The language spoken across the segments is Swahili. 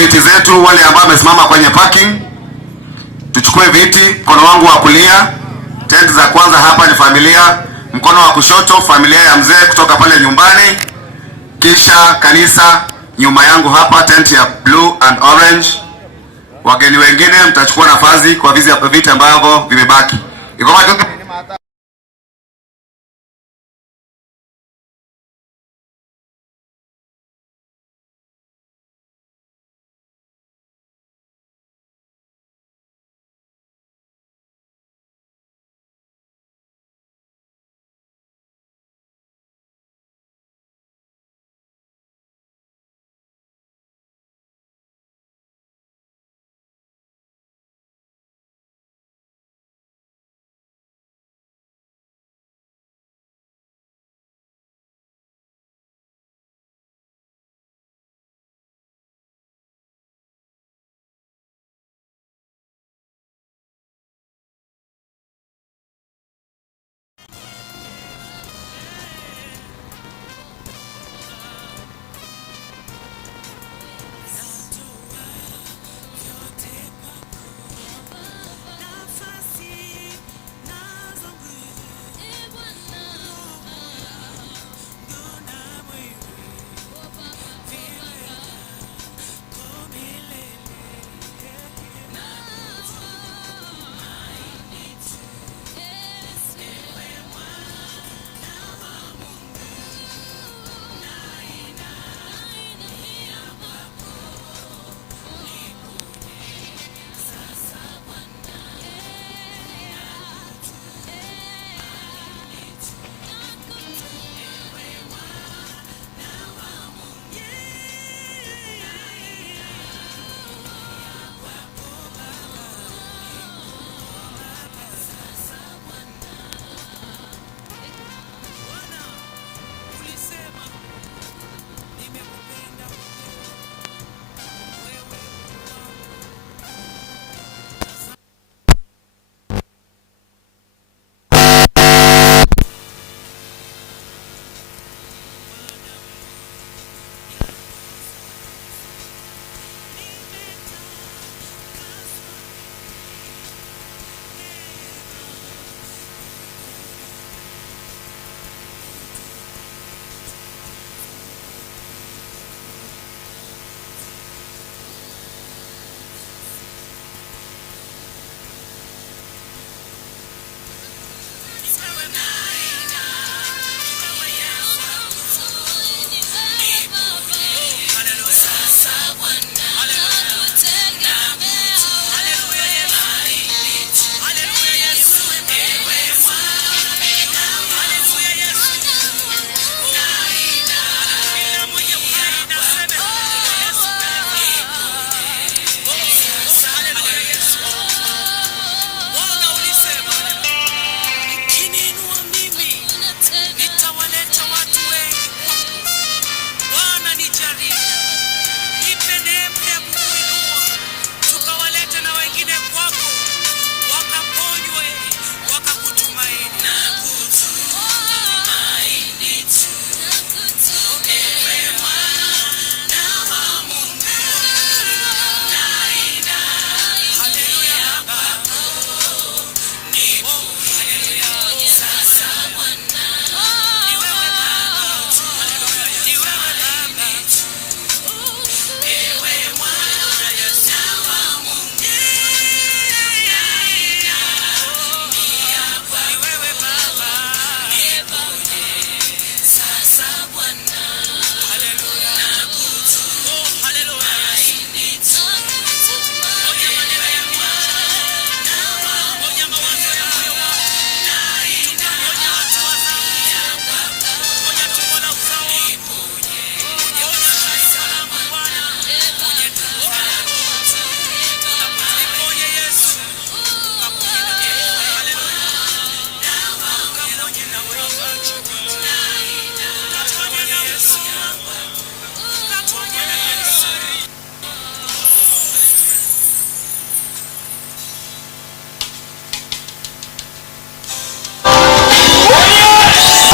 viti zetu, wale ambao wamesimama kwenye parking tuchukue viti. Mkono wangu wa kulia, tent za kwanza hapa ni familia. Mkono wa kushoto familia ya mzee kutoka pale nyumbani. Kisha kanisa nyuma yangu hapa, tent ya blue and orange. Wageni wengine mtachukua nafasi kwa viti ambavyo vimebaki.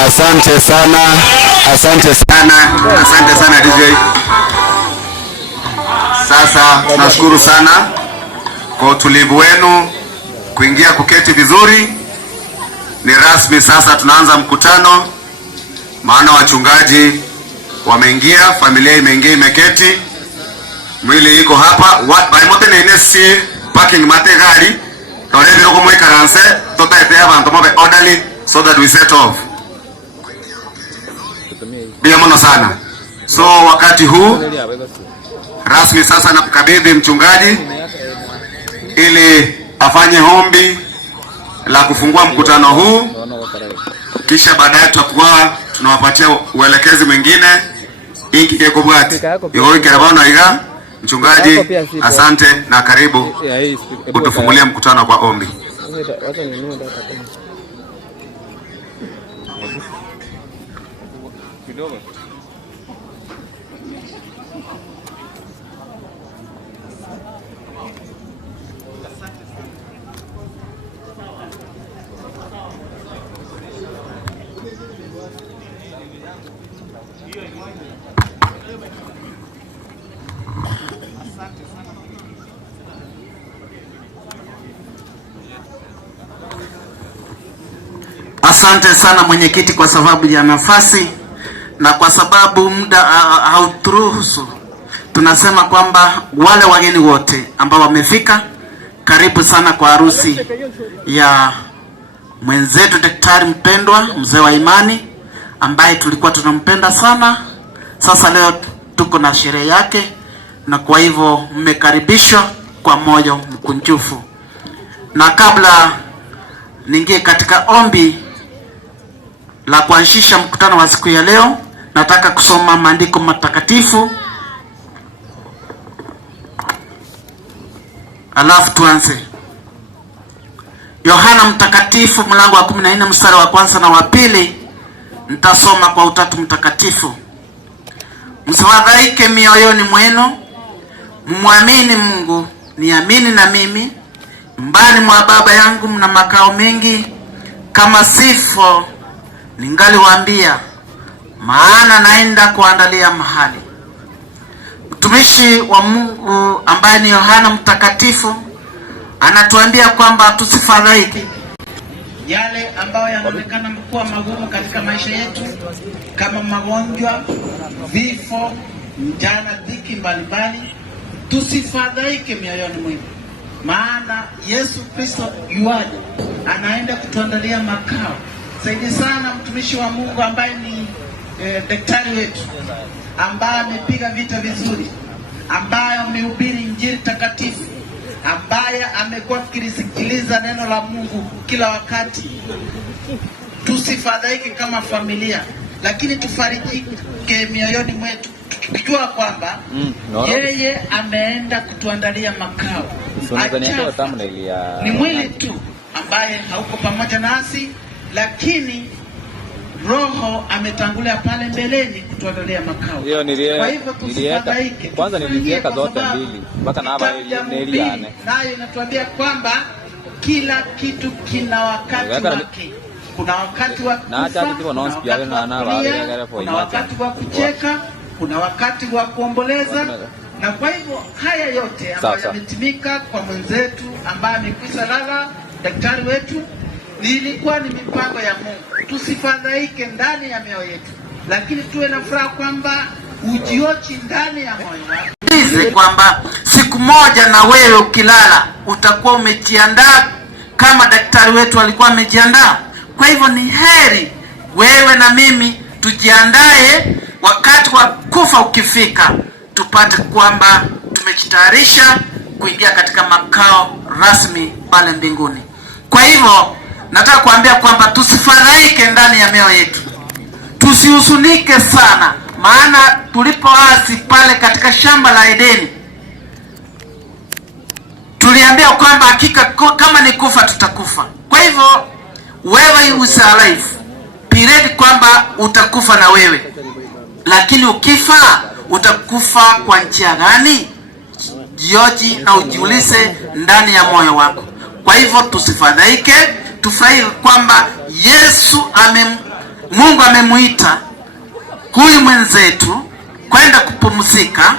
Asante sana, asante sana, asante sana DJ. Sasa tunashukuru sana kwa utulivu wenu kuingia kuketi vizuri. Ni rasmi sasa tunaanza mkutano, maana wachungaji wameingia, familia imeingia, imeketi, mwili iko hapa. Baimote na inesi parking mate gari tole biro ko moi karanse tota ete abantu mobe orderly so that we set off. Bila mono sana. So wakati huu rasmi sasa nakukabidhi mchungaji ili afanye ombi la kufungua mkutano huu, kisha baadaye tutakuwa tunawapatia uelekezi mwingine. Inki keko bwati yoi kerabana iga. Mchungaji, asante na karibu utufungulie mkutano kwa ombi. Asante sana mwenyekiti kwa sababu ya nafasi na kwa sababu muda hauturuhusu. Tunasema kwamba wale wageni wote ambao wamefika, karibu sana kwa harusi ya mwenzetu daktari mpendwa, mzee wa imani ambaye tulikuwa tunampenda sana. Sasa leo tuko na sherehe yake, na kwa hivyo mmekaribishwa kwa moyo mkunjufu. Na kabla ningie katika ombi la kuanzisha mkutano wa siku ya leo, nataka kusoma maandiko matakatifu alafu tuanze. Yohana mtakatifu mlango wa 14 mstari wa kwanza na wa pili. Nitasoma kwa utatu mtakatifu. Msiwadhaike mioyoni mwenu, muamini Mungu, niamini na mimi. Mbali mwa Baba yangu mna makao mengi, kama sifo ningaliwaambia, maana naenda kuandalia mahali. Mtumishi wa Mungu ambaye ni Yohana mtakatifu anatuambia kwamba tusifadhaike yale ambayo yanaonekana kuwa magumu katika maisha yetu, kama magonjwa, vifo, njaa, dhiki mbalimbali. Tusifadhaike mioyoni mwetu, maana Yesu Kristo yuaje, anaenda kutuandalia makao. Zaidi sana mtumishi wa Mungu ambaye ni daktari wetu, ambaye amepiga vita vizuri, ambaye amehubiri injili takatifu, ambaye amekuwa akisikiliza neno la Mungu kila wakati. Tusifadhaike kama familia, lakini tufarijike mioyoni mwetu tukijua kwamba yeye ameenda kutuandalia makao. Ni mwili tu ambaye hauko pamoja nasi, lakini Roho ametangulia pale mbeleni kutuandalia makao. Kwa hivyo tusifadhaike. Kwanza niliziweka zote mbili mpaka na hapa niliane. Nayo inatuambia kwamba kila kitu kina wakati wake. Kuna wakati wa kufa, kuna wakati wa kucheka, kuna wakati wa kuomboleza. Na kwa hivyo haya yote ambayo yametimika kwa mwenzetu ambaye amekwisha lala, daktari wetu, ilikuwa ni mipango ya Mungu. Tusifadhaike ndani ya mioyo yetu, lakini tuwe na furaha kwamba ujiochi ndani ya moyo wako, kwamba siku moja na wewe ukilala utakuwa umejiandaa kama daktari wetu alikuwa amejiandaa. Kwa hivyo ni heri wewe na mimi tujiandae, wakati wa kufa ukifika tupate kwamba tumejitayarisha kuingia katika makao rasmi pale mbinguni. Kwa hivyo nataka kuambia kwamba tusifadhaike ndani ya mioyo yetu, tusihuzunike sana, maana tulipoasi pale katika shamba la Edeni tuliambia kwamba hakika kama ni kufa tutakufa. Kwa hivyo wewe is alive, piredi kwamba utakufa na wewe, lakini ukifa utakufa kwa njia gani? Jioji na ujiulize ndani ya moyo wako. Kwa hivyo tusifadhaike, tufurahi kwamba Mungu amemuita huyu mwenzetu kwenda kupumzika,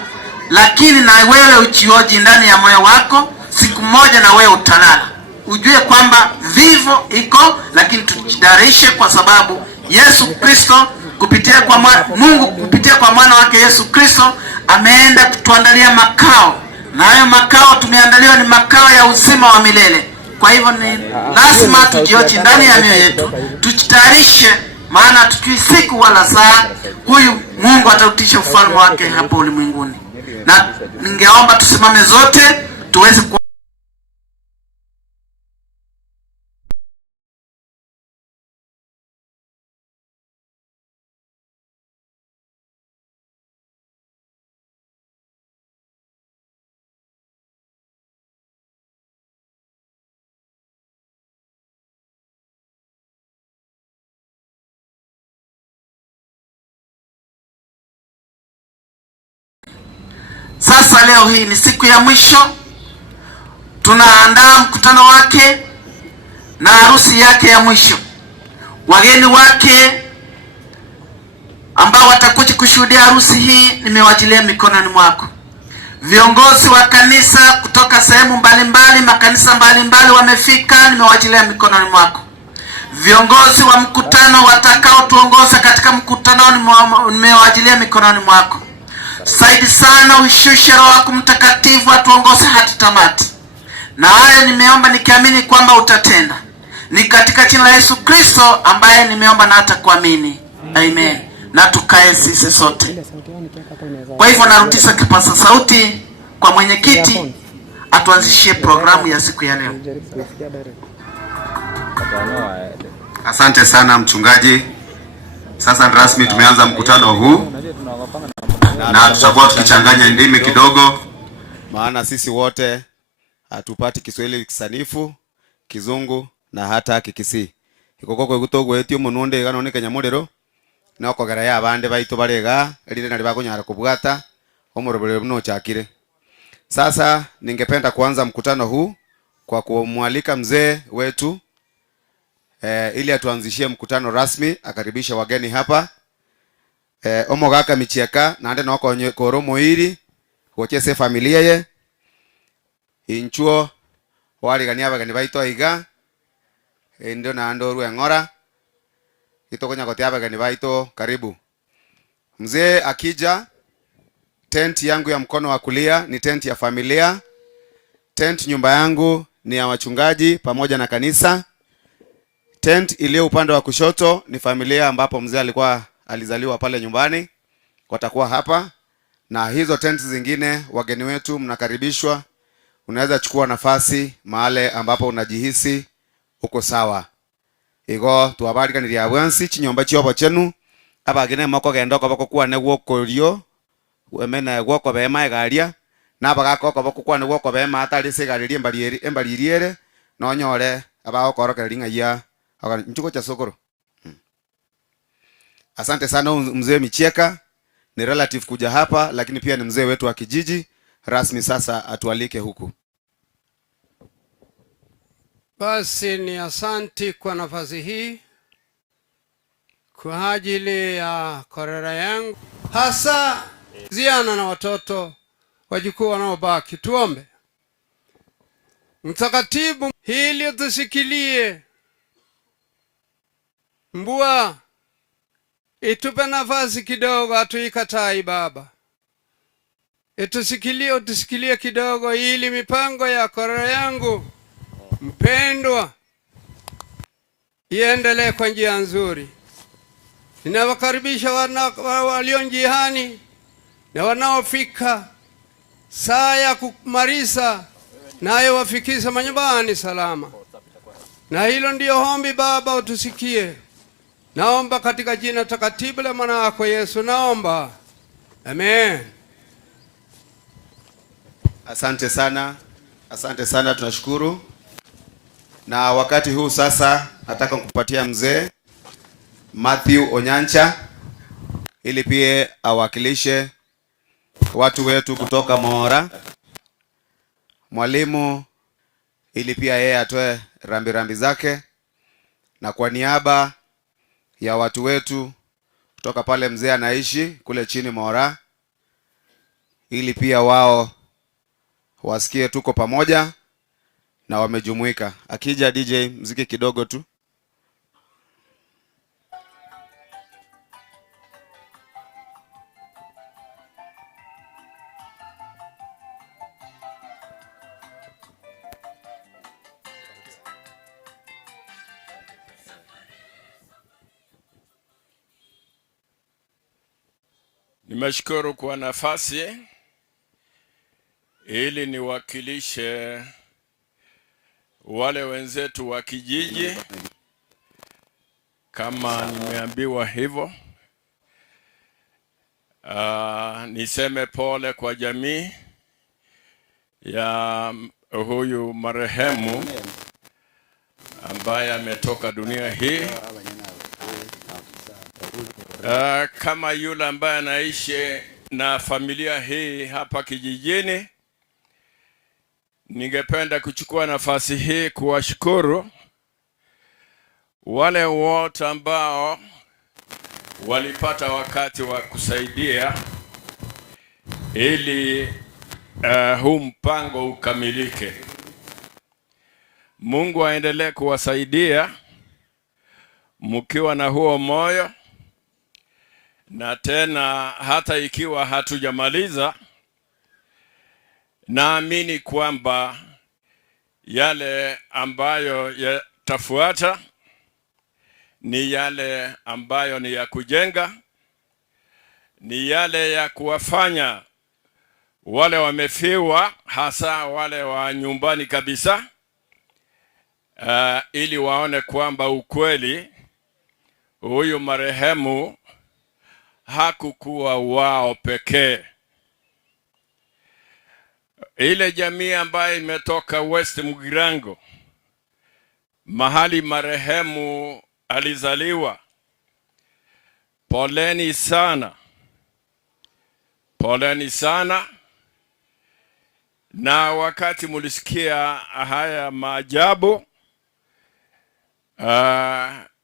lakini na wewe ujioji ndani ya moyo wako, siku moja na wewe utalala. Ujue kwamba vivyo iko, lakini tujidarishe, kwa sababu Yesu Kristo kupitia kwa Mungu kupitia kwa mwana wake Yesu Kristo ameenda kutuandalia makao, na hayo makao tumeandaliwa ni makao ya uzima wa milele. Kwa hivyo ni lazima tujioji ndani ya mioyo yetu, tujitayarishe, maana tukui siku wala saa huyu Mungu atautisha ufalme wake hapo ulimwenguni. Na ningeomba tusimame zote tuweze ku Sasa leo hii ni siku ya mwisho, tunaandaa mkutano wake na harusi yake ya mwisho. Wageni wake ambao watakuja kushuhudia harusi hii nimewajilia mikononi mwako. Viongozi wa kanisa kutoka sehemu mbalimbali, makanisa mbalimbali wamefika, nimewajilia mikononi mwako. Viongozi wa mkutano watakao tuongoza katika mkutano nimewajilia mikononi mwako. Saidi sana ushushe Roho wako Mtakatifu atuongoze hadi tamati. Na hayo nimeomba nikiamini kwamba utatenda. Ni katika jina la Yesu Kristo ambaye nimeomba na hata kuamini. Amen. Na tukae sisi sote. Kwa hivyo narudisha kipaza sauti kwa mwenyekiti atuanzishie programu ya siku ya leo. Asante sana mchungaji. Sasa rasmi tumeanza mkutano huu, na tutakuwa tukichanganya ndimi kidogo, maana sisi wote hatupati Kiswahili kisanifu, Kizungu na hata Kikisii. Ikokoko gutogwetio munonde gano ne Kanyamurero na okogera ya bande baito barega rire nari bakunyara kubwata omurobere buno chakire. Sasa ningependa kuanza mkutano huu kwa kumwalika mzee wetu ili atuanzishie mkutano rasmi, akaribisha wageni hapa. Omogaka michiaka nande noko koromo hili gochese familia ye inchuo wali gania bagani baito iga endo na ando ruengora itokonya kotia bagani baito. Karibu mzee. Akija, tent yangu ya mkono wa kulia ni tent ya familia. Tent nyumba yangu ni ya wachungaji pamoja na kanisa. Tent iliyo upande wa kushoto ni familia ambapo mzee alikuwa alizaliwa pale nyumbani, watakuwa hapa. Na hizo tent zingine wageni wetu mnakaribishwa. Unaweza chukua nafasi mahali ambapo unajihisi uko sawa. Igo tuabarika ni ya bwansi chinyomba chiobo chenu abagene mako genda ko bakokwa ne gwokorio wemena gwoko bema garia na bagako ko bakokwa ne gwoko bema atari sigaririe embaririere no nyore abagokoroka ringa ya nchuko cha sokoro. Asante sana mzee Michieka, ni relative kuja hapa, lakini pia ni mzee wetu wa kijiji rasmi. Sasa atualike huku. Basi ni asanti kwa nafasi hii kwa ajili ya korera yangu, hasa ziana na watoto wajukuu wanaobaki. Tuombe. Mtakatifu, hili tusikilie, mbua itupe nafasi kidogo, hatuikatai Baba. Utusikilie kidogo, ili mipango ya korera yangu mpendwa iendelee kwa njia nzuri. Ninawakaribisha walio njiani na wanaofika saa ya kumaliza, nayo wafikisha manyumbani salama. Na hilo ndiyo ombi Baba, utusikie. Naomba katika jina takatifu la mwana wako Yesu, naomba. Amen. Asante sana. Asante sana, tunashukuru. Na wakati huu sasa nataka kukupatia mzee Matthew Onyancha ili pia awakilishe watu wetu kutoka Mora. Mwalimu ili pia yeye atoe rambirambi zake, na kwa niaba ya watu wetu kutoka pale mzee anaishi kule chini Mora, ili pia wao wasikie tuko pamoja na wamejumuika. Akija DJ mziki kidogo tu. Nimeshukuru kwa nafasi ili niwakilishe wale wenzetu wa kijiji kama nimeambiwa hivyo. Niseme pole kwa jamii ya huyu marehemu ambaye ametoka dunia hii. Kama yule ambaye anaishi na familia hii hapa kijijini, ningependa kuchukua nafasi hii kuwashukuru wale wote ambao walipata wakati wa kusaidia ili huu mpango ukamilike. Mungu aendelee kuwasaidia mkiwa na huo moyo, na tena hata ikiwa hatujamaliza, naamini kwamba yale ambayo yatafuata ni yale ambayo ni ya kujenga, ni yale ya kuwafanya wale wamefiwa, hasa wale wa nyumbani kabisa, ili waone kwamba ukweli huyu marehemu hakukuwa wao pekee. Ile jamii ambayo imetoka West Mugirango, mahali marehemu alizaliwa, poleni sana. Poleni sana. Na wakati mulisikia haya maajabu,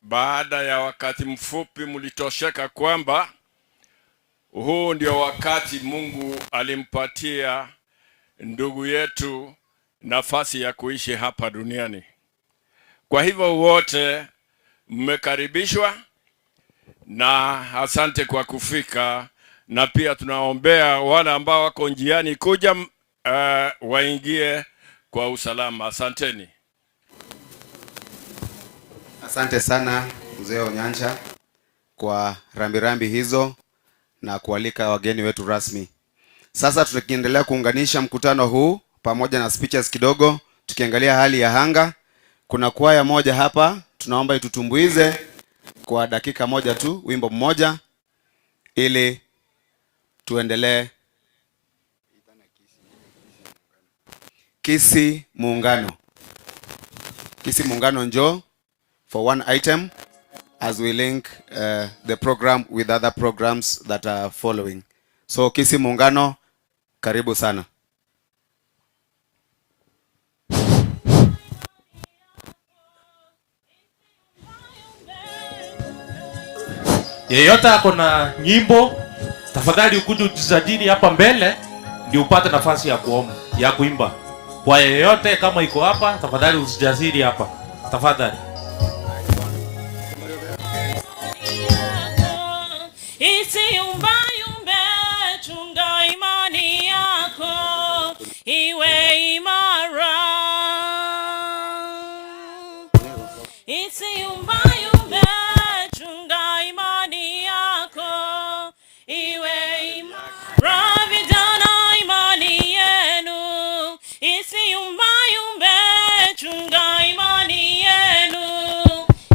baada ya wakati mfupi mulitosheka kwamba huu ndio wakati Mungu alimpatia ndugu yetu nafasi ya kuishi hapa duniani. Kwa hivyo wote mmekaribishwa na asante kwa kufika, na pia tunaombea wale ambao wako njiani kuja waingie kwa usalama. Asanteni. Asante sana mzee Onyancha kwa rambirambi hizo na kualika wageni wetu rasmi. Sasa tukiendelea kuunganisha mkutano huu pamoja na speeches kidogo, tukiangalia hali ya anga, kuna kwaya moja hapa tunaomba itutumbuize kwa dakika moja tu, wimbo mmoja, ili tuendelee. Kisii Muungano. Kisii Muungano njoo for one item as we link the program with other programs that are following. So Kisii Muungano, karibu sana. Yeyote ako na nyimbo, tafadhali ukuje ujisajili hapa mbele ndio upate nafasi ya kuomba, ya kuimba. Kwa yeyote kama iko hapa, tafadhali usijazili hapa. Tafadhali. Isiumbayumbe, chunga imani yako iwe imara. Isiumbayumbe, chunga imani yako iwe imara. Vijana imani yenu isiumbayumbe, chunga imani yenu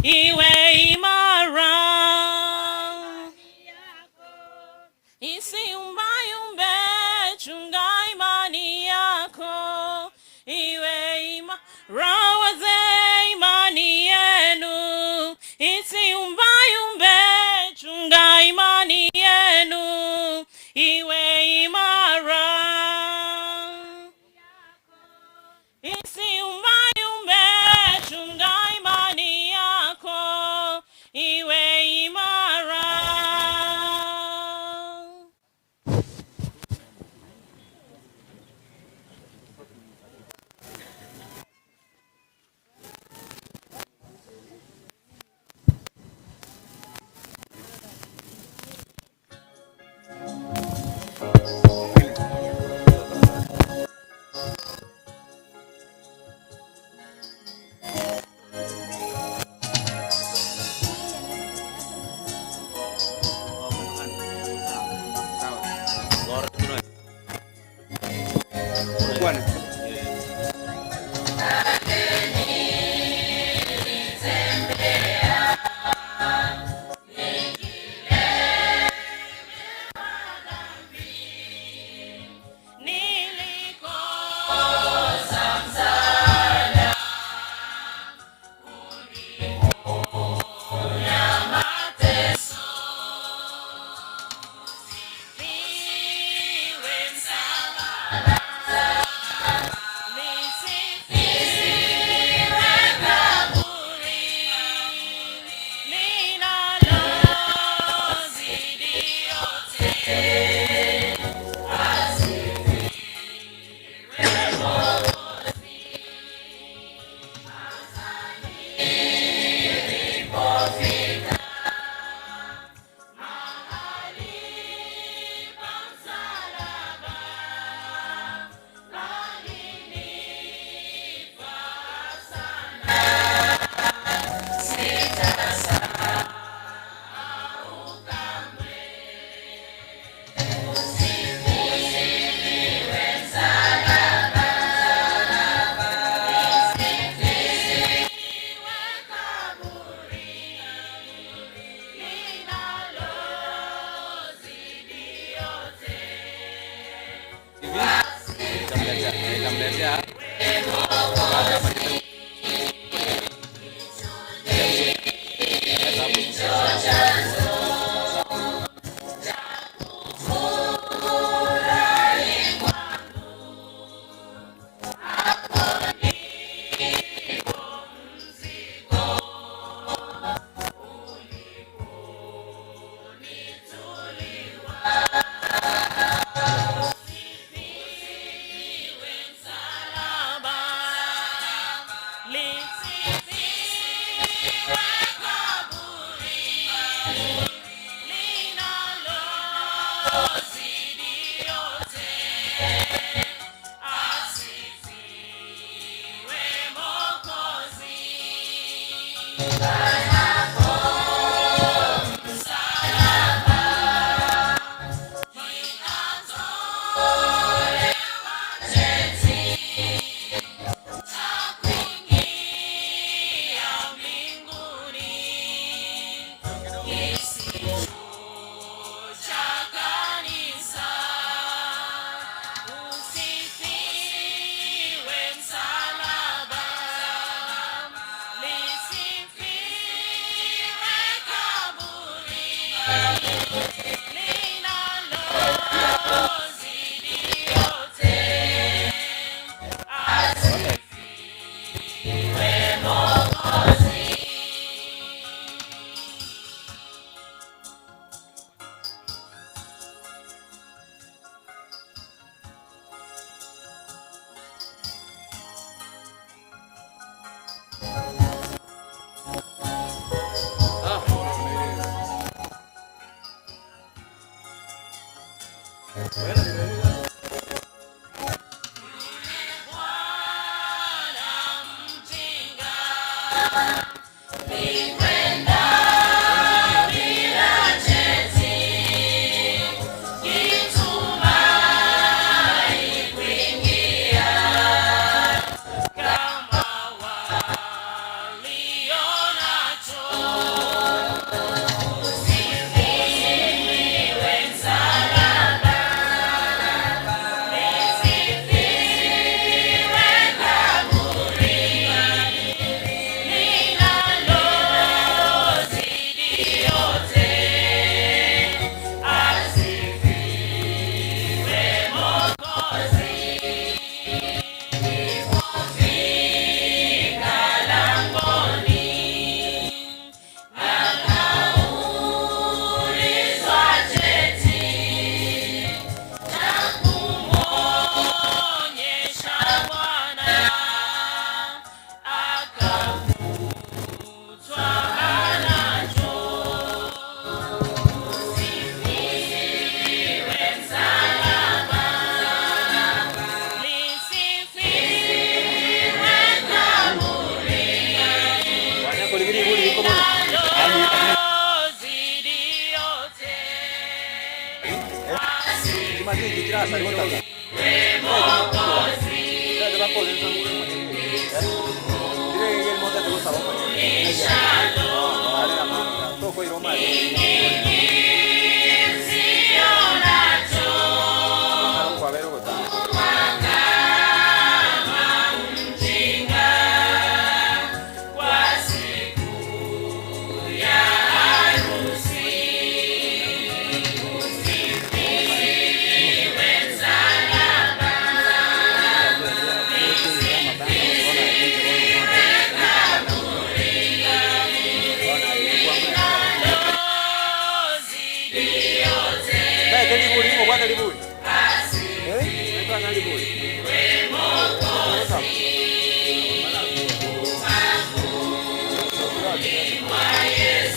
iwe imara. Isiumbayumbe, chunga imani yako iwe imara. Wazee imani yenu Yes.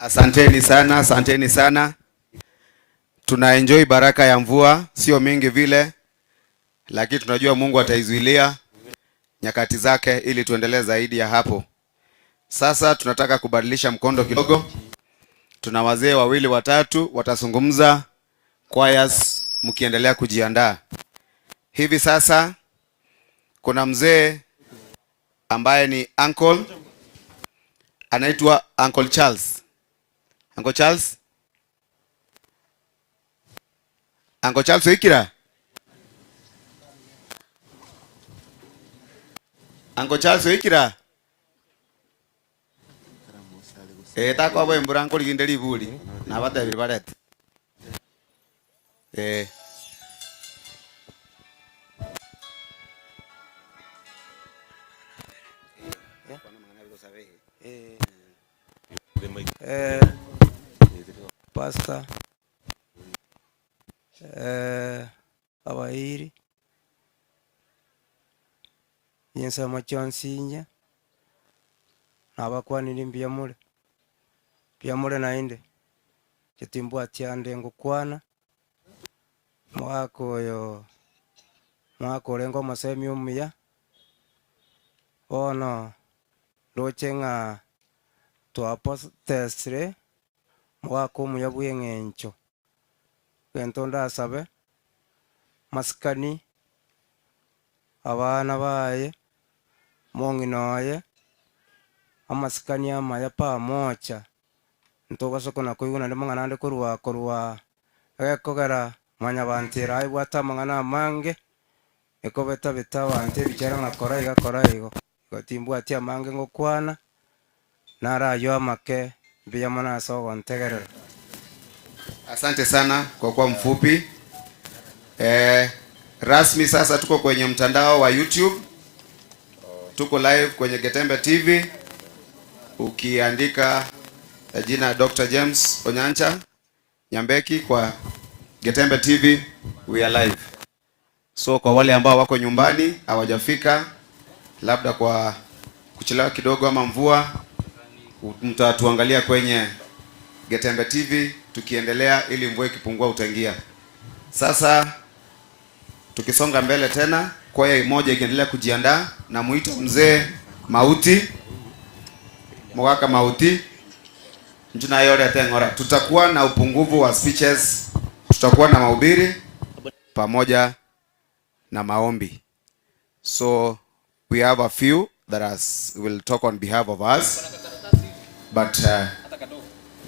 Asanteni sana, asanteni sana. Tuna enjoy baraka ya mvua, sio mingi vile, lakini tunajua Mungu ataizuilia nyakati zake ili tuendelee zaidi ya hapo. Sasa tunataka kubadilisha mkondo kidogo. Tuna wazee wawili watatu watazungumza, choirs mkiendelea kujiandaa. Hivi sasa kuna mzee ambaye ni uncle, anaitwa Uncle Charles. Uncle Charles? Uncle Charles wikira? Uncle Charles wikira? Tako abo embura uncle gindeli ibuli na bata bibarete. Pastor abairi yensa machonsinya nabakwanira mbyamule nainde kitimbu atyande ngukwana mwaka olengo masemi umuya ono lochenga twapotesre mwaka umuya bweng'encho gento ndasabe masikani abana baye mong'inoye amasikani amaya pamoja ntogasokona koiguna ndi mang'ana ndi korwa egekogera mwanya bantira aibwata amang'ana amange ekobeta beta bante ebichara ng'akora igo gotimbwa ati amange ngokwana narayo amake mbiyamo naso gontegerera. Asante sana kwa kuwa mfupi. Rasmi sasa tuko kwenye mtandao wa YouTube. Tuko live kwenye Getembe TV. Ukiandika jina Dr. James Onyancha Nyambeki kwa Getembe TV, we are live. So kwa wale ambao wako nyumbani hawajafika, labda kwa kuchelewa kidogo ama mvua, mtatuangalia kwenye Getembe TV tukiendelea, ili mvua ikipungua utaingia. Sasa tukisonga mbele tena, kwaya moja ikiendelea kujiandaa, na muito mzee Mauti Mwaka Mauti njina yore atengora. Tutakuwa na upungufu wa speeches, tutakuwa na mahubiri pamoja na maombi. So we have a few that will talk on behalf of us, but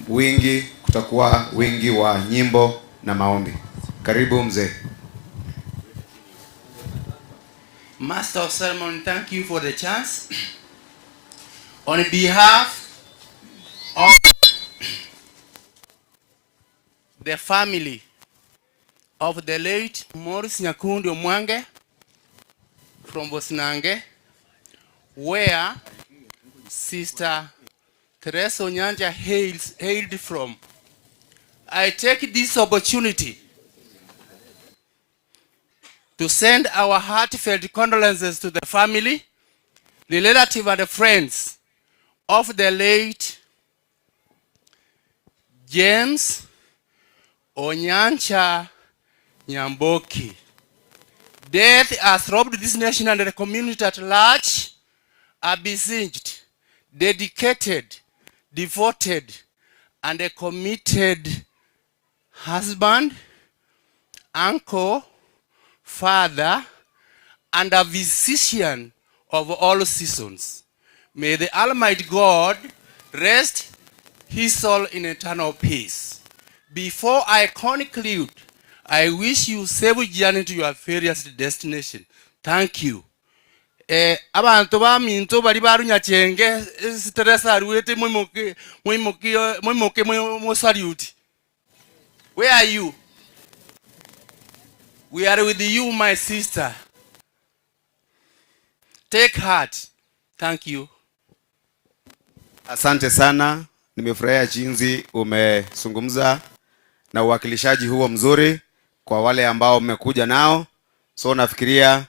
wingi kutakuwa wingi wa nyimbo na maombi. Karibu mzee. Master of Ceremony, thank you for the chance. On behalf of the family of the late Morris Nyakundi Omwange from Bosnange, where Sister Teresa Onyanja hailed from, I take this opportunity to send our heartfelt condolences to the family, the relatives and the friends of the late James Onyancha Nyamboki. Death has robbed this nation and the community at large, a besieged, dedicated, devoted, and a committed husband, uncle, father, and a physician of all seasons. May the Almighty God rest his soul in eternal peace. Before I conclude, I wish you safe journey to your various destination. Thank you. Abantu ba minto bali barunya chenge Teresa ruete moimoke mo salute. Where are you? We are with you, my sister. Take heart. Thank you. Asante sana. Nimefurahia jinsi umezungumza na uwakilishaji huo mzuri kwa wale ambao mmekuja nao. So nafikiria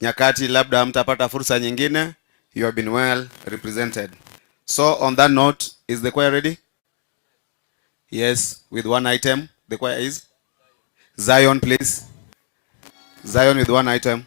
nyakati labda hamtapata fursa nyingine. You have been well represented. So on that note, is the choir ready? Yes, with one item. The choir is Zion, please. Zion with one item.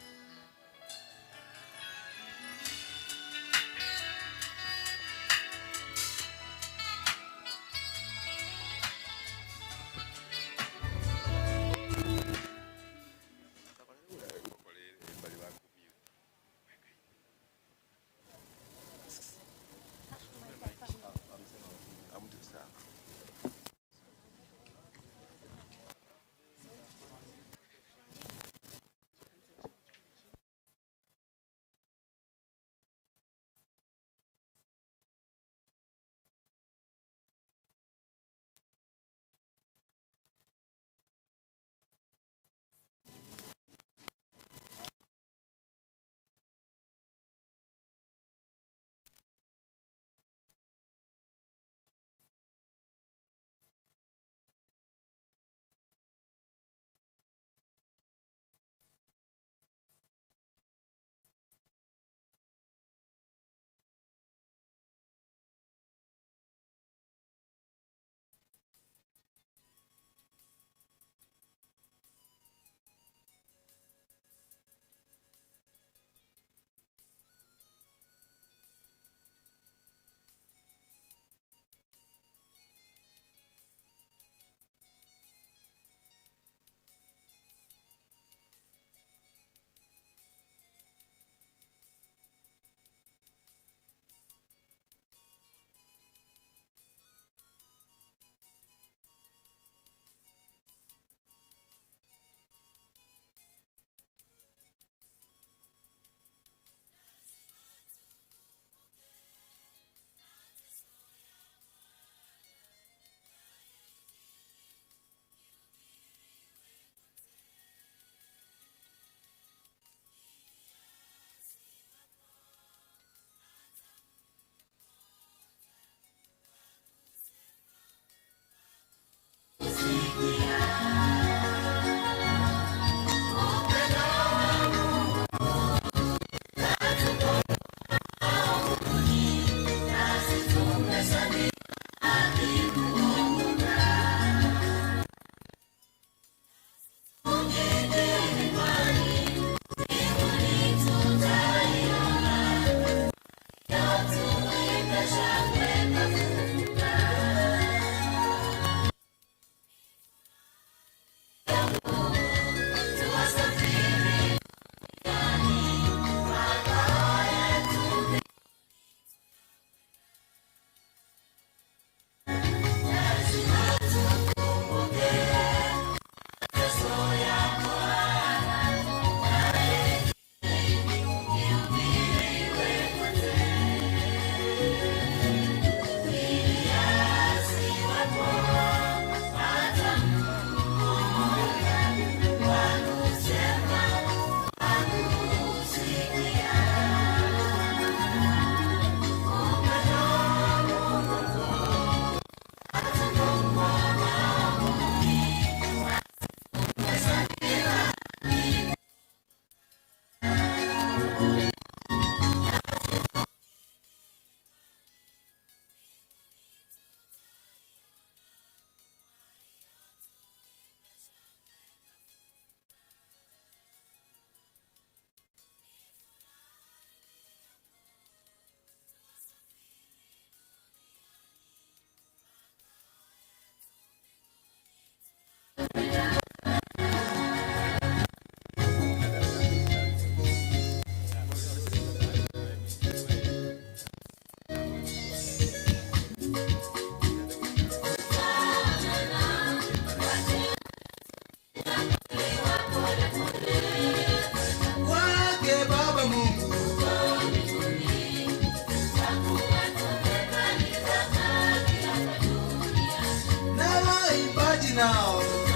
now.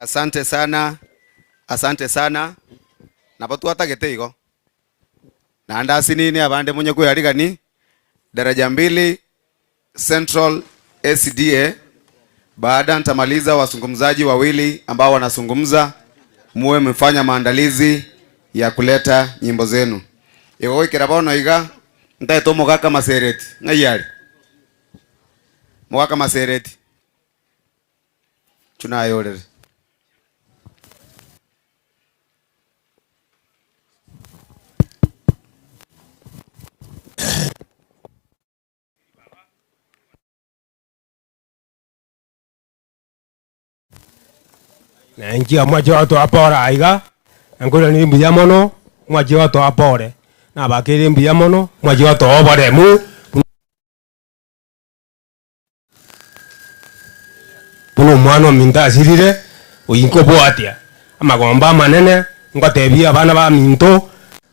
Asante sana. Asante sana. Napotu atagete igo. Na ndasi nini abande munye kuyarigani daraja 2 Central SDA. Baada nitamaliza wasungumzaji wawili ambao wanazungumza, muwe mfanya maandalizi ya kuleta nyimbo zenu. Igo ikirabono iga ndaito mugaka masereti ngayari. Mugaka masereti. Tunayorere. na njia mwaje watu apora aiga ngura ni mbuya mono mwaje watu apore na bakiri mbuya mono mwaje watu obore mu puno mwana minta asirire oyinko boatia amagomba manene ngotebia abana ba minto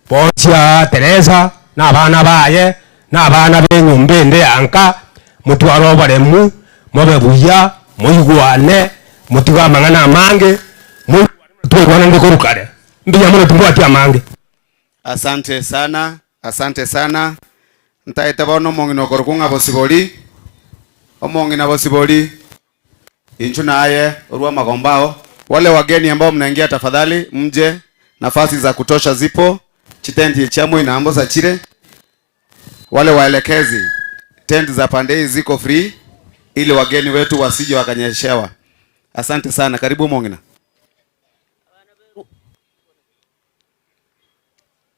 Poncia Teresa na abana baye na abana benyumbende anka mutwaro baremu mobe buya muyigwane mutiga mangana mange mutwana ndikorukare mbiya mono tumbwati amange. Asante sana, asante sana. Ntaita bono mongino korukunga bosiboli omongina bosiboli inchu naye urua magombao. Wale wageni ambao mnaingia tafadhali mje, nafasi za kutosha zipo. Chitendi chamwe na amboza chire. Wale waelekezi tent za pande ziko free ili wageni wetu wasije wakanyeshewa. Asante sana, karibu mongina.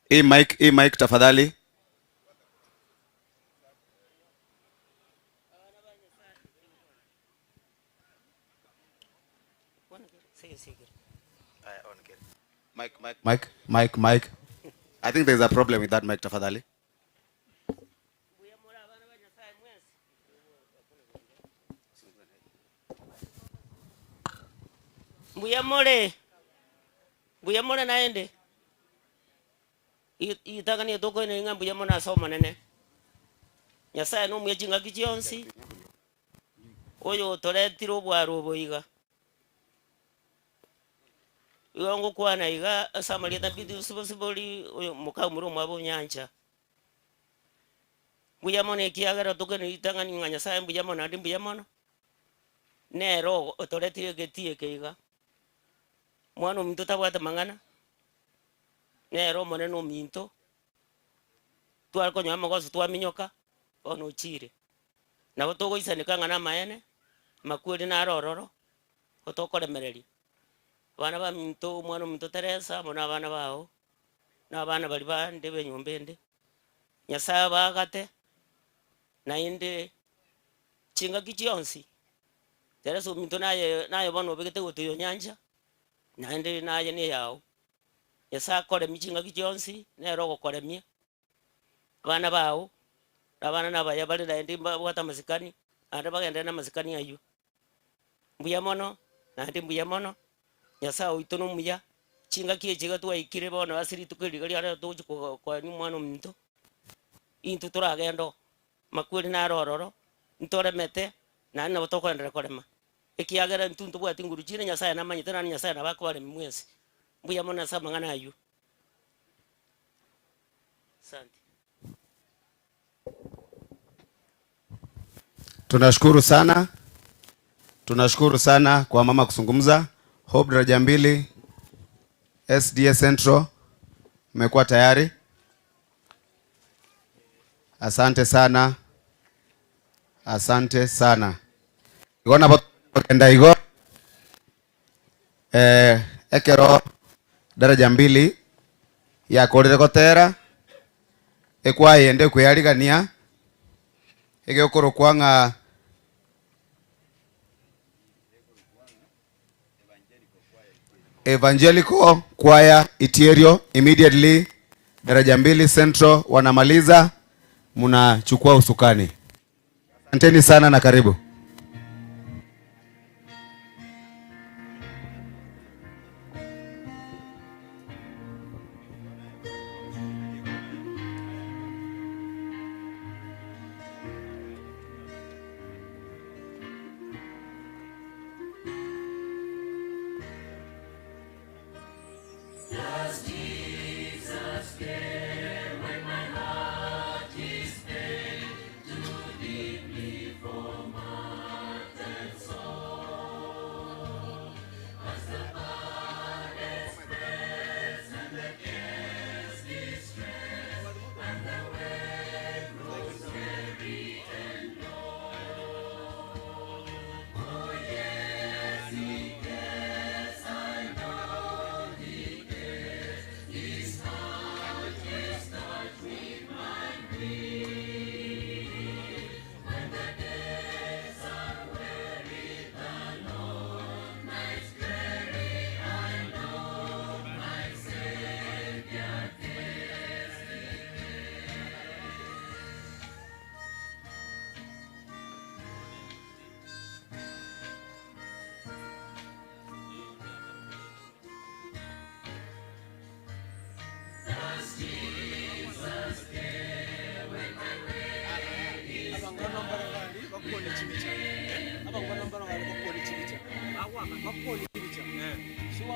Hii mic tafadhali. Mic. I think there's a problem with that mic tafadhali. Mbuyamole naende itagani toko ine nga mbuyamole asoma nene Nyasaye no mwejinga kichionsi oyo toletiro bwaro boiga yongo kwana iga asamalia tabidi sibosiboli oyo mukamuro mwabo nyanja mbuyamole kiagara toko ine itagani nga Nyasaye mbuyamole andi mbuyamole nero toletiro getie keiga mwana minto tabwata mangana nero moneno minto twalko nyama goso twaminyoka ono chire nabo togo isanika ngana maene makweli na rororo otokolemereri bana ba minto mwana minto Teresa bona bana bao na bana bali bande benyumbende Nyasaye bagate na inde chinga kichionsi Teresa minto naye bono begete gotiyo nyanja naende naye ni yao Nyasaye kole michinga kichionsi nero gokolemia bana bao abana nabaya bali naende bwata masikani ande bagenda na masikani ayu mbuya mono naende mbuya mono Nyasaye uitono muya chinga kiyechiga twaikire bono asiri tukirigali ara tuchi kwa ni mwana minto into turagendo makweli na rororo ntore mete na na botokwendera kolema ekiagera ntuntu bwati nguru chine Nyasaye na manyite na Nyasaye na bakwale mwezi mbuya mona sama ngana ayu. Asante. Tunashukuru sana kwa mama kuzungumza. Hope daraja 2 SDA Central mmekuwa tayari. Asante sana. Asante sana. Igona botenda igo ekero daraja 2 ya korire gotera ekwa yende kuyarigania egekoro kwanga Evangelical Choir Itirio. Immediately daraja 2 Central wanamaliza, mnachukua usukani. Asanteni sana na karibu.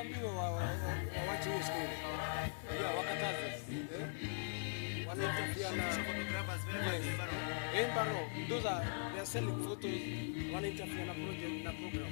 waambiwe wawache hiyo story. Yeah, wakataze. Wanainterfere na Embaro. Those are, they are selling photos. Wanainterfere na project na program.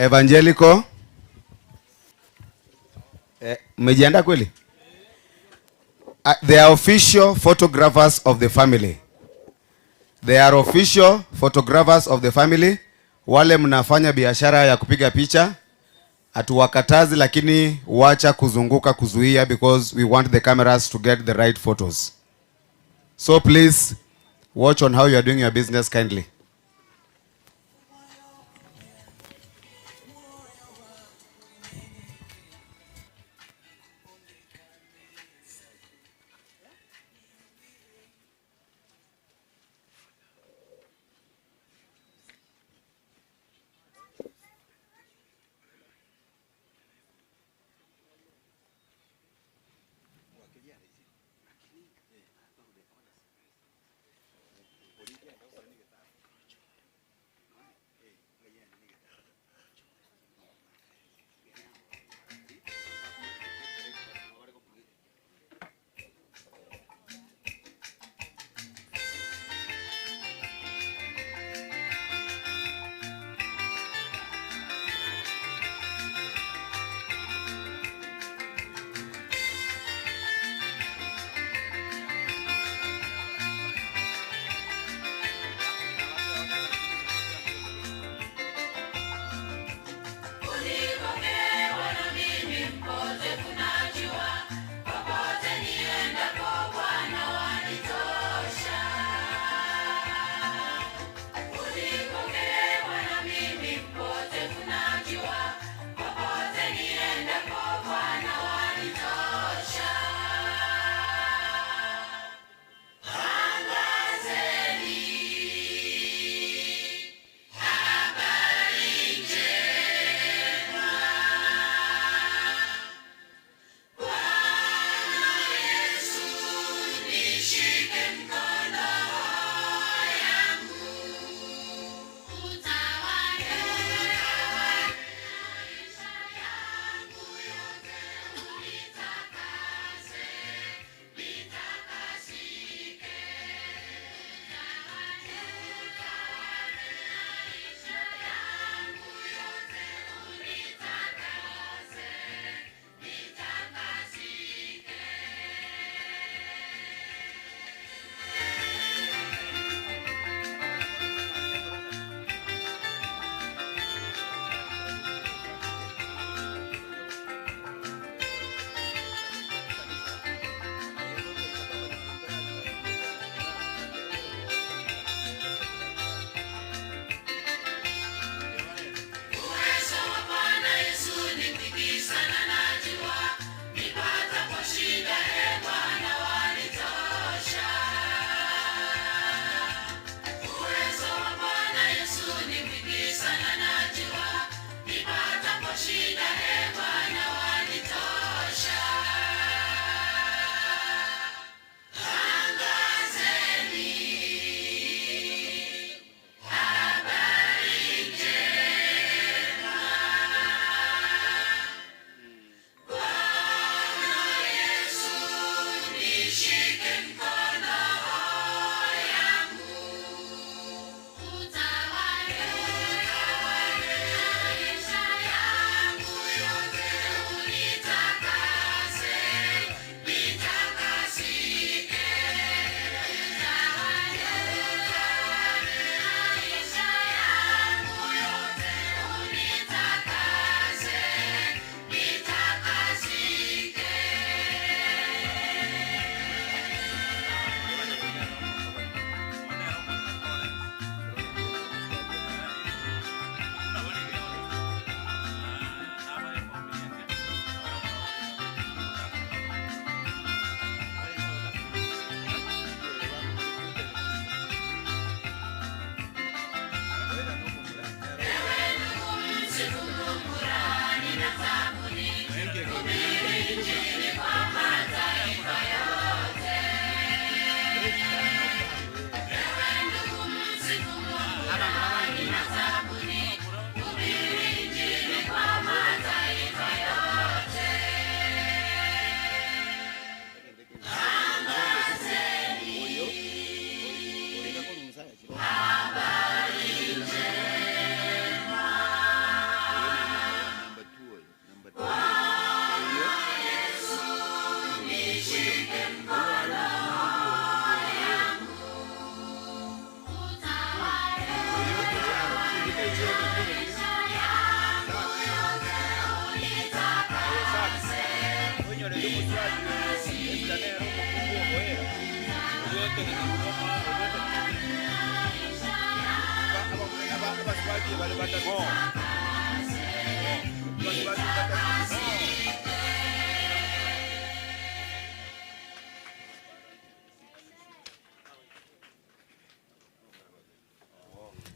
Evangelical. Mmejiandaa kweli? They are official photographers of the family. They are official photographers of the family. Wale mnafanya biashara ya kupiga picha, hatuwakatazi, lakini wacha kuzunguka kuzuia, because we want the cameras to get the right photos. So please watch on how you are doing your business kindly.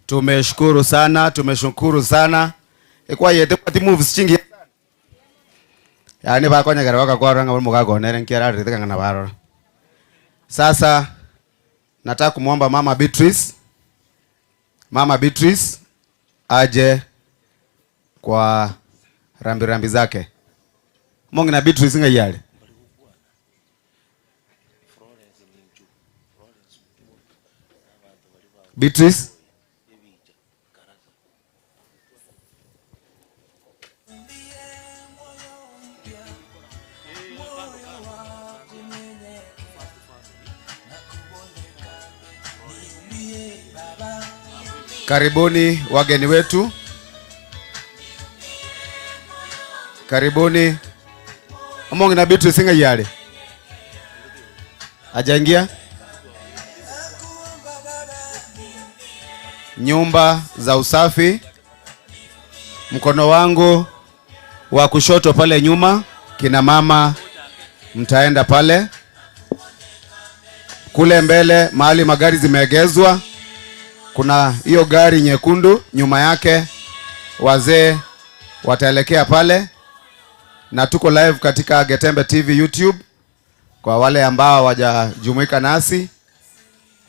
Tumeshukuru sana. Ikwa yete kwa moves chingi. Yani ba konya gara waka kwa ranga muga gonere nkiara rite ngana baro. Sasa nataka kumuomba Mama Beatrice aje kwa rambi zake. Mongi na Beatrice nga yale. Beatrice karibuni wageni wetu. Karibuni. Mongi na Beatrice nga yale. Ajaingia. Nyumba za usafi, mkono wangu wa kushoto pale nyuma, kina mama mtaenda pale. Kule mbele mahali magari zimeegezwa, kuna hiyo gari nyekundu, nyuma yake wazee wataelekea pale. Na tuko live katika Getembe TV YouTube. Kwa wale ambao hawajajumuika nasi,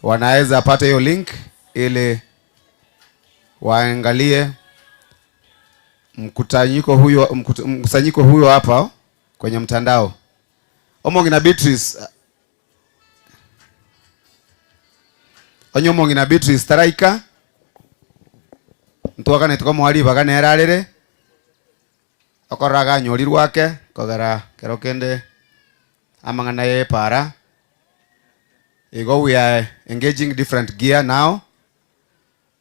wanaweza pata hiyo link ili waangalie mkusanyiko huyo hapa kwenye mtandao. Omongi na Beatrice. Onyomongi na Beatrice taraika. Ntuaka netuko mwali bagane erarere. Okoraga nyori rwake kogara kerokende amangana ye para. We are engaging different gear now.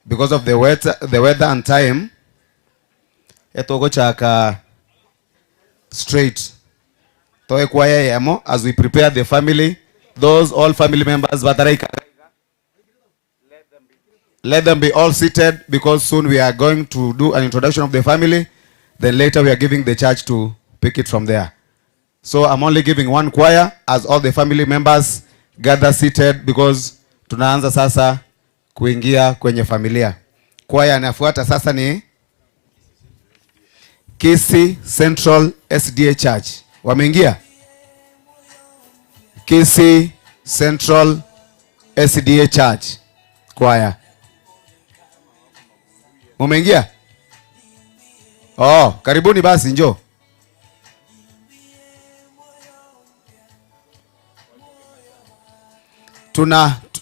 Because of the weather and time, etogo chaka straight. Toe kwa yemo as we prepare the family, all family members bataraika. Let them be all seated because soon we are going to do an introduction of the family. Then later we are giving the church to pick it from there. So I'm only giving one choir as all the family members gather seated because tunaanza sasa kuingia kwenye familia. Kwaya anafuata sasa ni Kisii Central SDA Church. Wameingia? Kisii Central SDA Church. Kwaya. Umeingia? Oh, karibuni basi njoo.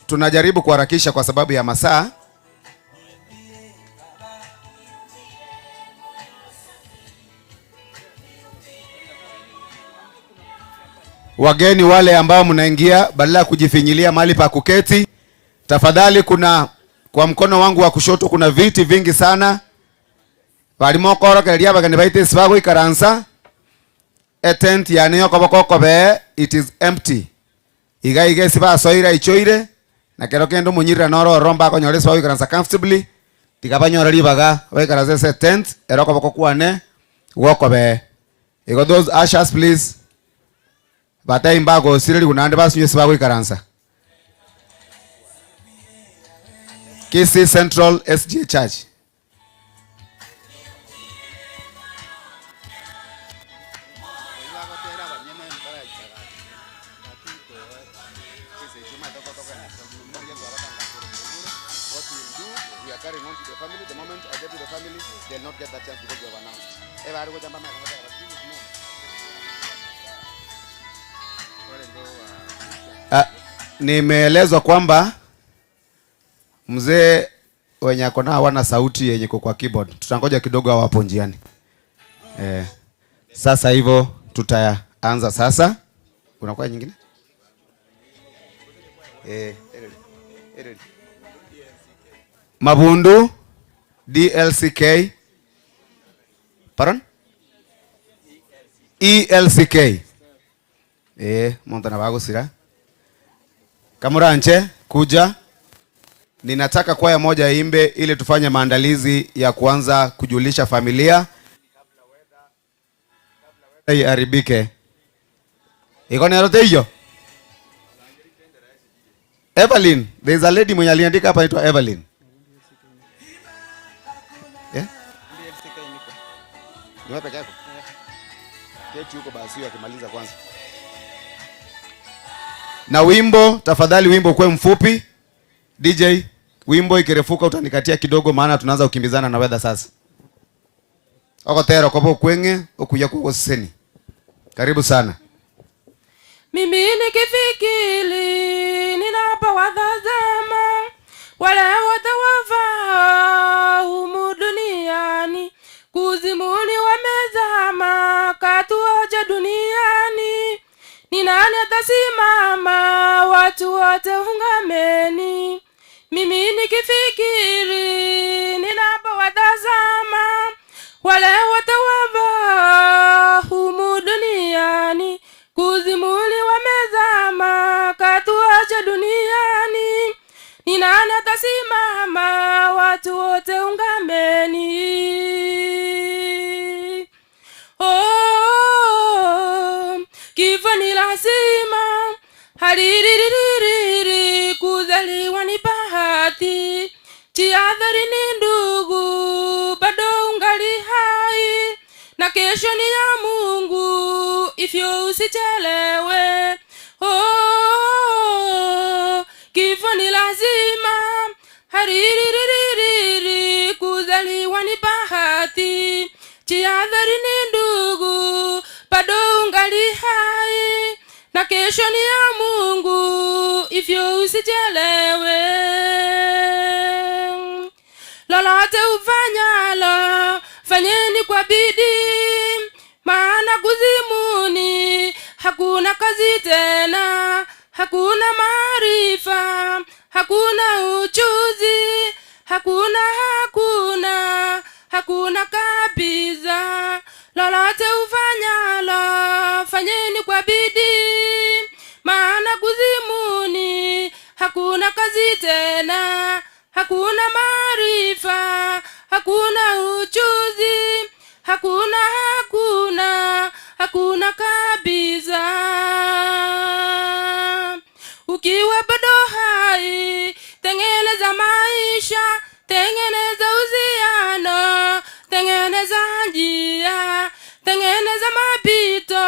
Tunajaribu kuharakisha kwa sababu ya masaa. Wageni wale ambao mnaingia, badala ya kujifinyilia mahali pa kuketi, tafadhali kwa mkono wangu wa kushoto kuna viti vingi sana. Barimo korokeria bagani baite sibago ikaransa. Tent yani yokoboko be, it is empty. Iga siba soira ichoire na kerokendo munyira noro romba ko nyore sibago ikaransa comfortably. Tikabanyora ribaga baikaransa se tent erokoboko kwane wokobe. Igo those ushers please. Batai mbago sirili kunande basunye sibago ikaransa. Kisii Central SDA Church. Nimeelezwa kwamba mzee wenye akona hawana sauti yenye kwa keyboard. Tutangoja kidogo hao hapo njiani. Sasa hivyo tutaanza sasa. Kuna kwa nyingine? Mabundu DLCK. Pardon? ELCK. Montana bago sira. Kamuranche kuja. Ninataka kwaya moja imbe ili tufanye maandalizi ya kuanza kujulisha familia. Kabla iharibike. Iko ni yote hiyo? Evelyn, there is a lady mwenye aliandika hapa inaitwa Evelyn. Ni wewe peke yako? Keti huko basi akimaliza kwanza. Na wimbo, tafadhali wimbo kwa mfupi. DJ, wimbo ikirefuka utanikatia kidogo maana tunaanza kukimbizana na weather sasa. Oko tero kwa kwenge ukuja kwa seni. Karibu sana. Mimi nikifikiri ninapowatazama wale wote wavao humu duniani, kuzimuni wamezama katuacha duniani, ni nani atasimama? Watu wote ungameni. Mimi nikifikiri ninapowatazama wale wote wavao humu duniani, kuzimuni wamezama katuacha duniani, ni nani atasimama? Watu wote ungameni. Oh, kifo ni lazima, hariririri, kuzaliwa ni bahati, jihadhari ni ndugu, bado ungali hai, na kesho ni ya Mungu, ifyo usichelewe. Oh, kifo ni lazima, hariririri, kuzaliwa ni bahati, jihadhari ni ndugu, bado ungali hai, na kesho ni ya Mungu, ifyo usichelewe. Lolote ufanyalo, fanyeni kwa bidii, maana kuzimuni hakuna kazi tena, hakuna maarifa, hakuna ujuzi, hakuna kabisa. Lolote ufanyalo, fanyeni kwa bidii, maana kuzimuni hakuna kazi tena, hakuna maarifa, hakuna ujuzi, hakuna kabisa. Ukiwa bado hai, tengeneza maisha, tengeneza uhusiano, tengeneza njia, tengeneza mapito,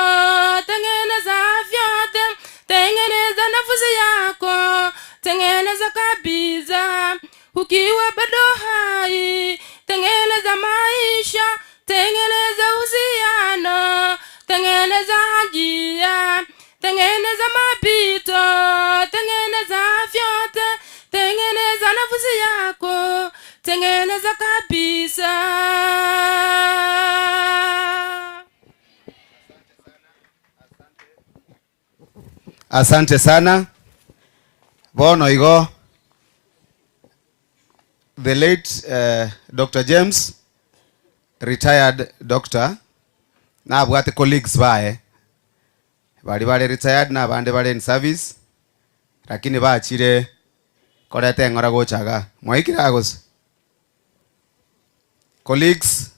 tengeneza vyote, tengeneza nafsi yako, tengeneza kabisa. Ukiwa bado hai, tengeneza maisha, tengeneza uhusiano, tengeneza njia, tengeneza mapito, tengeneza vyote, tengeneza nafsi yako, tengeneza kabisa. Asante sana. Bono igo. The late Dr. James, retired doctor, na abwate colleagues bae bali retired na bande bali in service, lakini baachire korete ngora gochaga mwaikira agos. Colleagues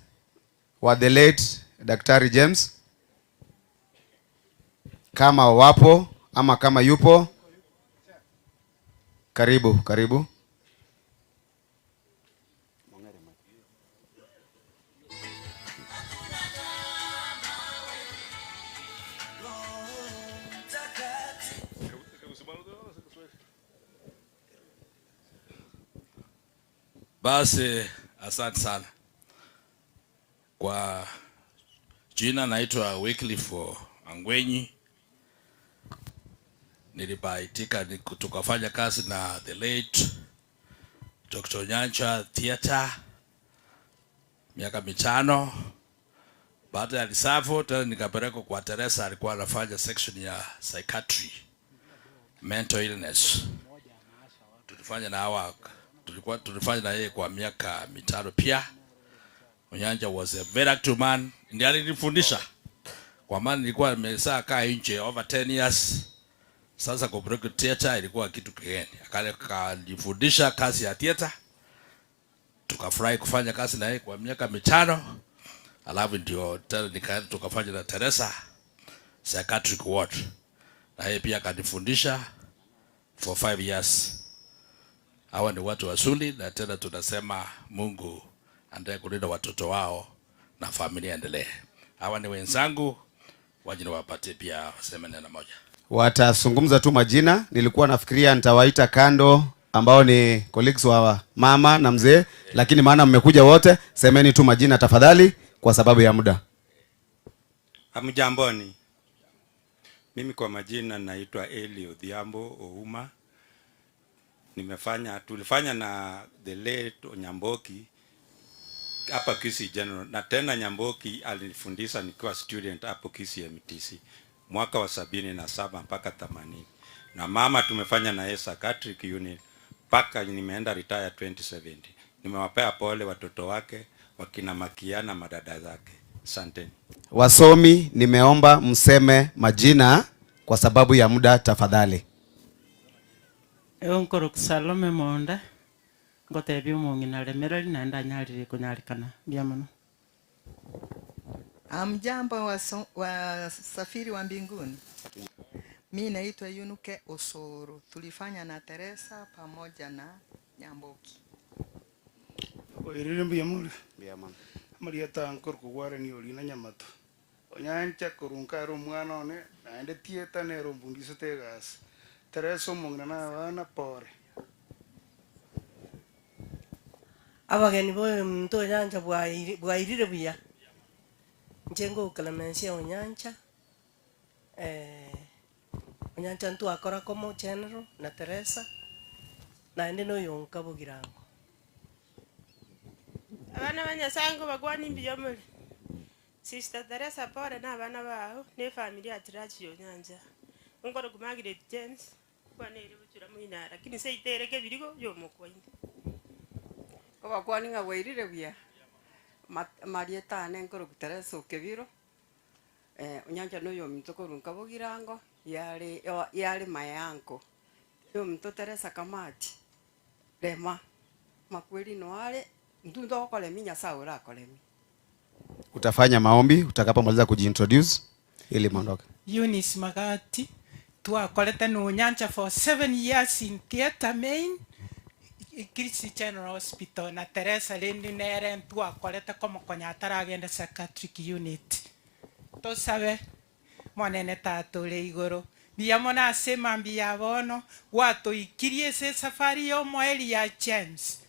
wa the late Daktari James, kama wapo ama kama yupo, karibu. Basi asante sana. Kwa jina naitwa Wycliffe Angwenyi. Nilibaitika tukafanya kazi na the late Dr. Onyancha Theater miaka 5. Baada ya lisafo tena nikapelekwa kwa Teresa, alikuwa anafanya section ya psychiatry, mental illness. Tulifanya na yeye kwa miaka 5 pia. Onyancha was a very active man. Ndiye alinifundisha. Kwa maana nilikuwa nimesaa kaa nje over 10 years. Sasa kwa Brooklyn Theater ilikuwa kitu kigeni. Akanifundisha kazi ya theater. Tukafurahi kufanya kazi na yeye kwa miaka 5. Alafu ndio tena nikaenda tukafanya na Teresa psychiatric ward. Na yeye pia akanifundisha for 5 years. Hawa ni watu wazuri, na tena tunasema Mungu andaye kulinda watoto wao na familia endelee. Hawa ni wenzangu, waje wapate pia waseme neno moja. Watazungumza tu majina. Nilikuwa nafikiria nitawaita kando ambao ni colleagues wa mama na mzee, lakini maana mmekuja wote, semeni tu majina tafadhali kwa sababu ya muda. Hamjamboni. Mimi kwa majina naitwa Eli Odhiambo Ouma. Tulifanya na the late Onyamboki hapa Kisii General, na tena Nyamboki alinifundisha nikiwa student hapo Kisii MTC mwaka wa 77 mpaka 80. Na mama tumefanya na yeye psychiatric unit mpaka nimeenda retire 2070. Nimewapea pole watoto wake, wakina Makiana, madada zake. Asanteni. Wasomi, nimeomba mseme majina kwa sababu ya muda tafadhali. Eonkoro Salome Monda ngotebi umongina lemerali naenda nyali kunyalikana biamono. Amjambo wasafiri wa mbinguni. Mimi naitwa Yunuke Osoro. Tulifanya na Teresa pamoja na Nyamboki. Oirire biamono. Biamono. Marieta ankor kuware ni olina Nyamato. Onyancha korunka ro mwana one naende tieta ne ro mbundise tegas. Teresa mongina na bana pore. Abageni boye muntu onyancha bwairire buya. Njengo Clemencia Onyancha. Onyancha ntu akora como general na Teresa. Naende no yonka bugirango. Abana banyasango bagwani mbiyomuli. Sister Teresa pore na abana baho ne familia atirachi Yonyanja. Ngoro kumagire James kwane ire buchura muina lakini se itereke birigo yomokwindi. Obakwani ngawirire bya. Marieta ngoro Teresa okebiro. Onyanja no yominto korunka bogirango yale mayanko. Yominto Teresa kamati. Rema makweli no ale ndundo kole minya saura kole. Utafanya maombi utakapomaliza kujiintroduce ili mondoke. Eunice Magati twakolete no Onyancha for 7 years in theater main Kisii General Hospital na Teresa lendi nere twakolete como konyatara agenda psychiatric unit. To sabe monene tatole igoro biamona sema mbia bono wato ikirie se safari yo moeli ya James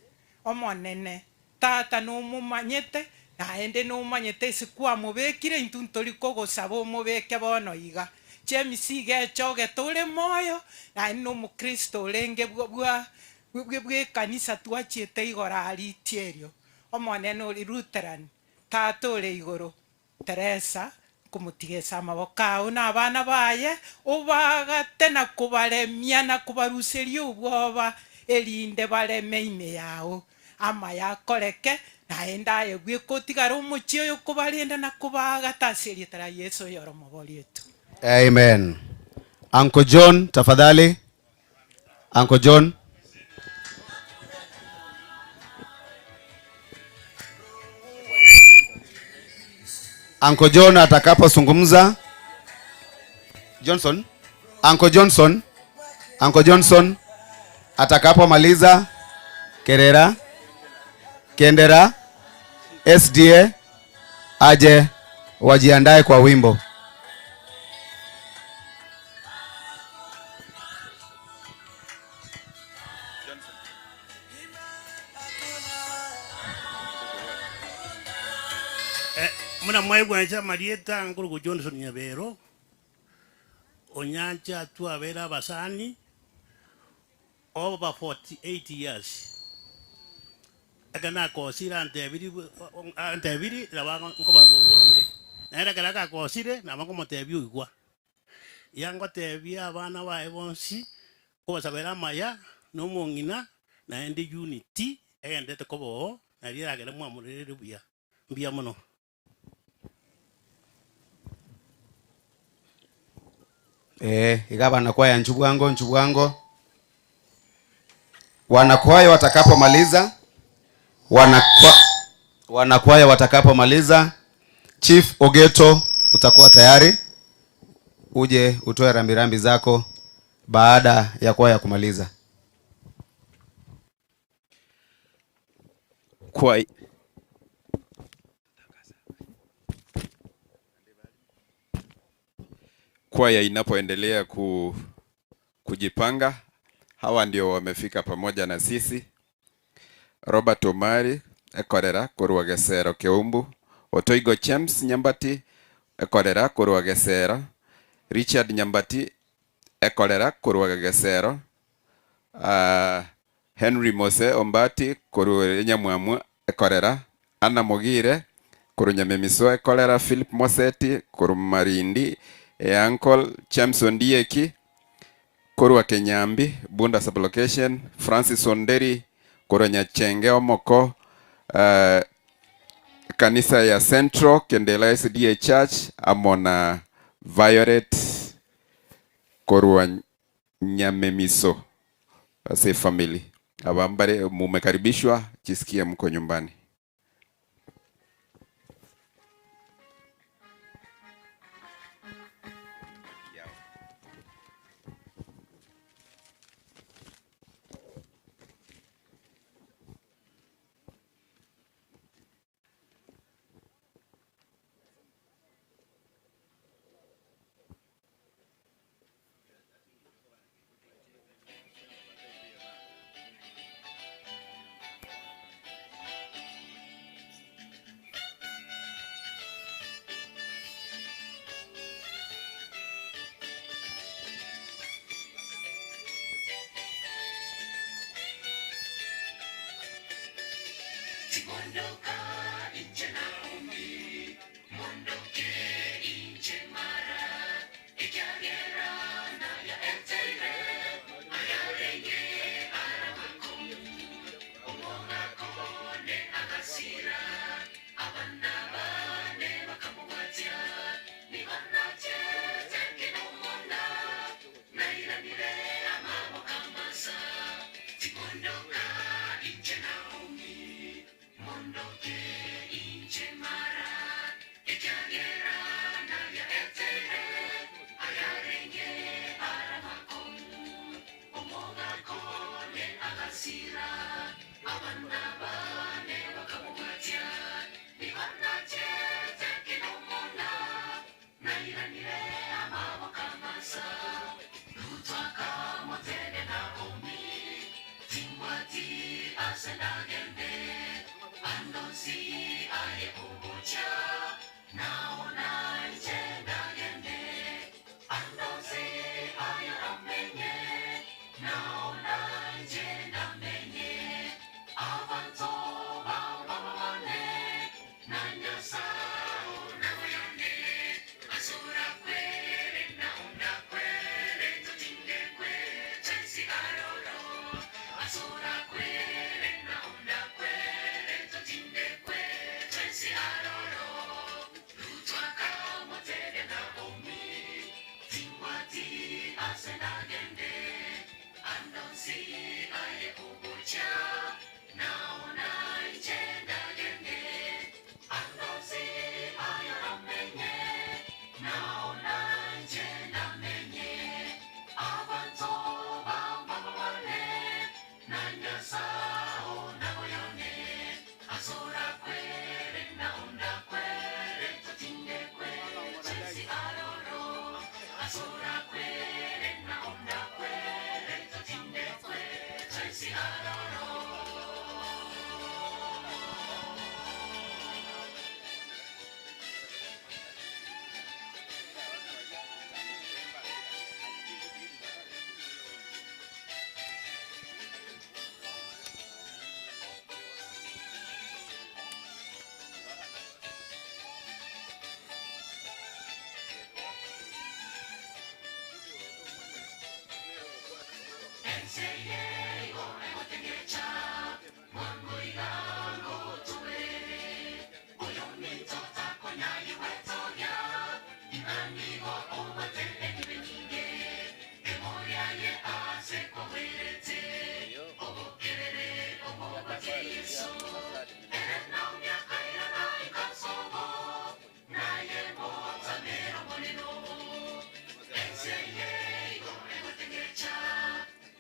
omonene tata no mumanyete naende no manyete sikwa mubekire intuntori kogosaba mubeke bono iga James ige choge tole moyo na no mukristo lenge bwa kanisa twachete igora aliterio omonene ori Lutheran tatole igoro Teresa kumutigesa amaboko una abana baye ubagate na kubaremia na kubaruseria ubwoba erinde bareme ime yao ama yakoreke naenda yegwe kotigara umuchi oyo kubarinda na kubagata seria tara Yesu yoro mobori yetu. Amen. Uncle John tafadhali. Uncle John. Uncle John atakapozungumza. Johnson. Uncle Johnson. Uncle Johnson atakapomaliza. Kerera. Kendera. SDA aje wajiandae kwa wimbo. Muna mwaigwancha Marieta nguru Johnson Nyabero. Onyancha twabera basani over 48 years. Agana kosira antebiri la wango ngoba onge. Naera kala kosire na wango motebi igwa. Yango tebi abana ba ebonsi ko sabera maya no mongina na ende unity ende te kobo na ria gele mwamurere buya. Mbia mono. Igaba nakwaya Nchubwango. Wanakwaya watakapomaliza wanakwaya watakapomaliza, Chief Ogeto utakuwa tayari uje utoe rambirambi zako baada ya kwaya kumaliza. kwaya inapoendelea kujipanga, hawa ndio wamefika pamoja na sisi. Robert Omari ekorera kurwa Gesero Keumbu, Otoigo James Nyambati ekorera kurwa Gesero, Richard Nyambati ekorera kurwa Gesero, Henry Mose Ombati kurwa Nyamwamu ekorera, Anna Mogire kurwa Nyamemiso ekorera, Philip Moseti kurwa Marindi, Uncle James Ondieki kurwa Kenyambi Bunda Sublocation, Francis Onderi kurwa Nyachenge Omoko, kanisa ya Central Kendela SDA Church amona Violet kurwa Nyamemiso ase family. Abambare mumekaribishwa, jisikie mko nyumbani.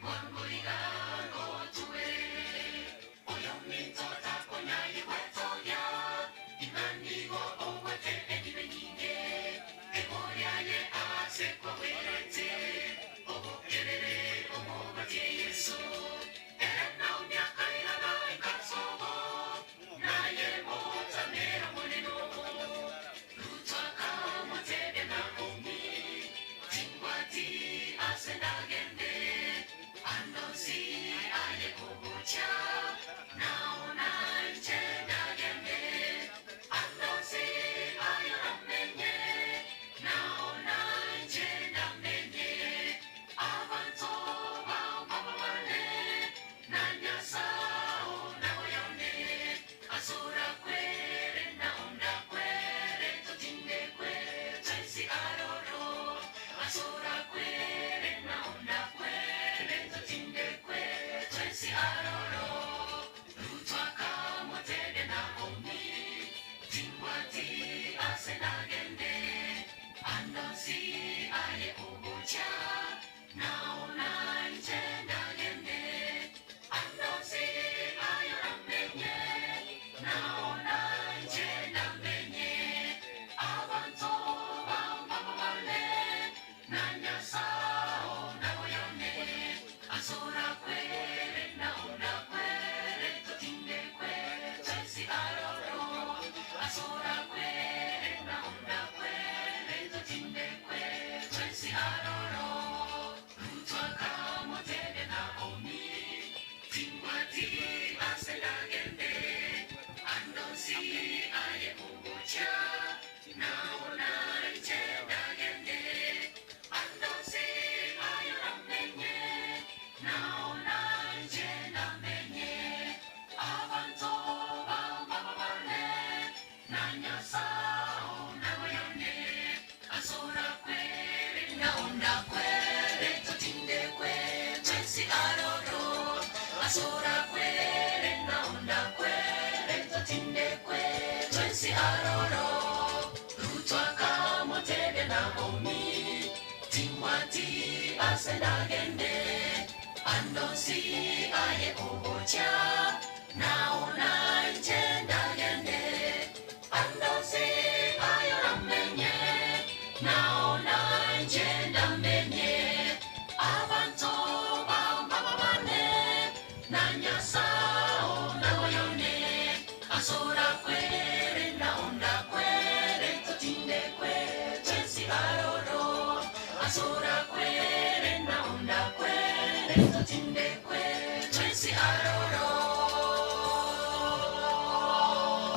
Mungu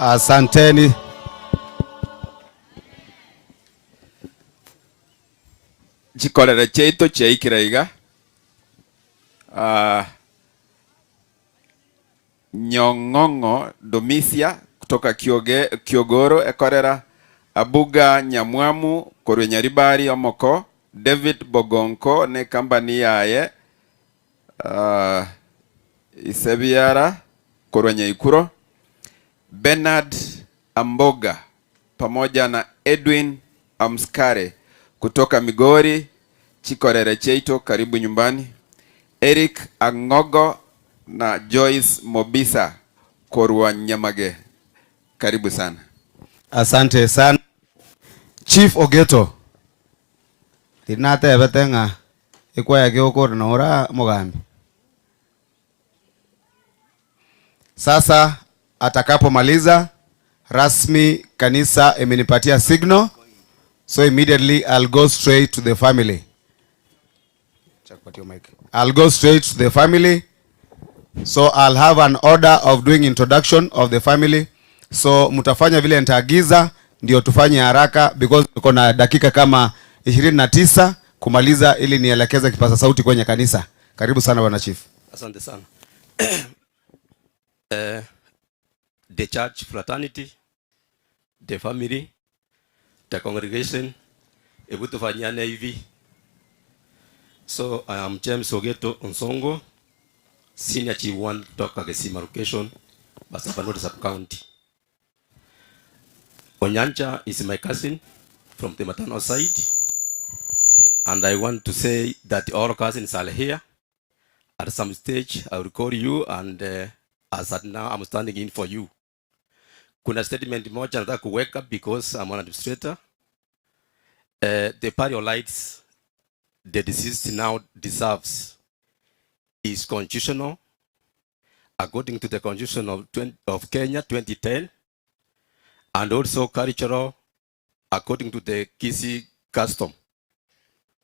Asanteni. Chikolere cheito cheikiraiga. Nyong'ong'o Domisia kutoka Kiogoro ekorera Abuga Nyamwamu korwe Nyaribari omoko David Bogonko ne kambani yaye Isebiara korwe Nyaikuro Bernard Amboga pamoja na Edwin Amskare kutoka Migori Chikorere cheito karibu nyumbani. Eric Angogo na Joyce Mobisa korwa Nyamage karibu sana. Asante sana. Chief Ogeto tinate betenga ikwaya kiokoro na ora Mugambi. Sasa atakapomaliza rasmi kanisa imenipatia signal, so immediately I'll go straight to the family. I'll go straight to the family. So I'll have an order of doing introduction of the family. So mutafanya vile nitaagiza ndio tufanye haraka because tuko na dakika kama 29 kumaliza ili nielekeze kipaza sauti kwenye kanisa. Karibu sana bwana chief. Asante sana. The church fraternity, the family, the congregation, ebu tufanyane hivi. So I am James Ogeto Onsongo, Senior Chief 1 Dr. Gesima location, Basapanote sub-county. Onyancha is my cousin from the maternal side, and I want to say that all cousins are here. At some stage, I will call you, and as at now, I'm standing in for you. Kuna statement moja nataka kuweka because I'm an administrator. The burial rights the deceased now deserves is constitutional according to the Constitution of Kenya 2010, and also cultural according to the Kisii custom.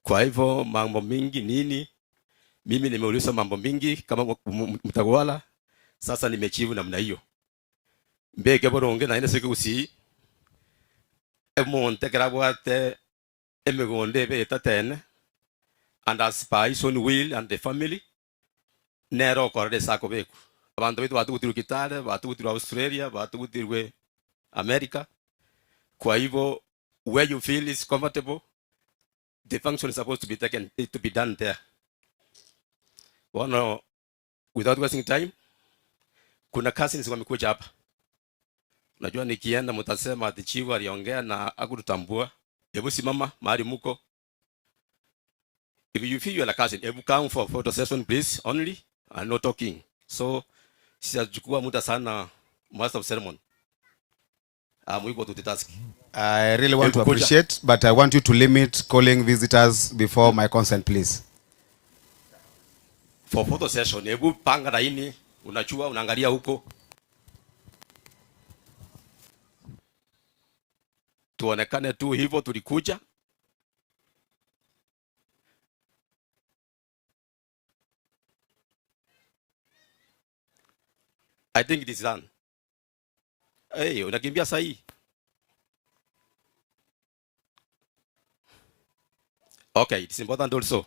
Kwa hivyo mambo mingi nini, mimi nimeuliza mambo mingi kama mtawala, sasa nimechivu namna hiyo. Mbeke boronge na ine siku usi emonte grabwate emegonde be tatene, and as by his own will and the family nero korede sako beku abantu bitu batu kutiru Kitale, batu kutiru Australia, batu kutiru America. Kwa hivyo where you feel is comfortable, the function is supposed to be taken to be done there. Well, without wasting time, kuna cousins wamekuja hapa. Najua nikienda mtasema ati chifu aliongea na akutambua. Hebu simama mahali muko. If you feel you are a cousin, hebu come for photo session please only and no talking. So sijachukua muda sana, master of ceremony. I'm able to the task. I really want to appreciate, but I want you to limit calling visitors before my consent, please. For photo session, hebu panga laini, unachua unaangalia huko. Tuonekane tu hivyo tulikuja. I think it is done. Hey, unakimbia sahi. Okay, it's important also.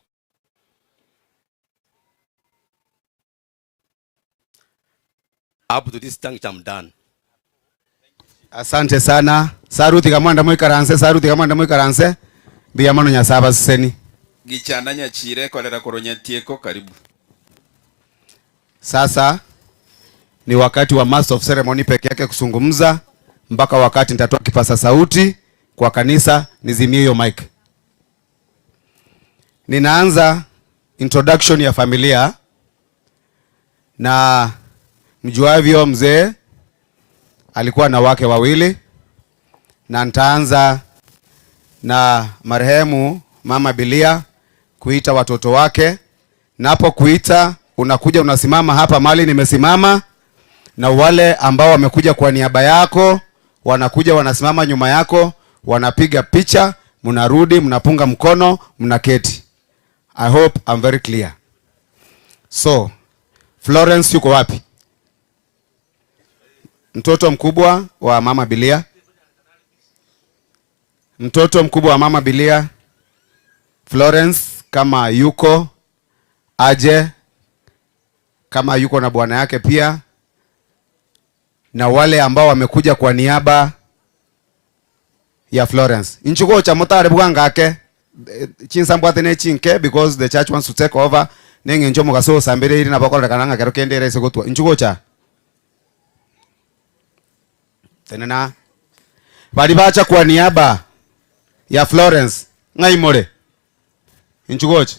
Up to this time, I'm done. Asante sana. Saruti kamanda mwikaranse, saruti kamanda mwikaranse. Biyamano nyasaba seni. Gichana nyachire kolera koronye tieko karibu. Sasa ni wakati wa master of ceremony peke yake kuzungumza, mpaka wakati nitatoa kipasa sauti kwa kanisa nizimie hiyo mic. Ninaanza introduction ya familia, na mjuavyo mzee alikuwa na wake wawili, na nitaanza na marehemu Mama Bilia kuita watoto wake. Napo kuita unakuja unasimama hapa mahali nimesimama, na wale ambao wamekuja kwa niaba yako wanakuja wanasimama nyuma yako, wanapiga picha, mnarudi, mnapunga mkono, mnaketi. I hope I'm very clear. So, Florence yuko wapi? Mtoto mkubwa wa Mama Bilia. Mtoto mkubwa wa Mama Bilia. Florence kama yuko aje, kama yuko na bwana yake pia, na wale ambao wamekuja kwa niaba ya Florence. Inchuko cha motare bwangake chinsambwate ne chinke because the church wants to take over. Nenge njomo gaso sambere iri na bakola kananga kero kendere segotwa. Inchuko cha tenena bali bacha kwa niaba ya Florence ngai more. Inchuko cha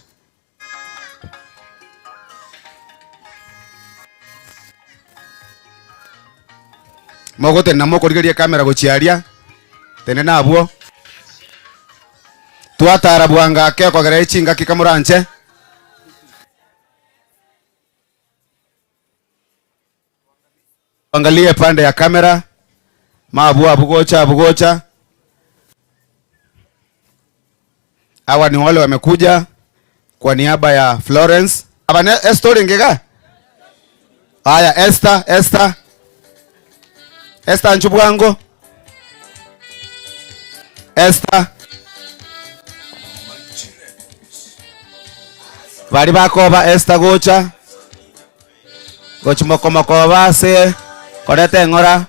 mogote na moko rigeria kamera gochiaria tenena abuo twatara bwanga ke kwa gere chinga kikamuranche angalie pande ya kamera maabu abugocha. Hawa ni wale wamekuja kwa niaba ya Florence. Abane Esther ngega. Haya Esther Nchubwango. Esther. Bali bakoba Esther gocha. Gochimoko base korete ngora.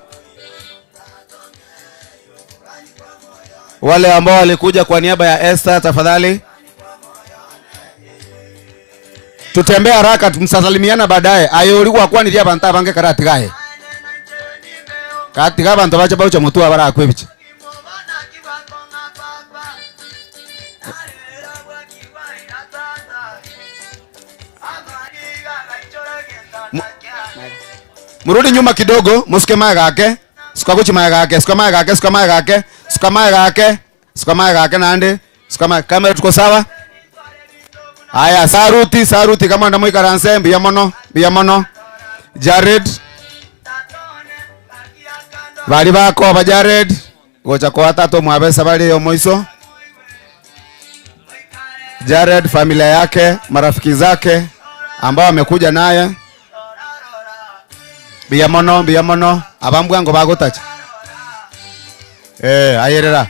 Wale ambao walikuja kwa niaba ya Esther, tafadhali tutembea haraka, tumsalimiana baadaye. Ayo ulikuwa kwa nilia banta bange karati gae kati gaba ndo bacha baucha mutu abara kwebicha murudi nyuma kidogo, musike mae gake sikaguchi mae gake sukamae gake nande sukamae. Kamera tuko sawa? Haya, saruti kama ndo mwikaranse mbia mono Jared bali bako ba Jared gocha kwa tatu mwabesa bali yo moiso Jared, familia yake, marafiki zake ambao wamekuja naye mbia mono abambwango bagotacha ayerera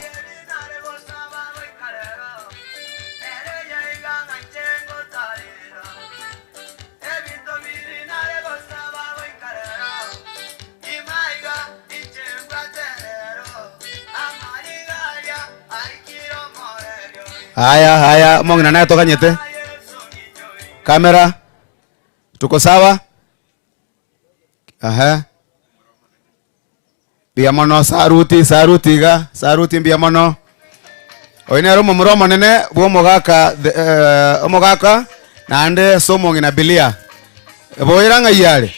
Haya, mongina naye toka nyete. Kamera. Tuko sawa? Aha. Bia mono saruti bia mono. Oine muromo nene bo omogaka na ande somo ngina Bilia. Boera ngayale.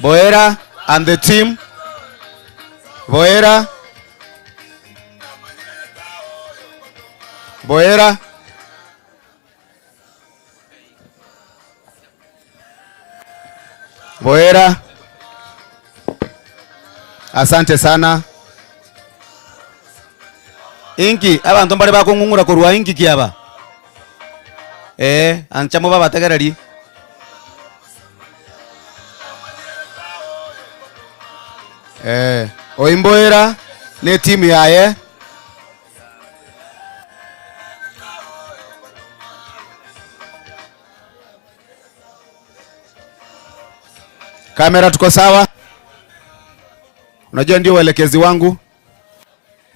Boera and the team. Boera asante sana. Inki abantu mbali bakungungura kurwa inki kiaba anchamo baba tegereri oimboera ne timu yaye. Kamera tuko sawa? Unajua ndio waelekezi wangu.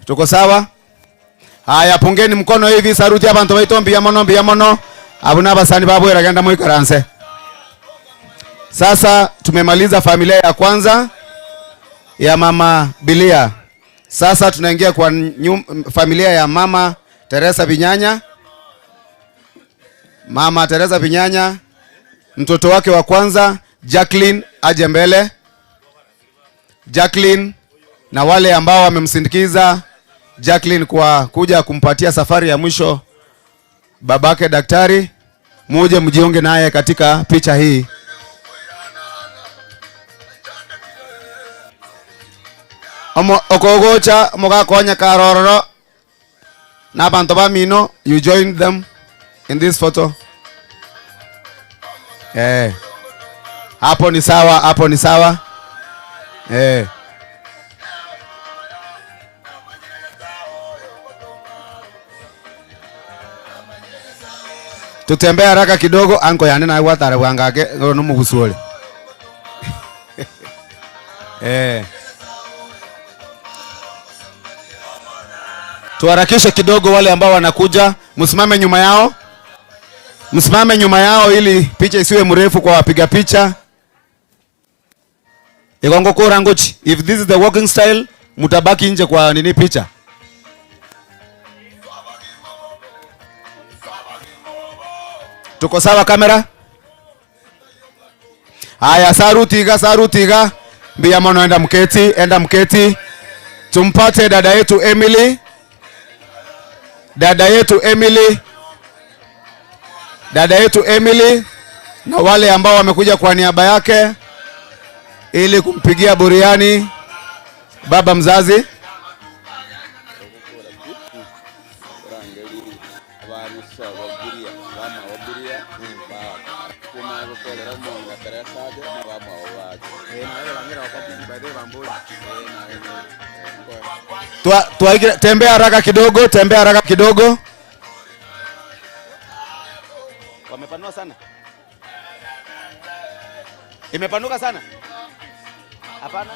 Tuko sawa? Haya, pungeni mkono hivi, saruti abantu baito mbia mono abuna basani babwera ganda mwikaranse. Sasa tumemaliza familia ya kwanza ya mama Bilia. Sasa tunaingia kwa familia ya mama Teresa Binyanya. Mama Teresa Binyanya, mtoto wake wa kwanza Jacqueline aje mbele. Jacqueline na wale ambao wamemsindikiza Jacqueline kwa kuja kumpatia safari ya mwisho babake daktari, muje mjiunge naye katika picha hii. Okogocha mugakonya karororo na bantu bamino, you join them in this photo. Hapo ni sawa, hapo ni sawa. Tutembea haraka kidogo, anko yane na watare wangake ngono mugusole. Tuharakishe kidogo, wale ambao wanakuja msimame nyuma yao. Msimame nyuma yao ili picha isiwe mrefu kwa wapiga picha. Ikongo kora ngochi. If this is the walking style, mutabaki nje kwa nini picha. Tuko sawa kamera? Haya, sarutiga. Mbia mono enda mketi. Tumpate dada yetu Emily. Dada yetu Emily na wale ambao wamekuja kwa niaba yake ili kumpigia buriani baba mzazi. Tembea haraka kidogo. Wamepanua sana. Imepanuka sana. Hapana.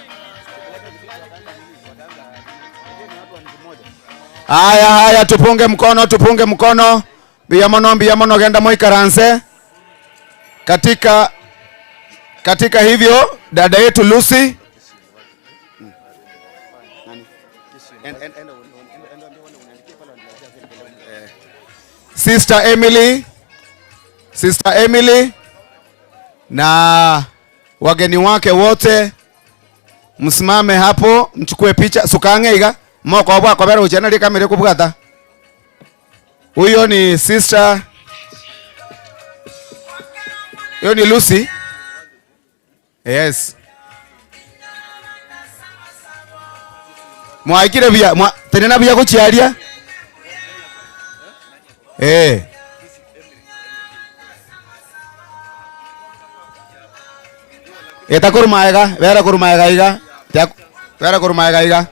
Haya, tupunge mkono. Biyamono genda moikaranse. Katika hivyo dada yetu Lucy. Sister Emily na wageni wake wote msimame hapo, mchukue picha. Sukangeiga moko obwa kobera uchana ri kamera kubugata. Huyo ni sister, huyo ni Lucy. Yes. Mwaikire bia tenena bia kuchiaria. Eta kurmaega, vera kurmaega iga. Vera kurmaega iga.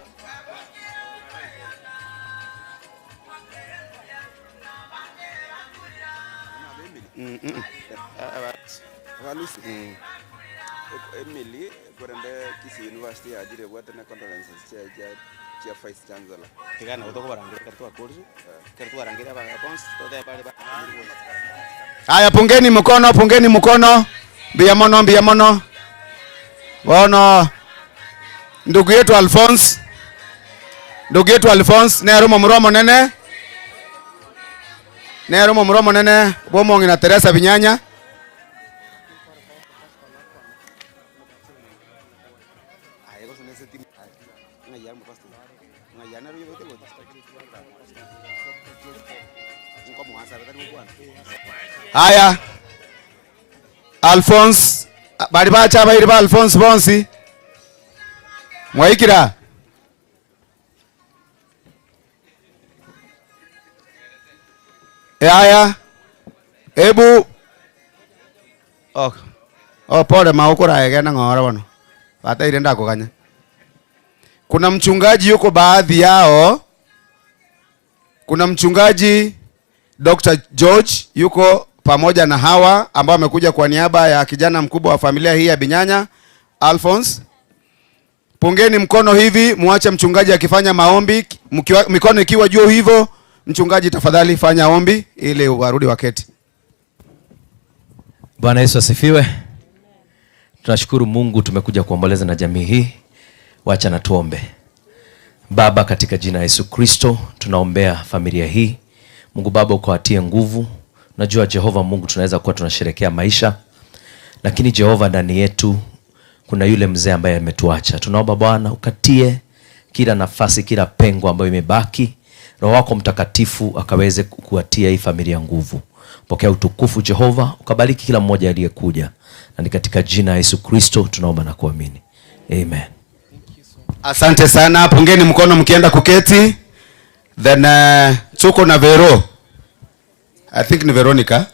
Emily kurende Kisii University ajire wetene conference chia vice chancellor. Tigana utoko barangira kartua kursu. Kartua barangira ba bons tote pale ba. Haya, pungeni mkono. Biyamono. Bono ndugu yetu Alphonse. Nerumo mromo nene. Bomongi na Teresa Binyanya. Haya, Alphonse bari bacha ba Alphonse bonsi mwaikira. Haya, ebu pole maukura egena ngora bono bata ile ndako kanya. Kuna mchungaji yuko baadhi yao. Kuna mchungaji Dr. George yuko pamoja na hawa ambao wamekuja kwa niaba ya kijana mkubwa wa familia hii ya Binyanya, Alphonse. Pungeni mkono hivi, muache mchungaji akifanya maombi, mikono ikiwa juu hivyo. Mchungaji tafadhali fanya ombi ili warudi waketi. Bwana Yesu asifiwe. Tunashukuru Mungu tumekuja kuomboleza na jamii hii. Wacha na tuombe. Baba, katika jina la Yesu Kristo tunaombea familia hii. Mungu Baba, ukawatie nguvu. Najua Jehova Mungu tunaweza kuwa tunasherehekea maisha, lakini Jehova ndani yetu kuna yule mzee ambaye ametuacha. Tunaomba Bwana ukatie kila nafasi, kila pengo ambayo imebaki. Roho wako Mtakatifu akaweze kuwatia hii familia nguvu. Pokea utukufu Jehova, ukabariki kila mmoja aliyekuja. Na ni katika jina la Yesu Kristo tunaomba na kuamini. Amen. Asante sana. Pungeni mkono mkienda kuketi. Then tuko na Vero. I think ni Veronica.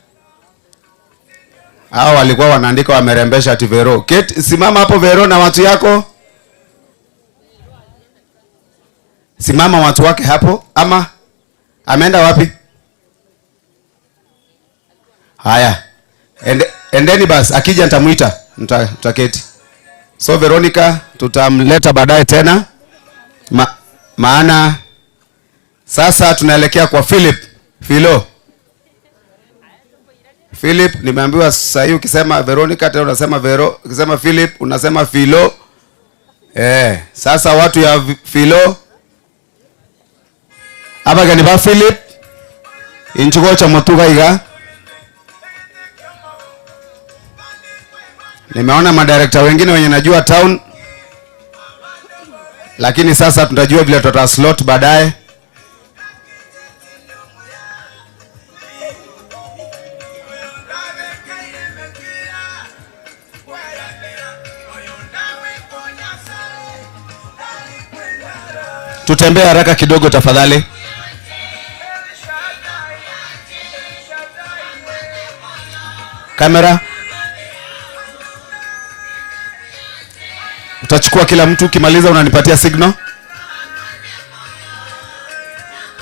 Hao walikuwa wanaandika wamerembesha ati Vero. Keti, simama hapo Vero na watu yako. Simama watu wake hapo, ama ameenda wapi? Haya. Endeni basi, akija nitamuita. Mtaketi. So Veronica tutamleta baadaye tena. Maana sasa tunaelekea kwa Philip, nimeambiwa sasa hivi ukisema Veronica tena unasema Vero, ukisema Philip unasema Philo. Sasa watu ya Philo hapa gani ba Philip inchuko cha motuga iga. Nimeona madirector wengine wenye najua town, lakini sasa tutajua vile tuta slot baadaye. Tutembee haraka kidogo tafadhali. Kamera. Utachukua kila mtu, kimaliza unanipatia signal.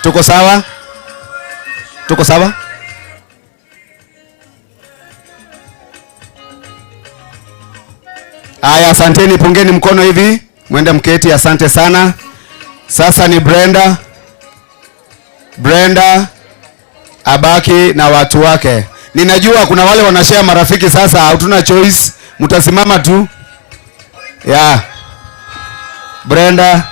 Tuko sawa? Tuko sawa? Aya, asanteni, pungeni mkono hivi. Mwende mketi, asante sana. Sasa ni Brenda abaki na watu wake. Ninajua kuna wale wanashare marafiki, sasa hatuna choice. Mtasimama tu. Yeah. Brenda.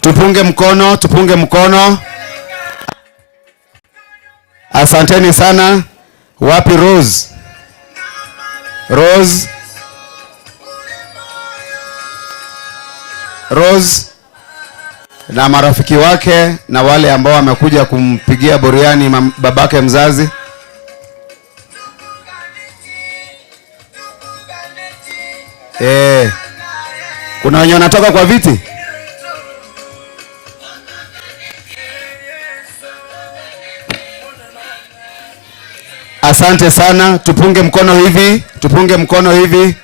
Tupunge mkono. Asanteni sana. Wapi Rose? Rose na marafiki wake na wale ambao wamekuja kumpigia buriani babake mzazi. Kuna wenye wanatoka kwa viti? Asante sana, tupunge mkono hivi.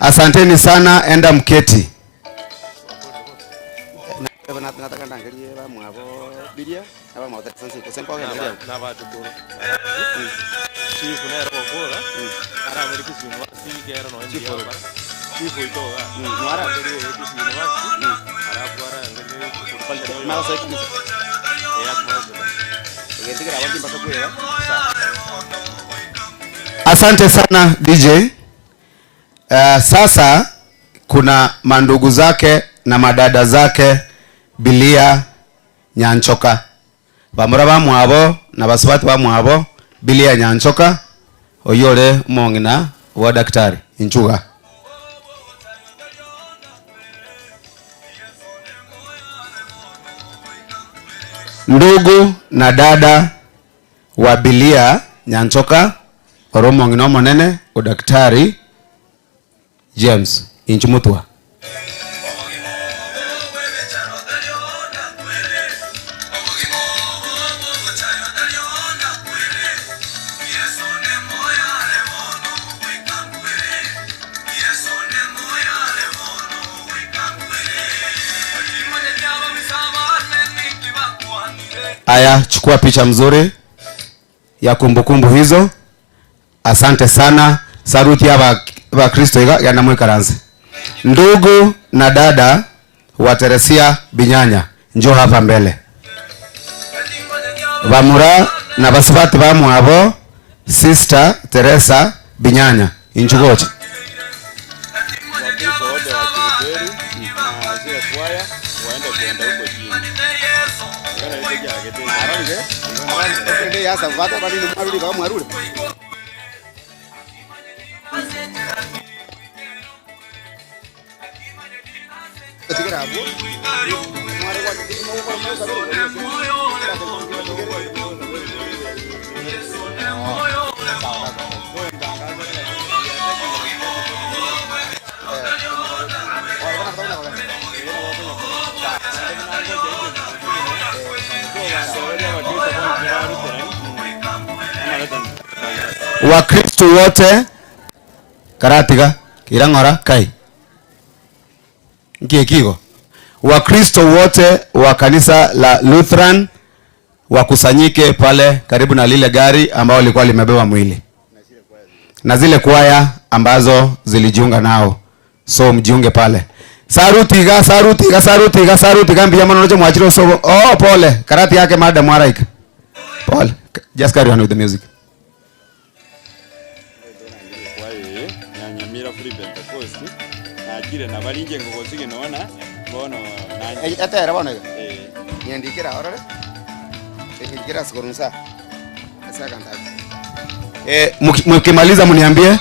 Asanteni sana, enda mketi. Asante sana DJ. Sasa kuna mandugu zake na madada zake Bilia Nyanchoka. Bamuraba mwabo na baswati ba mwabo Bilia Nyanchoka oyole mongina wa daktari Inchuga. Ndugu na dada wa Bilia Nyanchoka oromo ngino monene o daktari James Inchumutua. Aya, chukua picha mzuri ya kumbukumbu hizo. Asante sana. Saruti ya Kristo ya namwe karanze. Ndugu na dada wa Teresia Binyanya, njoo hapa mbele. Bamura na basubati bamwabo Sister Teresa Binyanya inchugoche. Wakristo wote karatiga kirangora kai nkiekiko. Wakristo wote wa kanisa la Lutheran wakusanyike pale karibu na lile gari ambao lilikuwa limebeba mwili na zile kwaya ambazo zilijiunga nao, so mjiunge pale. Sarutiga mbia manoje mwachiro so. Oh, pole karati yake madam Mwaraika, pole, just carry on with the music. Etera bona niandikira orore nikira sikurunsa sasa kanta mkimaliza mniambie.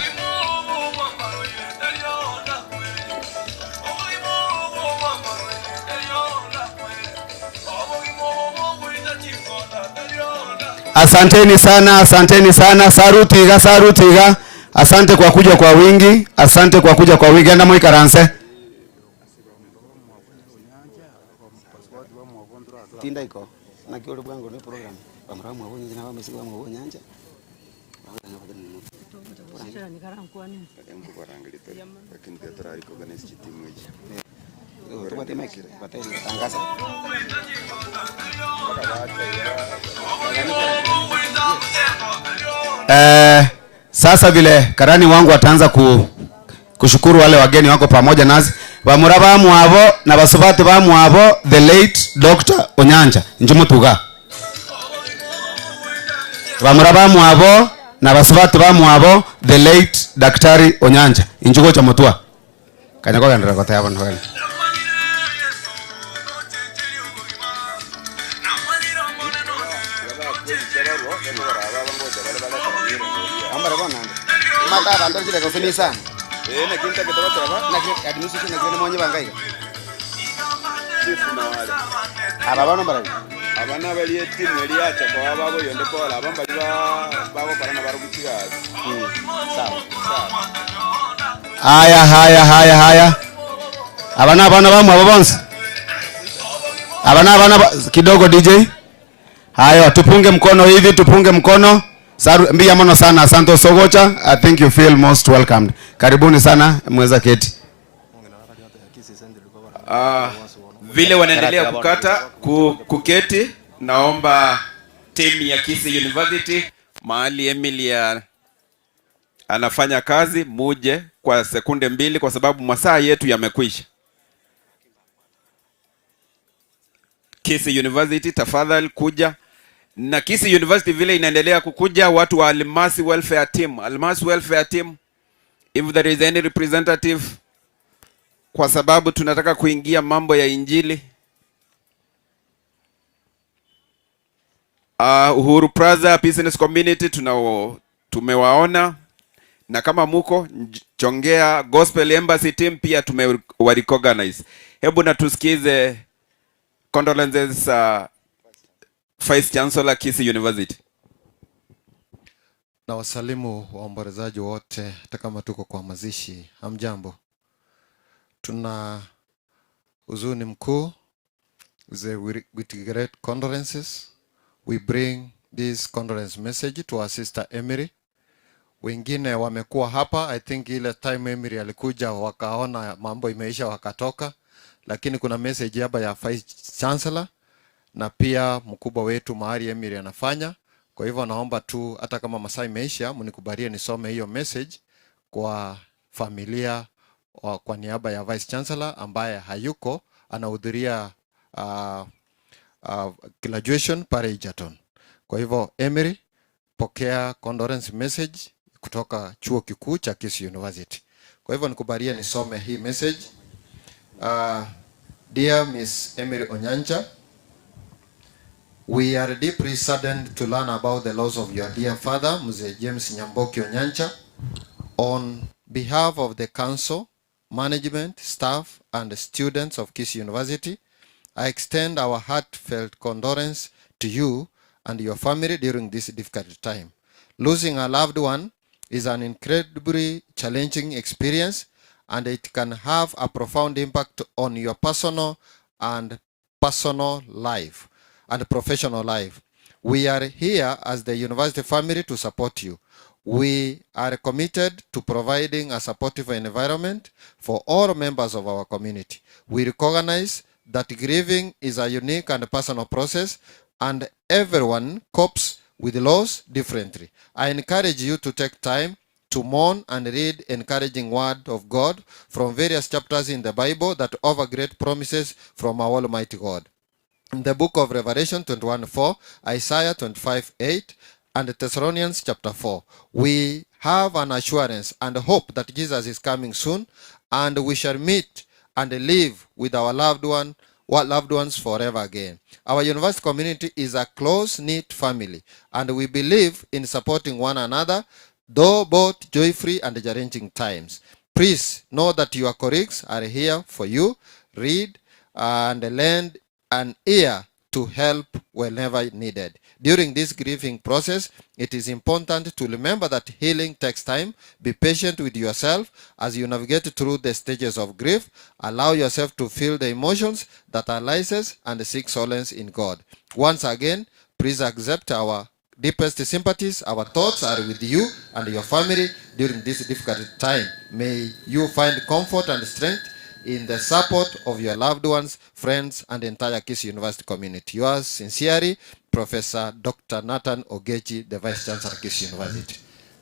Asanteni sana. Sarutiga. Asante kwa kuja kwa wingi. Enda mwikaranse. Tinda iko. Na kiole bwangu ni program. Bamramu wabonye jina wa mesiga wa nyanja. Sasa vile karani wangu wataanza kushukuru wale wageni wako pamoja nasi. Bamuraba mwabo na basubati ba mwabo the late Dr. Onyanja njumutuga. Bamuraba mwabo na basubati ba mwabo the late Daktari Onyanja injugo cha mutua. Kanyako gandira kota yabo ntwene. Mata bandar jile ko finisa. Na kinta ke toba toba na ke administration na ke monye bangai. Chifu na wale. Ababa no barabi. Abana bali timu eli acha kwa babo yonde pola abamba babo parana baru kuchiga. Sawa. Haya. Abana bamu ababonsi. Abana kidogo DJ. Hayo tupunge mkono. Mbia mono sana, asante Sogocha. I think you feel most welcomed. Karibuni sana, mweza keti. Vile wanaendelea kuketi, naomba timu ya Kisii University mahali Emily anafanya kazi muje kwa sekunde 2 kwa sababu masaa yetu yamekwisha. Kisii University tafadhali kuja. Na Kisii University vile inaendelea kukuja watu wa Almasi Welfare Team, if there is any representative, kwa sababu tunataka kuingia mambo ya injili. Uhuru Plaza Business Community tumewaona, na kama muko Chongea Gospel Embassy Team pia tumewarecognize. Hebu na tusikize condolences Vice Chancellor Kisii University. Na wasalimu waombolezaji wote hata kama tuko kwa mazishi. Hamjambo. Tuna huzuni mkuu. With great condolences we bring this condolence message to our sister Emery. Wengine wamekuwa hapa, I think ile time Emery alikuja wakaona mambo imeisha wakatoka, lakini kuna message hapa ya Vice Chancellor na pia mkubwa wetu mahali Emery anafanya. Kwa hivyo naomba tu hata kama masaa imeisha mnikubalie nisome hiyo message kwa familia kwa niaba ya Vice Chancellor ambaye hayuko, anahudhuria graduation pale Egerton. Kwa hivyo Emery, pokea condolence message kutoka chuo kikuu cha Kisii University. Kwa hivyo nikubalia nisome hii message. Dear Miss Emery Onyancha, we are deeply saddened to learn about the loss of your dear father, Mzee James Nyamboki Onyancha. On behalf of the council, management, staff, and students of Kisii University, I extend our heartfelt condolence to you and your family during this difficult time. Losing a loved one is an incredibly challenging experience, and it can have a profound impact on your personal life and professional life. We are here as the university family to support you. We are committed to providing a supportive environment for all members of our community. We recognize that grieving is a unique and personal process, and everyone copes with loss differently. I encourage you to take time to mourn and read encouraging word of God from various chapters in the Bible that offer great promises from our Almighty God. In the book of Revelation 21:4, Isaiah 25:8, and Thessalonians chapter 4, we have an assurance and hope that Jesus is coming soon, and we shall meet and live with our loved ones forever again. Our university community is a close-knit family, and we believe in supporting one another, though both joy-free and challenging times. Please know that your colleagues are here for you. Read and lend an ear to help whenever needed. During this grieving process, it is important to remember that healing takes time. Be patient with yourself as you navigate through the stages of grief. Allow yourself to feel the emotions that arises and seek solace in God. Once again, please accept our deepest sympathies. Our thoughts are with you and your family during this difficult time. May you find comfort and strength in the support of your loved ones, friends, and the entire Kisii University community. Yours sincerely, Professor Dr. Nathan Ogechi, the Vice Chancellor of Kisii University.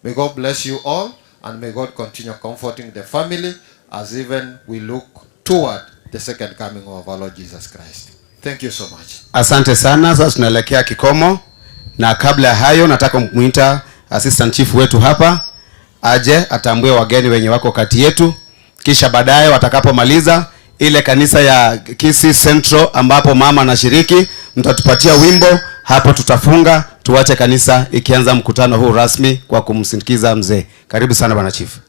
May God bless you all, and may God continue comforting the family as even we look toward the second coming of our Lord Jesus Christ. Thank you so much. Asante sana. Sasa tunaelekea kikomo, na kabla ya hayo nataka kumuita assistant chief wetu hapa aje atambue wageni wenye wako kati yetu, kisha baadaye watakapomaliza ile kanisa ya Kisii Central ambapo mama anashiriki, mtatupatia wimbo hapo, tutafunga tuache kanisa ikianza mkutano huu rasmi kwa kumsindikiza mzee. Karibu sana bwana chief.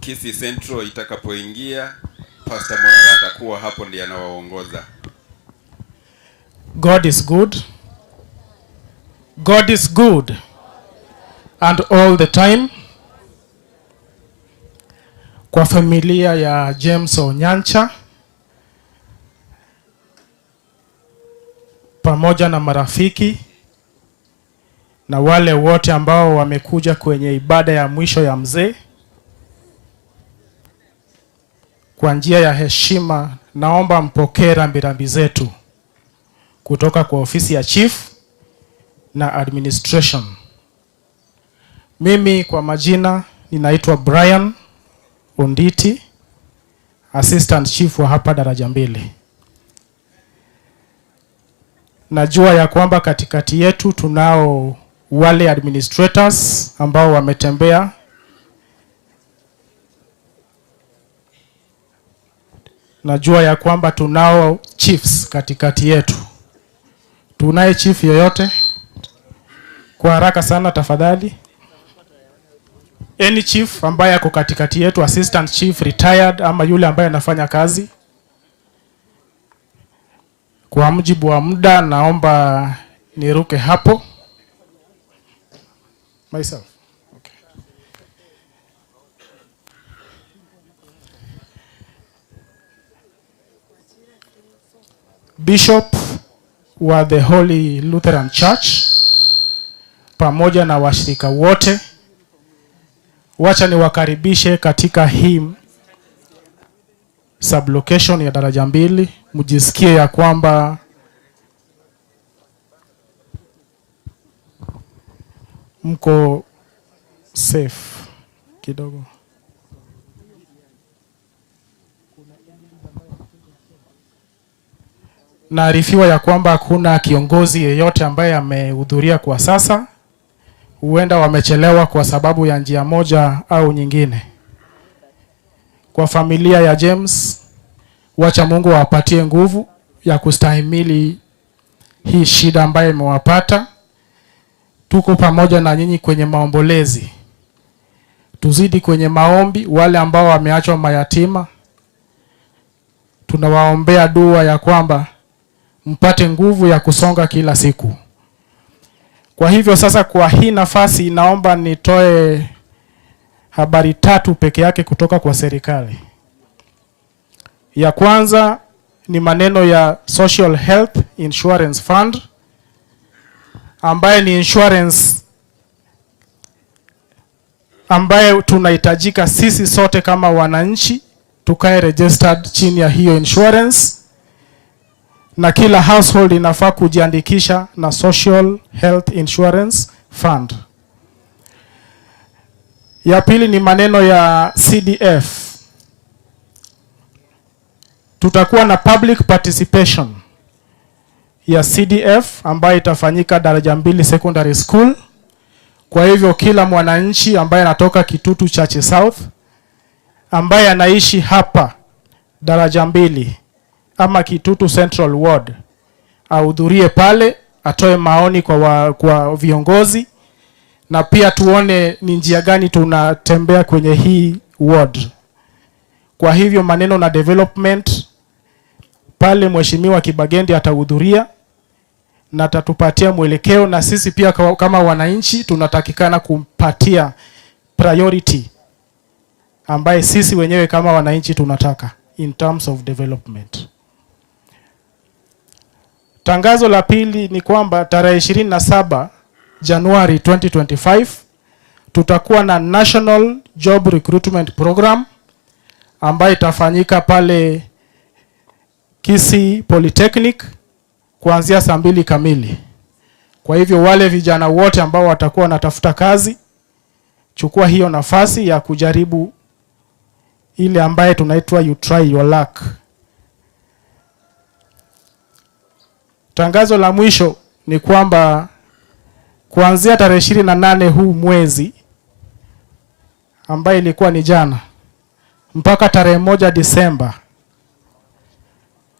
Kisii Central itakapoingia, Pastor Morara atakuwa hapo ndiye anawaongoza. God is good. God is good. And all the time. Kwa familia ya James Onyancha pamoja na marafiki na wale wote ambao wamekuja kwenye ibada ya mwisho ya mzee, kwa njia ya heshima naomba mpokee rambirambi zetu kutoka kwa ofisi ya chief na administration. Mimi kwa majina ninaitwa Brian Onditi, assistant chief wa hapa daraja mbili. Najua ya kwamba katikati yetu tunao wale administrators ambao wametembea. Najua ya kwamba tunao chiefs katikati yetu. Tunaye chief yoyote? Kwa haraka sana tafadhali. Any chief ambaye ako katikati yetu, assistant chief, retired, ama yule ambaye anafanya kazi. Kwa mujibu wa muda naomba niruke hapo. Myself. Okay. Bishop wa the Holy Lutheran Church pamoja na washirika wote, wacha niwakaribishe katika hii sublocation ya daraja mbili. Mjisikie ya kwamba mko safe kidogo. naarifiwa ya kwamba hakuna kiongozi yeyote ambaye amehudhuria kwa sasa. Huenda wamechelewa kwa sababu ya njia moja au nyingine. Kwa familia ya James, wacha Mungu awapatie nguvu ya kustahimili hii shida ambayo imewapata. Tuko pamoja na nyinyi kwenye maombolezi. Tuzidi kwenye maombi. Wale ambao wameachwa mayatima, tunawaombea dua ya kwamba mpate nguvu ya kusonga kila siku. Kwa hivyo sasa, kwa hii nafasi naomba nitoe habari 3 peke yake kutoka kwa serikali. Ya kwanza ni maneno ya Social Health Insurance Fund, ambaye ni insurance ambaye tunahitajika sisi sote kama wananchi tukae registered chini ya hiyo insurance, na kila household inafaa kujiandikisha na Social Health Insurance Fund. Ya pili ni maneno ya CDF. Tutakuwa na public participation ya CDF ambayo itafanyika daraja 2 secondary school. Kwa hivyo kila mwananchi ambaye anatoka Kitutu Chache South, ambaye anaishi hapa daraja 2 ama Kitutu Central Ward, ahudhurie pale, atoe maoni kwa viongozi, na pia tuone ni njia gani tunatembea kwenye hii ward. Kwa hivyo maneno na development pale, Mheshimiwa Kibagendi atahudhuria na atatupatia mwelekeo, na sisi pia kama wananchi tunatakikana kumpatia priority ambaye sisi wenyewe kama wananchi tunataka in terms of development. Tangazo la pili ni kwamba tarehe 27 Januari 2025 tutakuwa na National Job Recruitment Program ambayo itafanyika pale Kisii Polytechnic kuanzia saa 2 kamili. Kwa hivyo wale vijana wote ambao watakuwa wanatafuta kazi, chukua hiyo nafasi ya kujaribu ile ambaye tunaitwa you try your luck. Tangazo la mwisho ni kwamba kuanzia tarehe 28 huu mwezi ambaye ilikuwa ni jana mpaka tarehe 1 Disemba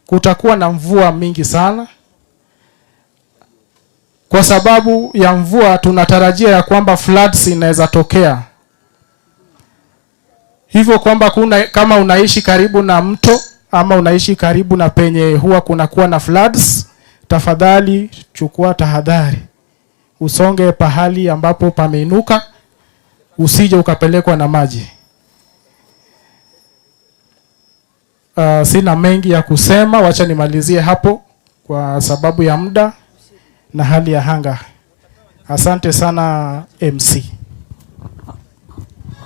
kutakuwa na mvua mingi sana. Kwa sababu ya mvua tunatarajia ya kwamba floods inaweza tokea. Hivyo kwamba kama unaishi karibu na mto ama unaishi karibu na penye huwa kunakuwa na floods, tafadhali chukua tahadhari. Usonge pahali ambapo pameinuka, usije ukapelekwa na maji. Sina mengi ya kusema, wacha nimalizie hapo kwa sababu ya muda na hali ya anga. Asante sana MC.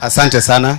Asante sana.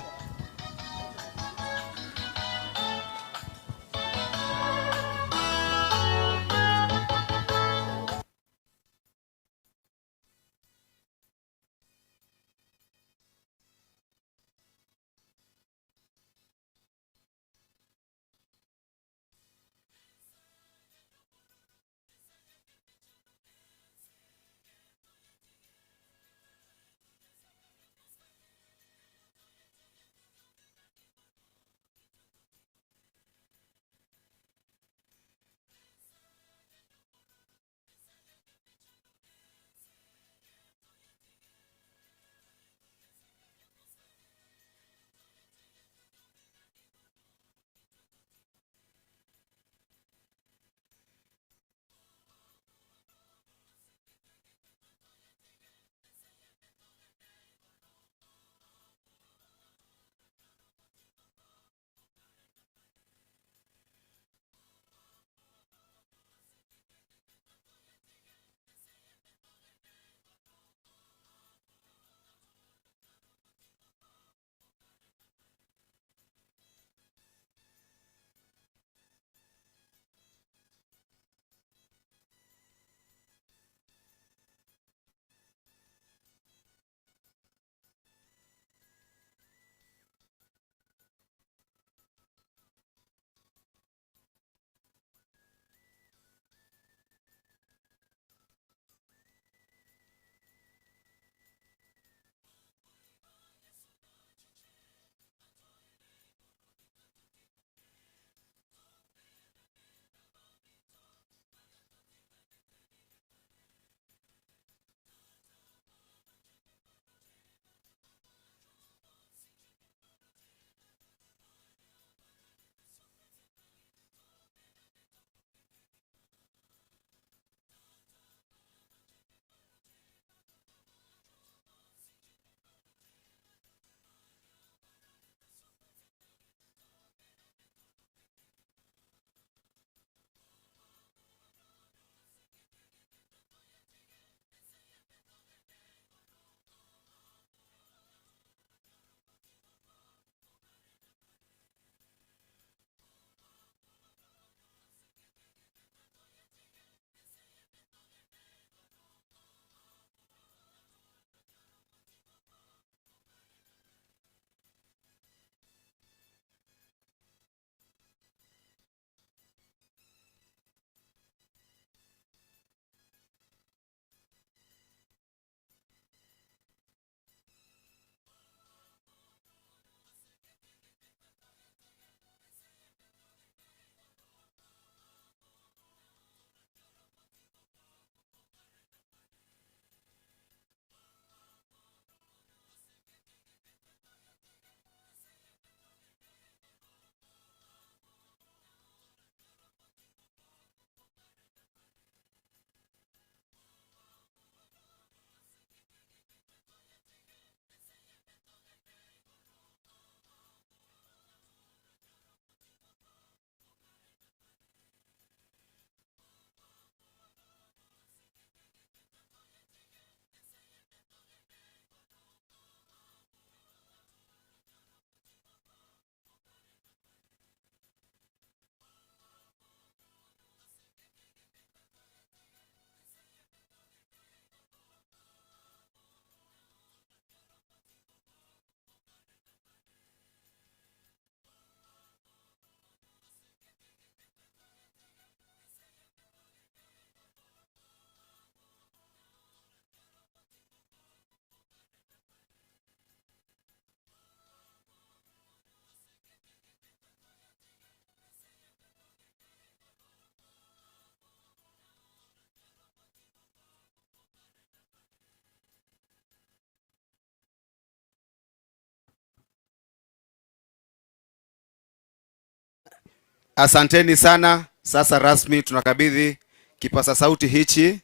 Asanteni sana. Sasa rasmi tunakabidhi kipasa sauti hichi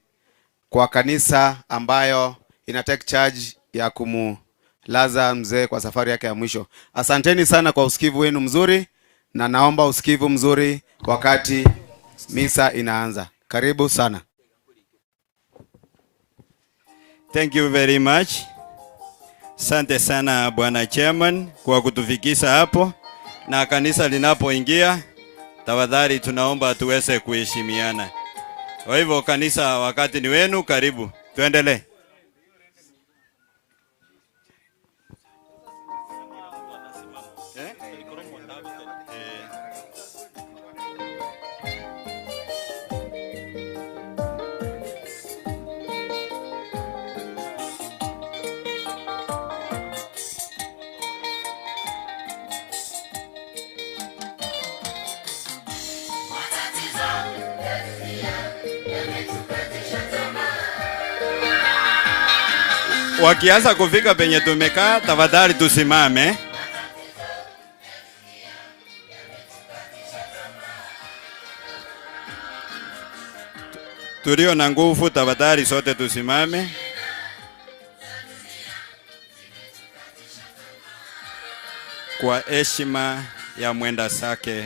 kwa kanisa ambayo ina take charge ya kumlaza mzee kwa safari yake ya mwisho. Asanteni sana kwa usikivu wenu mzuri, na naomba usikivu mzuri wakati misa inaanza. Karibu sana. Thank you very much. Asante sana Bwana Chairman kwa kutufikisha hapo, na kanisa linapoingia tafadhali tunaomba tuweze kuheshimiana. Kwa hivyo kanisa, wakati ni wenu, karibu. Tuendelee. Wakianza kufika penye tumekaa, tafadhali tusimame. Tulio na nguvu, tafadhali sote tusimame. Kwa heshima ya mwenda zake.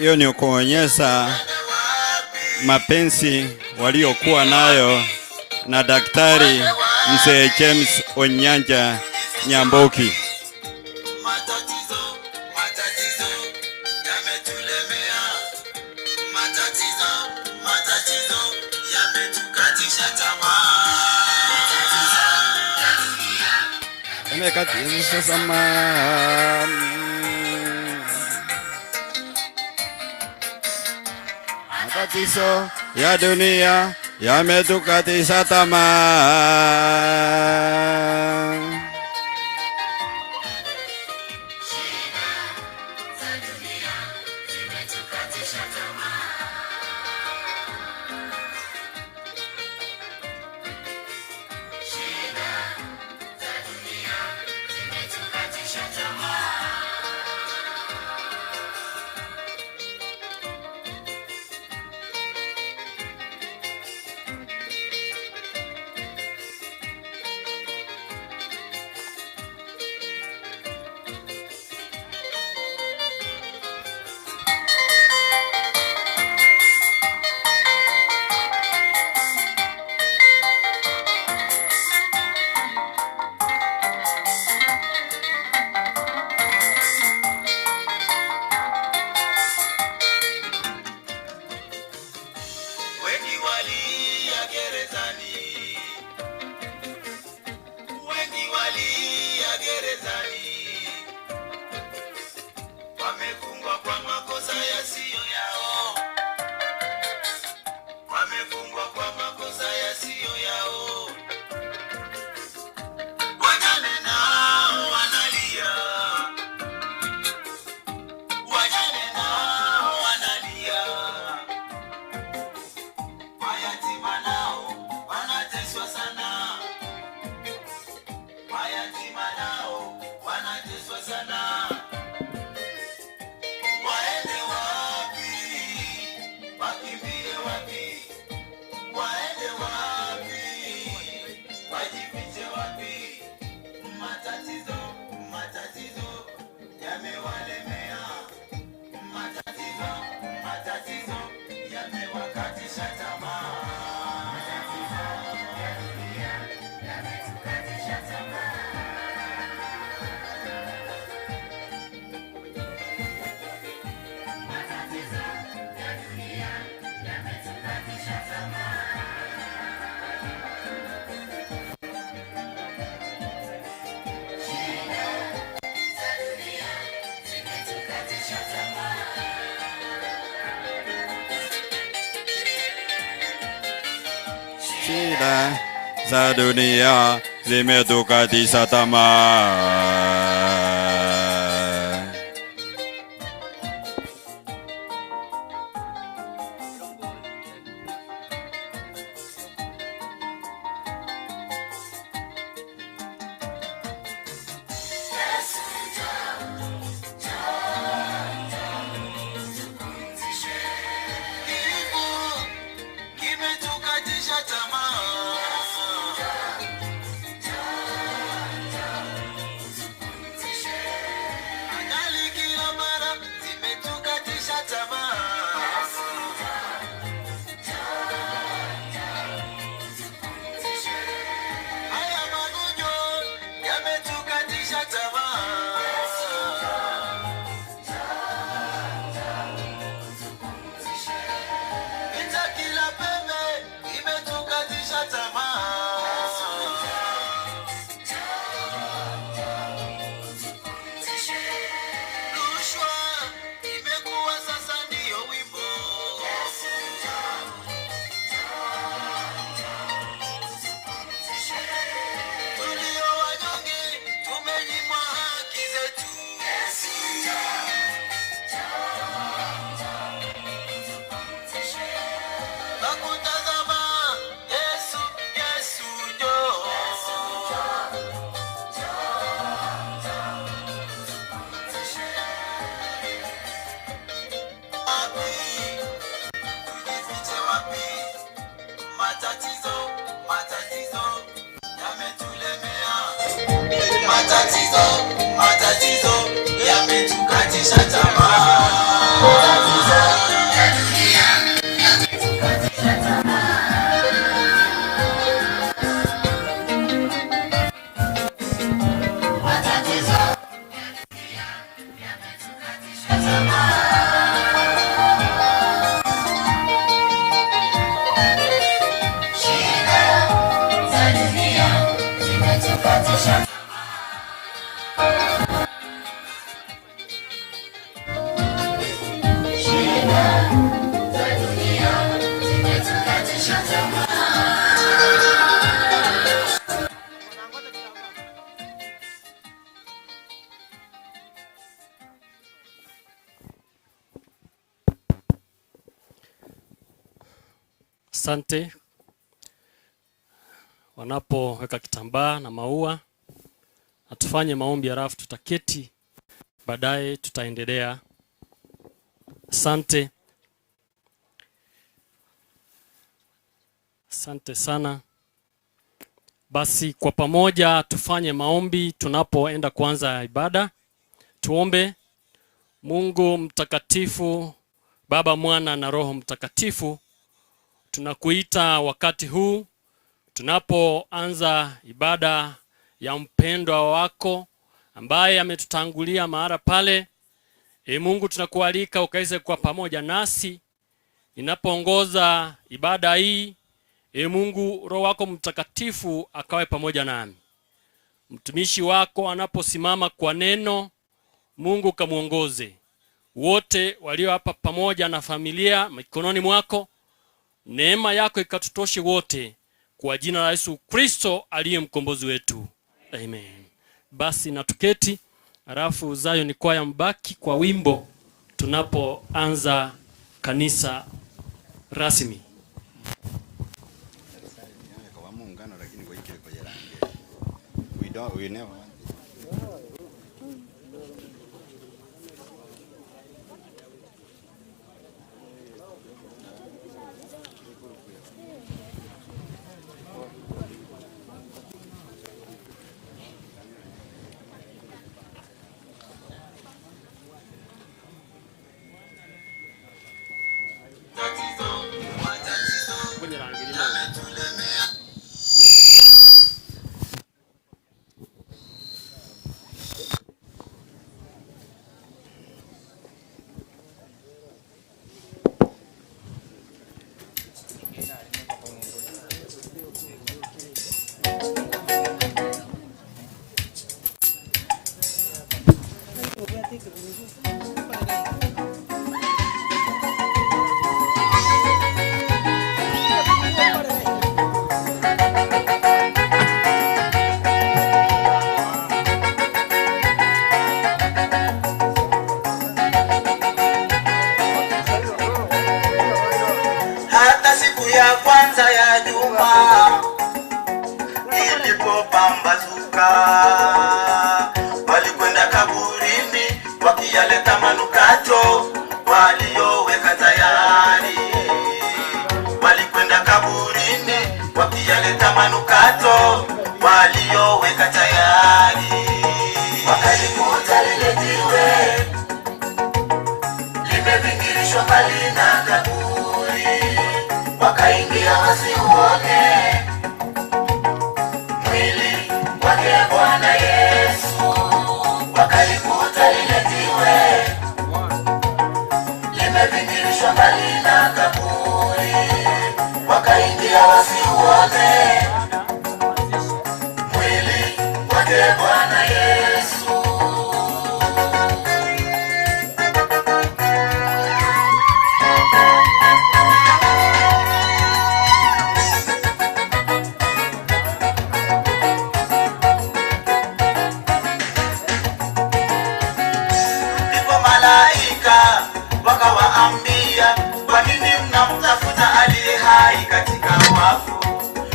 Hiyo ni kuonyesha mapenzi waliokuwa nayo na Daktari Mzee James Onyancha Nyamboki. Matatizo ya dunia yametukatisha tamaa. shida za dunia zimetukatisha tamaa. Matatizo yametukatisha tamaa. Asante. Wanapoweka kitambaa na maua, atufanye maombi halafu tutaketi, baadaye tutaendelea. Asante. Asante sana. Basi kwa pamoja tufanye maombi tunapoenda kuanza ibada. Tuombe. Mungu mtakatifu, Baba, Mwana na Roho Mtakatifu, tunakuita wakati huu tunapoanza ibada ya mpendwa wako ambaye ametutangulia mahali pale. Mungu, tunakualika ukaweze kuwa pamoja nasi ninapoongoza ibada hii. Mungu, Roho wako Mtakatifu akawe pamoja nami. Mtumishi wako anaposimama kwa neno, Mungu kamuongoze. Wote walio hapa pamoja na familia mikononi mwako, neema yako ikatutoshe wote, kwa jina la Yesu Kristo aliye mkombozi wetu. Amen. Basi na tuketi, halafu Zayo ni kwaya mbaki kwa wimbo tunapoanza kanisa rasmi. We never. malaika walikwenda kaburini wakiyaleta manukato walioweka tayari. Walikwenda kaburini wakiyaleta manukato walioweka tayari. Wakalikuta lile jiwe limevingirishwa mbali na kaburi, wakaingia wasiuone mwili wake Bwana Yesu. Wakalikuta lile jiwe limevingirishwa mbali na kaburi, wakaingia wasiuone mwili wake Bwana Yesu. Malaika wakawaambia, kwa nini mnamtafuta aliye hai katika wafu?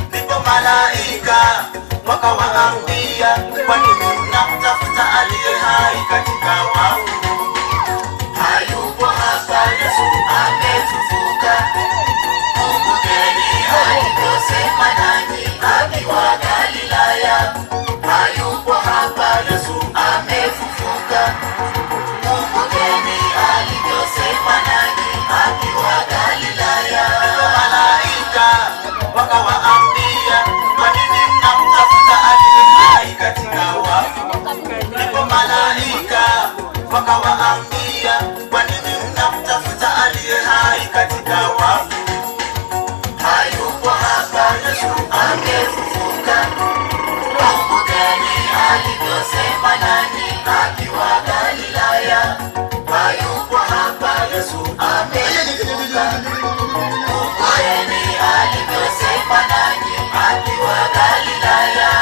Ndipo malaika wakawaambia, kwa nini mnamtafuta aliye hai katika wafu? Hayupo hapa, Yesu amefufuka. Kumbukeni alivyosema nanyi akiwa Galilaya. Hayupo hapa, Yesu amefufuka. Kumbukeni alivyosema nanyi akiwa Galilaya. Malaika wakawaambia, kwa nini mnamtafuta aliye hai katika wafu? Ndipo malaika wakawaambia, kwa nini mnamtafuta aliye hai katika wafu? Hayupo hapa, Yesu amefufuka. Kumbukeni alivyosema nanyi akiwa Galilaya. Hayupo hapa, Yesu amefufuka. Kumbukeni alivyosema nanyi akiwa Galilaya.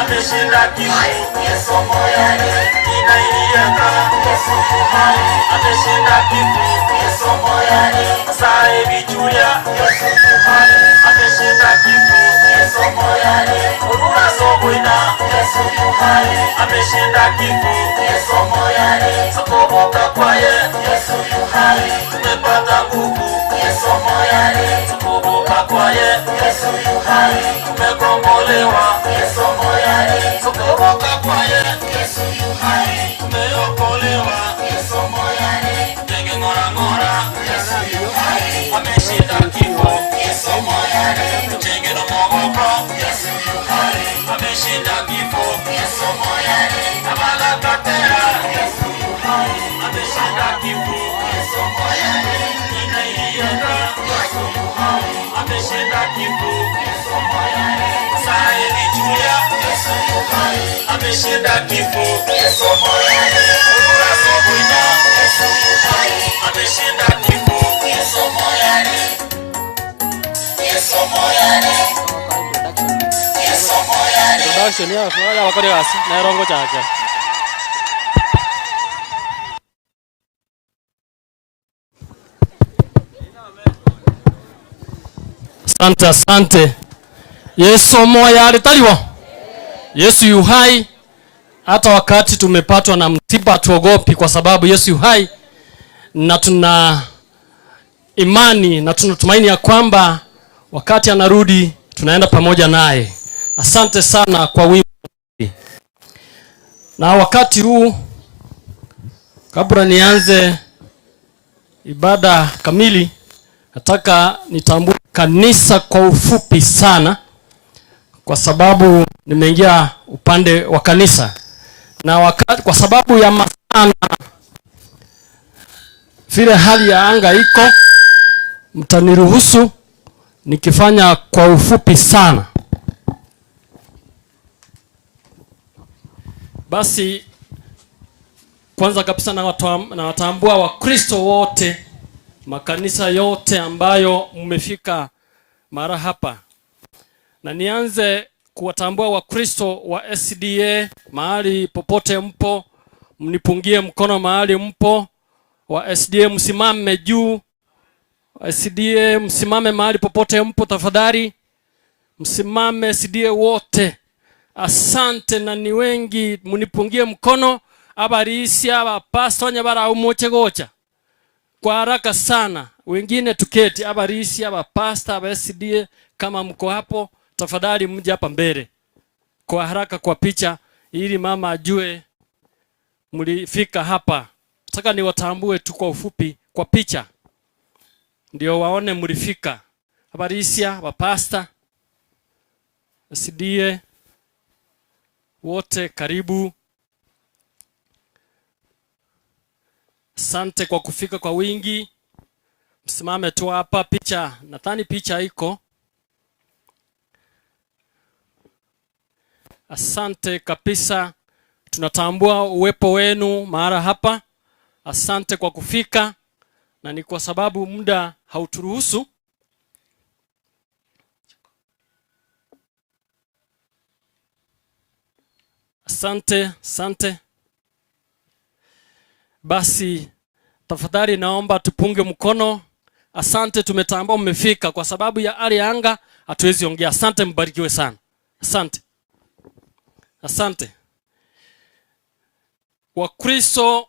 Ameshinda kifo, Yesu moyoni inaiyaka. Yesu hai ameshinda kifo, Yesu moyoni sai bichuya. Yesu hai ameshinda kifo, Yesu moyoni urura sobuina. Yesu hai ameshinda kifo, Yesu moyoni sokoboka kwaye. Yesu hai tumepata nguvu, Yesu moyoni sokoboka kwaye. Yesu hai tumekombolewa, Yesu moyoni sokoboka kwaye. Yesu hai tumeokolewa, Yesu moyoni tenge ngora ngora. Yesu hai ameshinda kifo, Yesu moyoni tenge no mogoko. Yesu hai ameshinda kifo, Yesu moyoni abala katera. Yesu hai ameshinda kifo, Yesu moyoni inaiyaka. Yesu hai ameshinda kifo, Yesu moyoni sai bichuya. Yesu hai ameshinda kifo, Yesu moyoni urura sobuina. Yesu hai ameshinda kifo, Yesu moyoni. Yesu moyoni. Yesu moyoni. Introduction ya fanya wakati wasi na rongo chake. Asante, asante. Yesu moya alitaliwa. Yesu yu hai. Hata wakati tumepatwa na msiba tuogopi, kwa sababu Yesu yu hai, na tuna imani na tunatumaini ya kwamba wakati anarudi tunaenda pamoja naye. Asante sana kwa wimbo. Na wakati huu, kabla nianze ibada kamili, nataka nitambue kanisa kwa ufupi sana, kwa sababu nimeingia upande wa kanisa. Na wakati, kwa sababu ya masana vile hali ya anga iko, mtaniruhusu nikifanya kwa ufupi sana. Basi kwanza kabisa na watambua Wakristo wote, makanisa yote ambayo mmefika mara hapa. Na nianze kuwatambua Wakristo wa SDA mahali popote mpo, mnipungie mkono mahali mpo. Wa SDA msimame juu. SDA msimame mahali popote mpo tafadhali. Msimame SDA wote. Asante, na ni wengi, mnipungie mkono. Abarisia abapastor nyabara umoche gocha kwa haraka sana. Wengine tuketi. Abarisia abapastor aba SDA, kama mko hapo tafadhali mje hapa mbele kwa haraka kwa picha, ili mama ajue mlifika hapa. Nataka niwatambue tu kwa ufupi kwa picha, ndio waone mlifika. Abarisia abapastor SDA wote, karibu. Asante kwa kufika kwa wingi. Msimame tu hapa picha. Nadhani picha iko. Asante kabisa. Tunatambua uwepo wenu mahali hapa. Asante kwa kufika, na ni kwa sababu muda hauturuhusu. Asante, asante. Basi tafadhali naomba tupunge mkono. Asante, tumetambua mmefika. Kwa sababu ya hali ya anga hatuwezi ongea. Asante, mbarikiwe sana. Asante. Asante. Wakristo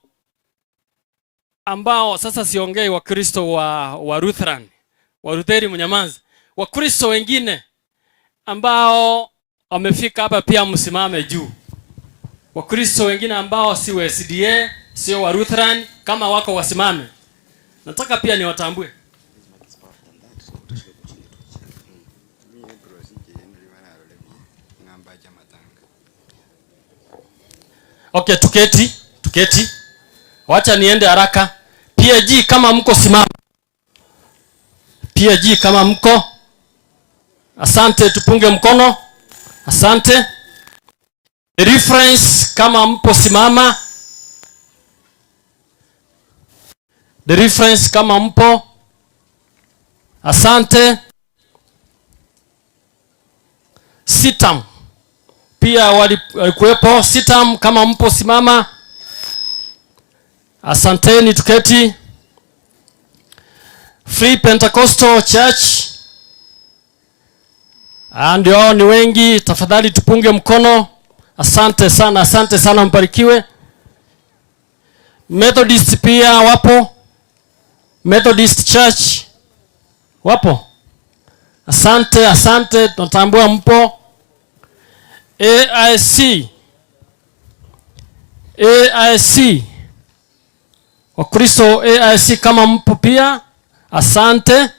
ambao sasa siongei Wakristo wa Lutheran, wa Lutheri mnyamazi. Wakristo wengine ambao wamefika hapa pia msimame juu. Wakristo wengine ambao si wa SDA, sio wa Lutheran, kama wako wasimame. Nataka pia niwatambue. Okay, tuketi. Wacha niende haraka. PAG kama mko simama. PAG kama mko. Asante, tupunge mkono. Asante. Reference kama mpo simama. The reference kama mpo. Asante. Sitam pia walikuwepo. Sitam kama mpo simama. Asanteni, tuketi. Free Pentecostal Church, ndio ni wengi, tafadhali tupunge mkono. Asante sana, mbarikiwe. Methodist pia wapo. Methodist Church wapo. Asante, tunatambua mpo. AIC Wakristo AIC kama mpo pia. Asante.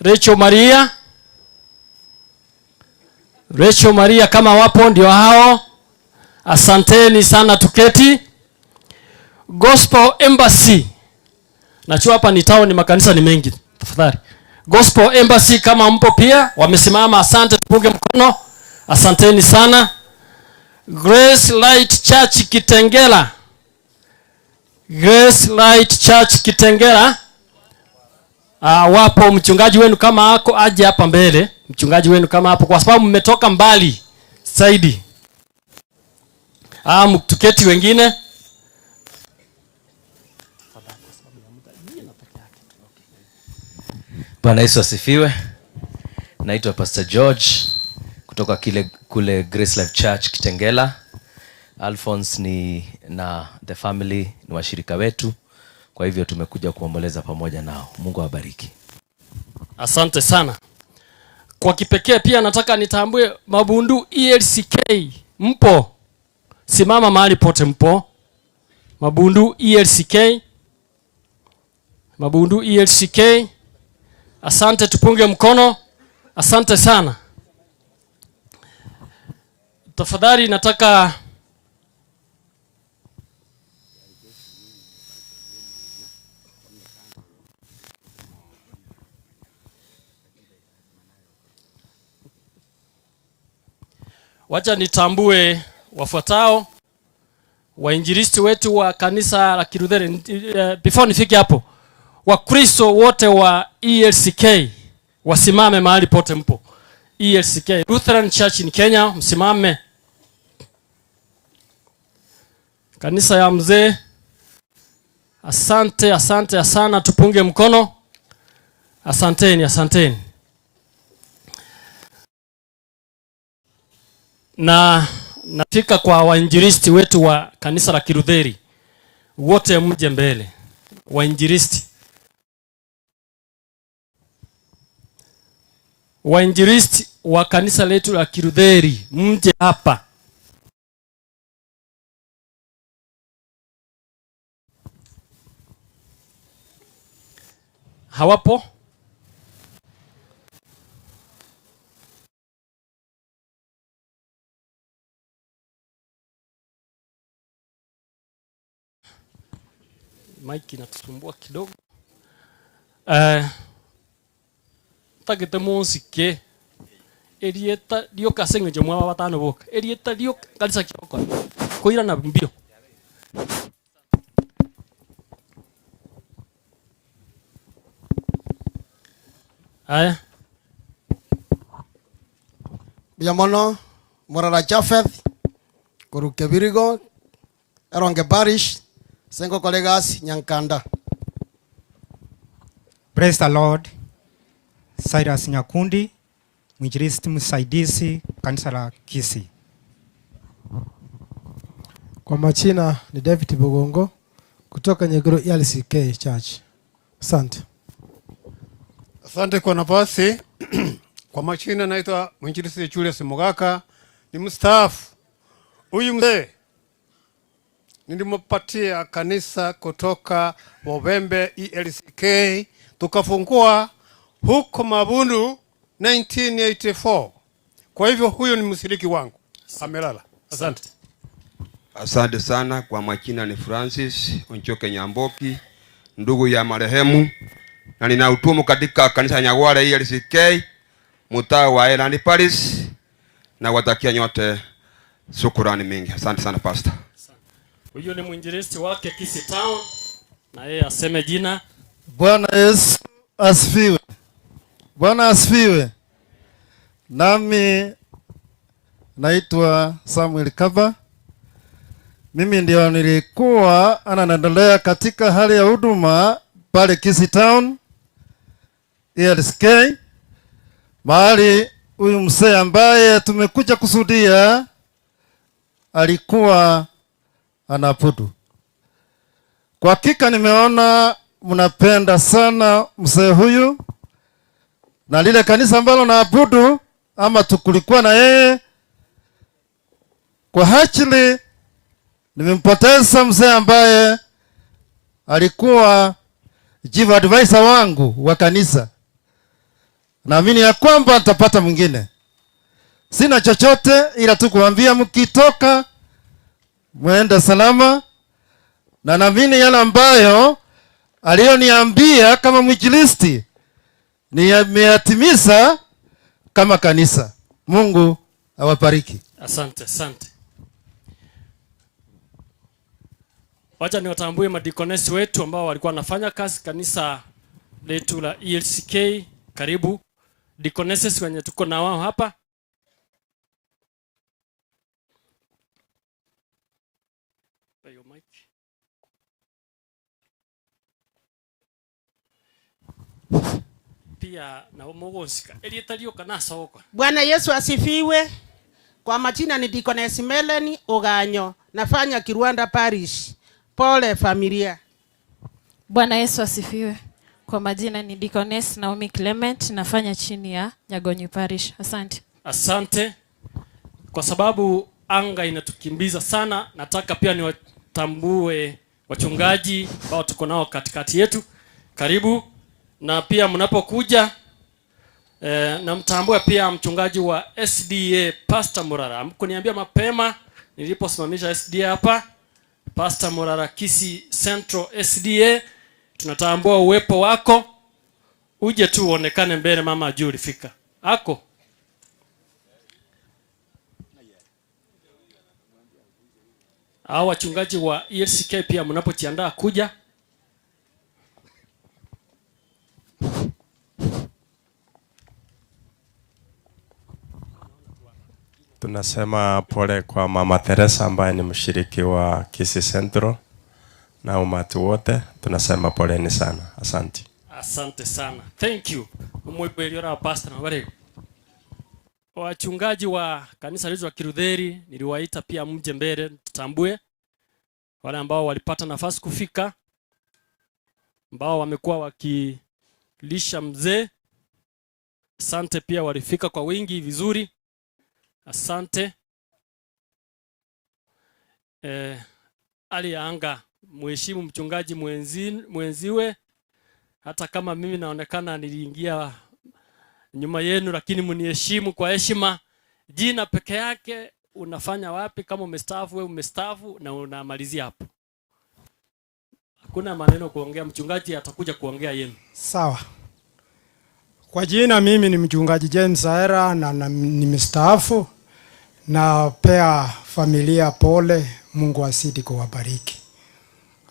Rachel Maria kama wapo, ndio hao. Asanteni sana, tuketi. Gospel Embassy, najua hapa ni town, ni makanisa ni mengi, tafadhali. Gospel Embassy kama mpo pia, wamesimama. Asante, tupunge mkono. Asanteni sana. Grace Light Church Kitengela. Grace Light Church Kitengela. Wapo. Mchungaji wenu kama hako aje hapa mbele. Mchungaji wenu kama hapo, kwa sababu mmetoka mbali zaidi. Mtuketi wengine. Bwana Yesu asifiwe. Naitwa Pastor George kutoka kule Grace Life Church Kitengela. Alphonse na the family ni washirika wetu, kwa hivyo tumekuja kuomboleza pamoja nao. Mungu awabariki. Asante sana. Kwa kipekee pia nataka nitambue Mabundu ELCK mpo. Simama mahali pote mpo. Mabundu ELCK. Asante, tupunge mkono. Asante sana. Tafadhali nataka wacha nitambue wafuatao wainjilisti wetu wa kanisa la Kilutheri. Before nifike hapo, Wakristo wote wa ELCK wasimame mahali pote mpo. ELCK Lutheran Church in Kenya, msimame. Kanisa ya mzee, asante, asante sana, tupunge mkono. Asanteni, asanteni. Na nafika kwa wainjilisti wetu wa kanisa la Kilutheri. Wote mje mbele. Wainjilisti. Wainjilisti wa kanisa letu la Kilutheri, mje hapa. Hawapo? Mike inatusumbua kidogo. Tagete musike. Erieta dio kasengo jomwa batano boka. Erieta dio kanisa kioko. Koira na mbio. Aya. Biamono Morara Japheth Kurukebirigo Eronge Parish Sengo Kolegas Nyankanda. Praise the Lord. Cyrus Nyakundi, mwinjilisti msaidizi kanisa la Kisii. Kwa majina ni David Bogongo kutoka Nyegoro ELCK Church. Asante. Asante kwa nafasi. Kwa majina naitwa mwinjilisti Julius Mugaka, ni mstaafu. Huyu mzee nilimpatia kanisa kutoka Wovembe ELCK, tukafungua huko Mabundu 1984. Kwa hivyo huyo ni mshiriki wangu. Amelala. Asante. Asante sana. Kwa majina ni Francis Onchoke Nyamboki, ndugu ya marehemu, na ninautumu katika kanisa Nyagwale ELCK mtaa wa Elani Paris, na watakia nyote shukrani mingi. Asante sana pastor. Huyo ni mwinjilisti wake Kisii Town, na yeye aseme jina. Bwana Yesu asifiwe. Bwana asifiwe. Nami naitwa Samuel Kaba. Mimi ndio nilikuwa naendelea katika hali ya huduma pale Kisii Town ELCK, mahali huyu mzee ambaye tumekuja kusudia alikuwa anapudu. Kwa hakika nimeona mnapenda sana mzee huyu, na lile kanisa ambalo naabudu ama tukulikuwa na yeye. Kwa ajili nimempoteza mzee ambaye alikuwa chief advisor wangu wa kanisa. Naamini ya kwamba nitapata mwingine. Sina chochote ila tu kuambia mkitoka mwende salama, na naamini yale ambayo alioniambia kama mwinjilisti nimeyatimiza kama kanisa. Mungu awabariki. Asante, asante. Wacha niwatambue madikonesi wetu ambao walikuwa wanafanya kazi kanisa letu la ELCK. Karibu dikoneses wenye tuko na wao hapa. Pia na mogonsika elietario kana soko. Bwana Yesu asifiwe. Kwa majina ni Deaconess Melanie Oganyo, nafanya Kirwanda Parish. Pole familia. Bwana Yesu asifiwe. Kwa majina ni Deaconess Naomi Clement, nafanya chini ya Nyagonyi Parish. Asante. Asante. Kwa sababu anga inatukimbiza sana, nataka pia niwatambue wachungaji ambao tuko nao katikati yetu. Karibu. Na pia mnapokuja namtambua pia mchungaji wa SDA Pastor Murara. Mkuniambia mapema niliposimamisha SDA hapa, Pastor Murara Kisii Central SDA, tunatambua uwepo wako. Uje tu uonekane mbele mama ajue ulifika. Ako. Hao wachungaji wa ELCK pia mnapojiandaa kuja. Tunasema pole kwa Mama Teresa ambaye ni mshiriki wa Kisii Central na umati wote. Tunasema poleni sana. Asante. Asante sana. Thank you. Umwepeliora pastor na wale wachungaji wa kanisa letu la Kilutheri niliwaita pia mje mbele tutambue wale ambao walipata nafasi kufika, ambao wamekuwa wakilisha mzee. Asante pia walifika kwa wingi vizuri. Asante. Ali anga mheshimu mchungaji mwenziwe, hata kama mimi naonekana niliingia nyuma yenu, lakini mniheshimu kwa heshima. Jina peke yake unafanya wapi? Kama umestaafu wewe umestaafu na unamalizia hapo. Hakuna maneno kuongea, mchungaji atakuja kuongea yenu. Sawa. Kwa jina mimi ni mchungaji James Aera na nimestaafu, na pea familia pole. Mungu asidi kuwabariki.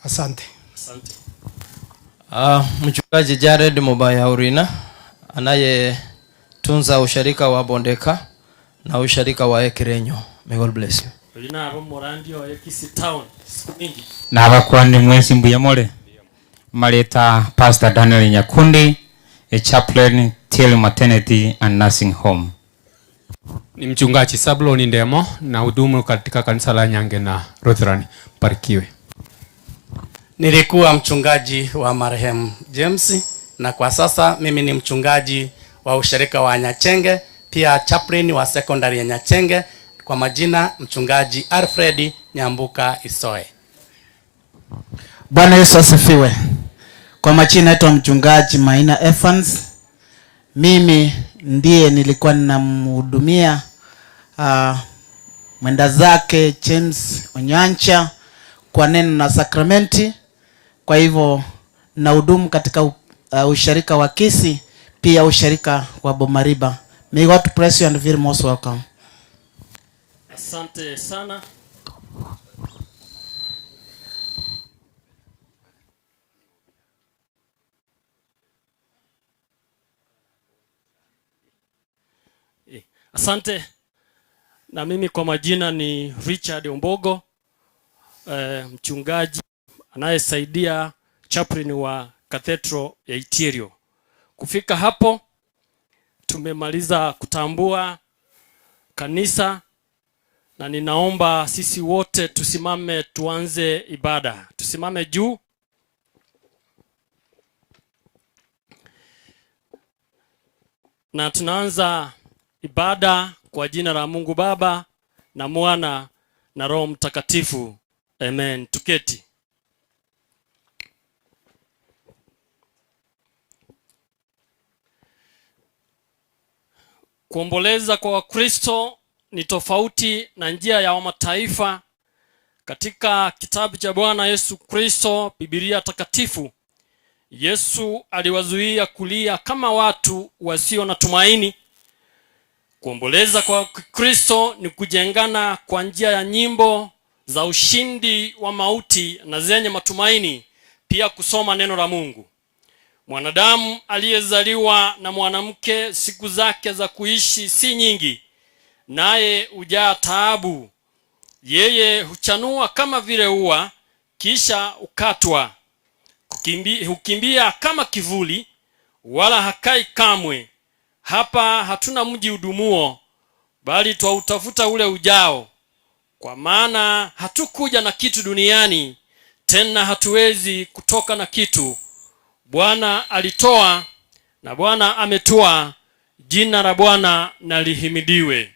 Asante. Asante. Mchungaji Jared Mubaya Urina anaye tunza usharika wa Bondeka na usharika wa Ekirenyo. May God bless you. Urina abo morandi wa Kisii town siku nyingi. Na abakwandi mwesi mbuya mole. Maleta Pastor Daniel Nyakundi, a chaplain Till Maternity and Nursing Home. Ni mchungaji Sabloni Ndemo na hudumu katika kanisa la Nyange na Lutheran. Barikiwe. Nilikuwa mchungaji wa marehemu James na kwa sasa mimi ni mchungaji wa usharika wa Nyachenge, pia chaplain wa secondary ya Nyachenge. Kwa majina mchungaji Alfred Nyambuka Isoe. Bwana Yesu asifiwe. Kwa majina naitwa mchungaji Maina Evans. Mimi ndiye nilikuwa ninamhudumia mwenda zake James Onyancha kwa neno na sakramenti. Kwa hivyo nahudumu katika usharika wa Kisii, pia usharika wa Bomariba. May God bless you and very most welcome. Asante sana. Asante. Na mimi kwa majina ni Richard Ombogo, mchungaji anayesaidia chaplain wa Cathedral ya Itirio. Kufika hapo tumemaliza kutambua kanisa, na ninaomba sisi wote tusimame tuanze ibada. Tusimame juu. Na tunaanza ibada kwa jina la Mungu Baba na Mwana na Roho Mtakatifu. Amen. Tuketi. Kuomboleza kwa Wakristo ni tofauti na njia ya mataifa. Katika kitabu cha Bwana Yesu Kristo, Biblia takatifu, Yesu aliwazuia kulia kama watu wasio na tumaini. Kuomboleza kwa Kristo ni kujengana kwa njia ya nyimbo za ushindi wa mauti na zenye matumaini, pia kusoma neno la Mungu. Mwanadamu aliyezaliwa na mwanamke, siku zake za kuishi si nyingi, naye hujaa taabu. Yeye huchanua kama vile ua, kisha ukatwa. Hukimbia kama kivuli, wala hakai kamwe. Hapa hatuna mji udumuo, bali twautafuta ule ujao. Kwa maana hatukuja na kitu duniani, tena hatuwezi kutoka na kitu. Bwana alitoa na Bwana ametoa, jina la Bwana na lihimidiwe.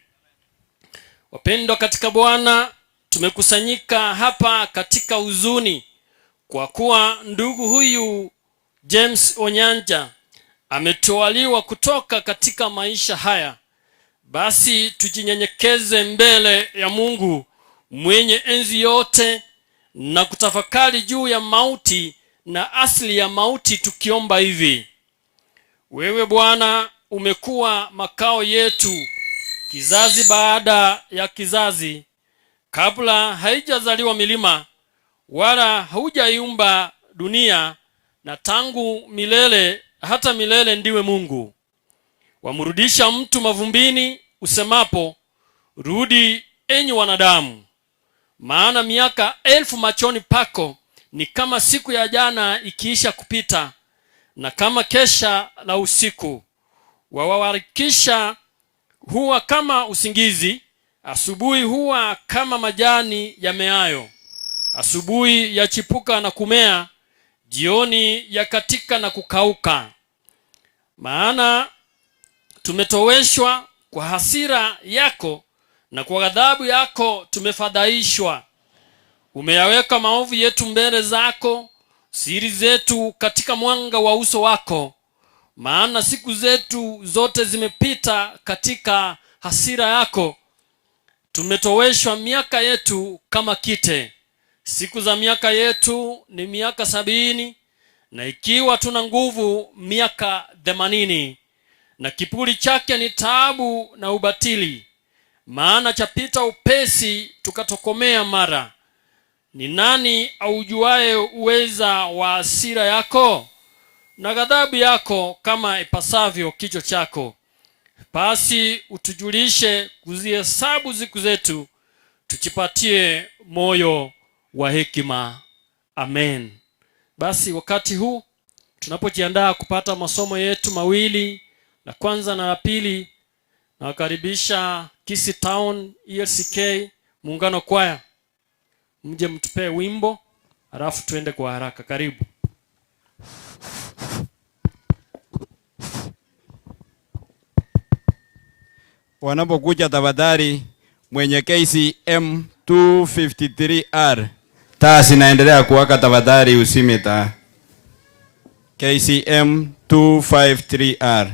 Wapendwa katika Bwana, tumekusanyika hapa katika huzuni kwa kuwa ndugu huyu James Onyancha ametwaliwa kutoka katika maisha haya. Basi tujinyenyekeze mbele ya Mungu mwenye enzi yote na kutafakari juu ya mauti na asili ya mauti, tukiomba hivi: wewe Bwana umekuwa makao yetu kizazi baada ya kizazi, kabla haijazaliwa milima wala haujaiumba dunia, na tangu milele hata milele ndiwe Mungu. Wamrudisha mtu mavumbini usemapo, Rudi enyi wanadamu, maana miaka 1000 machoni pako ni kama siku ya jana ikiisha kupita, na kama kesha la usiku. Wawawarikisha huwa kama usingizi, asubuhi huwa kama majani yameayo. Asubuhi yachipuka na kumea, jioni yakatika na kukauka. Maana tumetoweshwa kwa hasira yako, na kwa ghadhabu yako tumefadhaishwa. Umeyaweka maovu yetu mbele zako, siri zetu katika mwanga wa uso wako. Maana siku zetu zote zimepita katika hasira yako. Tumetoweshwa miaka yetu kama kite. Siku za miaka yetu ni miaka 70, na ikiwa tuna nguvu miaka 80. Na kipuri chake ni taabu na ubatili, maana chapita upesi tukatokomea mara. Ni nani aujuaye uweza wa hasira yako, na ghadhabu yako kama ipasavyo kichwa chako? Basi utujulishe kuzihesabu siku zetu, tuchipatie moyo wa hekima. Amen. Basi wakati huu tunapojiandaa kupata masomo yetu mawili, la kwanza na la pili, nawakaribisha Kisii Town ELCK Muungano Kwaya, mje mtupee wimbo halafu tuende kwa haraka. Karibu. Wanapokuja tafadhali, mwenye KCM 253R taa zinaendelea kuwaka, tafadhali usime taa. KCM 253R.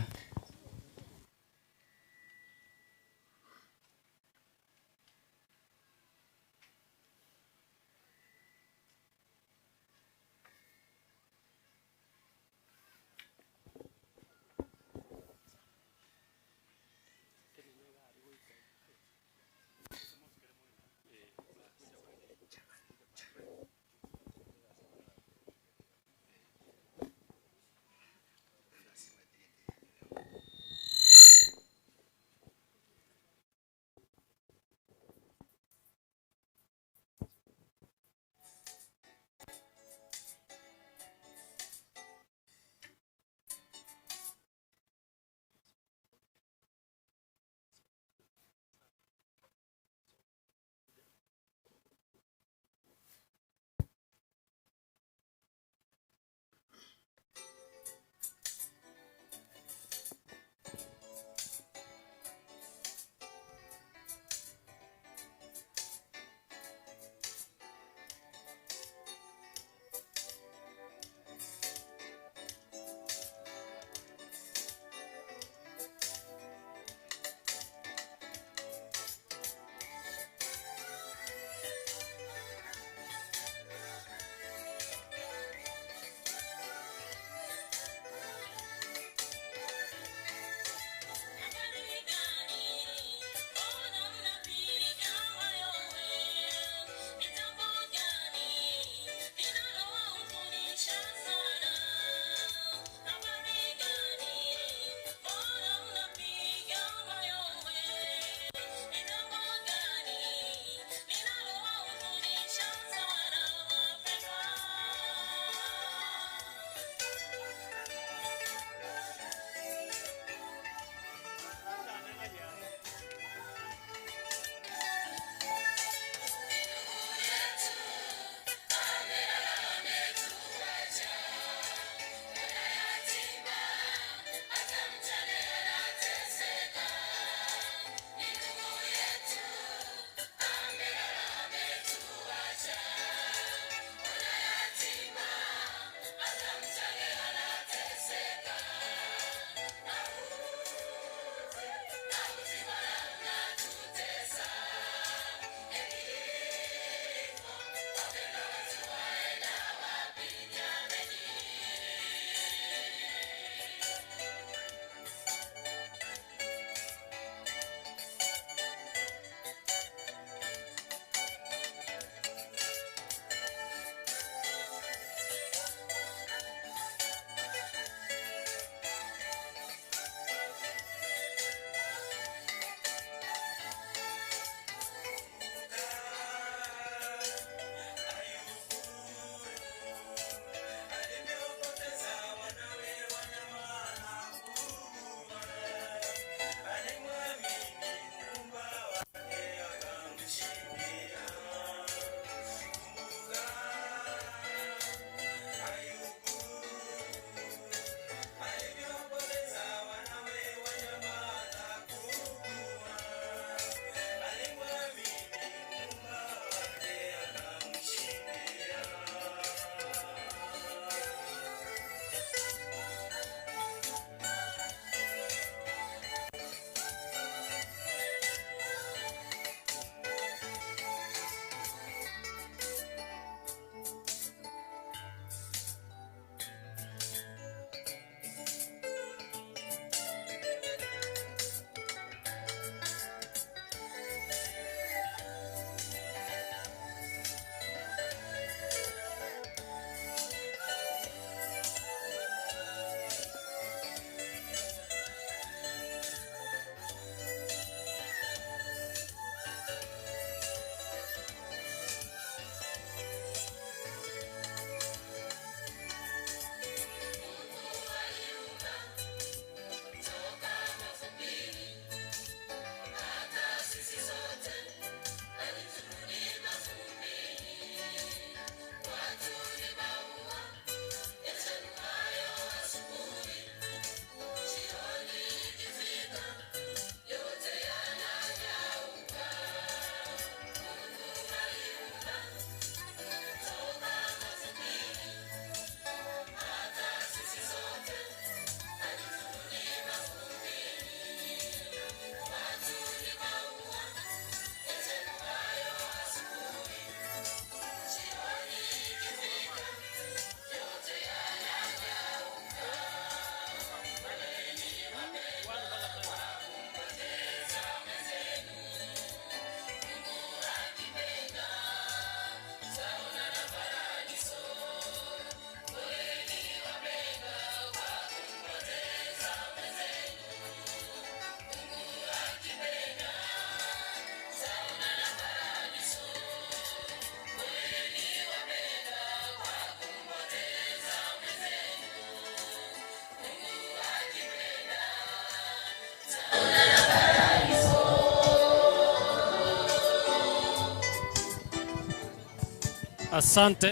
Asante.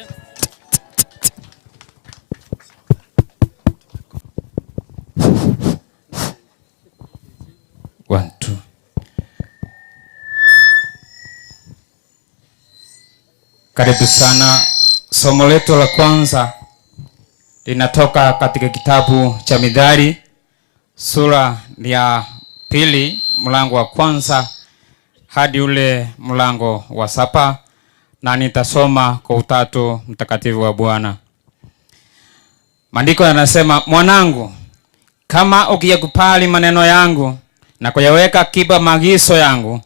One, two. Karibu sana. Somo letu la kwanza linatoka katika kitabu cha Mithali sura ya 2 mlango wa kwanza hadi ule mlango wa 7, na nitasoma kwa Utatu Mtakatifu wa Bwana. Maandiko yanasema, mwanangu, kama ukiyakubali maneno yangu na kuyaweka akiba maagizo yangu,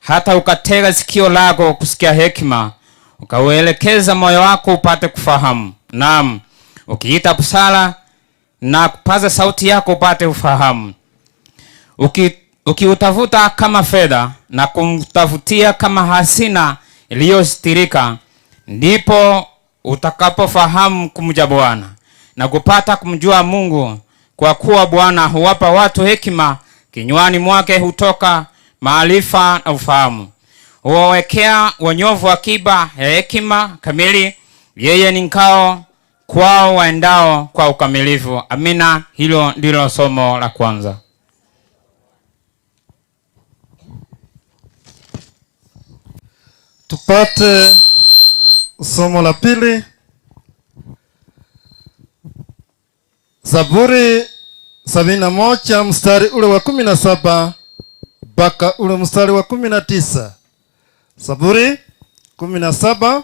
hata ukatega sikio lako kusikia hekima, ukauelekeza moyo wako upate kufahamu, naam, ukiita busara na kupaza sauti yako upate ufahamu, ukiutafuta kama fedha na kumtafutia kama hazina iliyostirika, ndipo utakapofahamu kumjua Bwana na kupata kumjua Mungu, kwa kuwa Bwana huwapa watu hekima, kinywani mwake hutoka maarifa na ufahamu. Huwawekea wanyofu akiba ya hekima kamili, yeye ni ngao kwao waendao kwa ukamilifu. Amina. Hilo ndilo somo la kwanza. Tupate somo la pili. Zaburi 71 mstari ule wa 17 mpaka ule mstari wa 19. Zaburi 17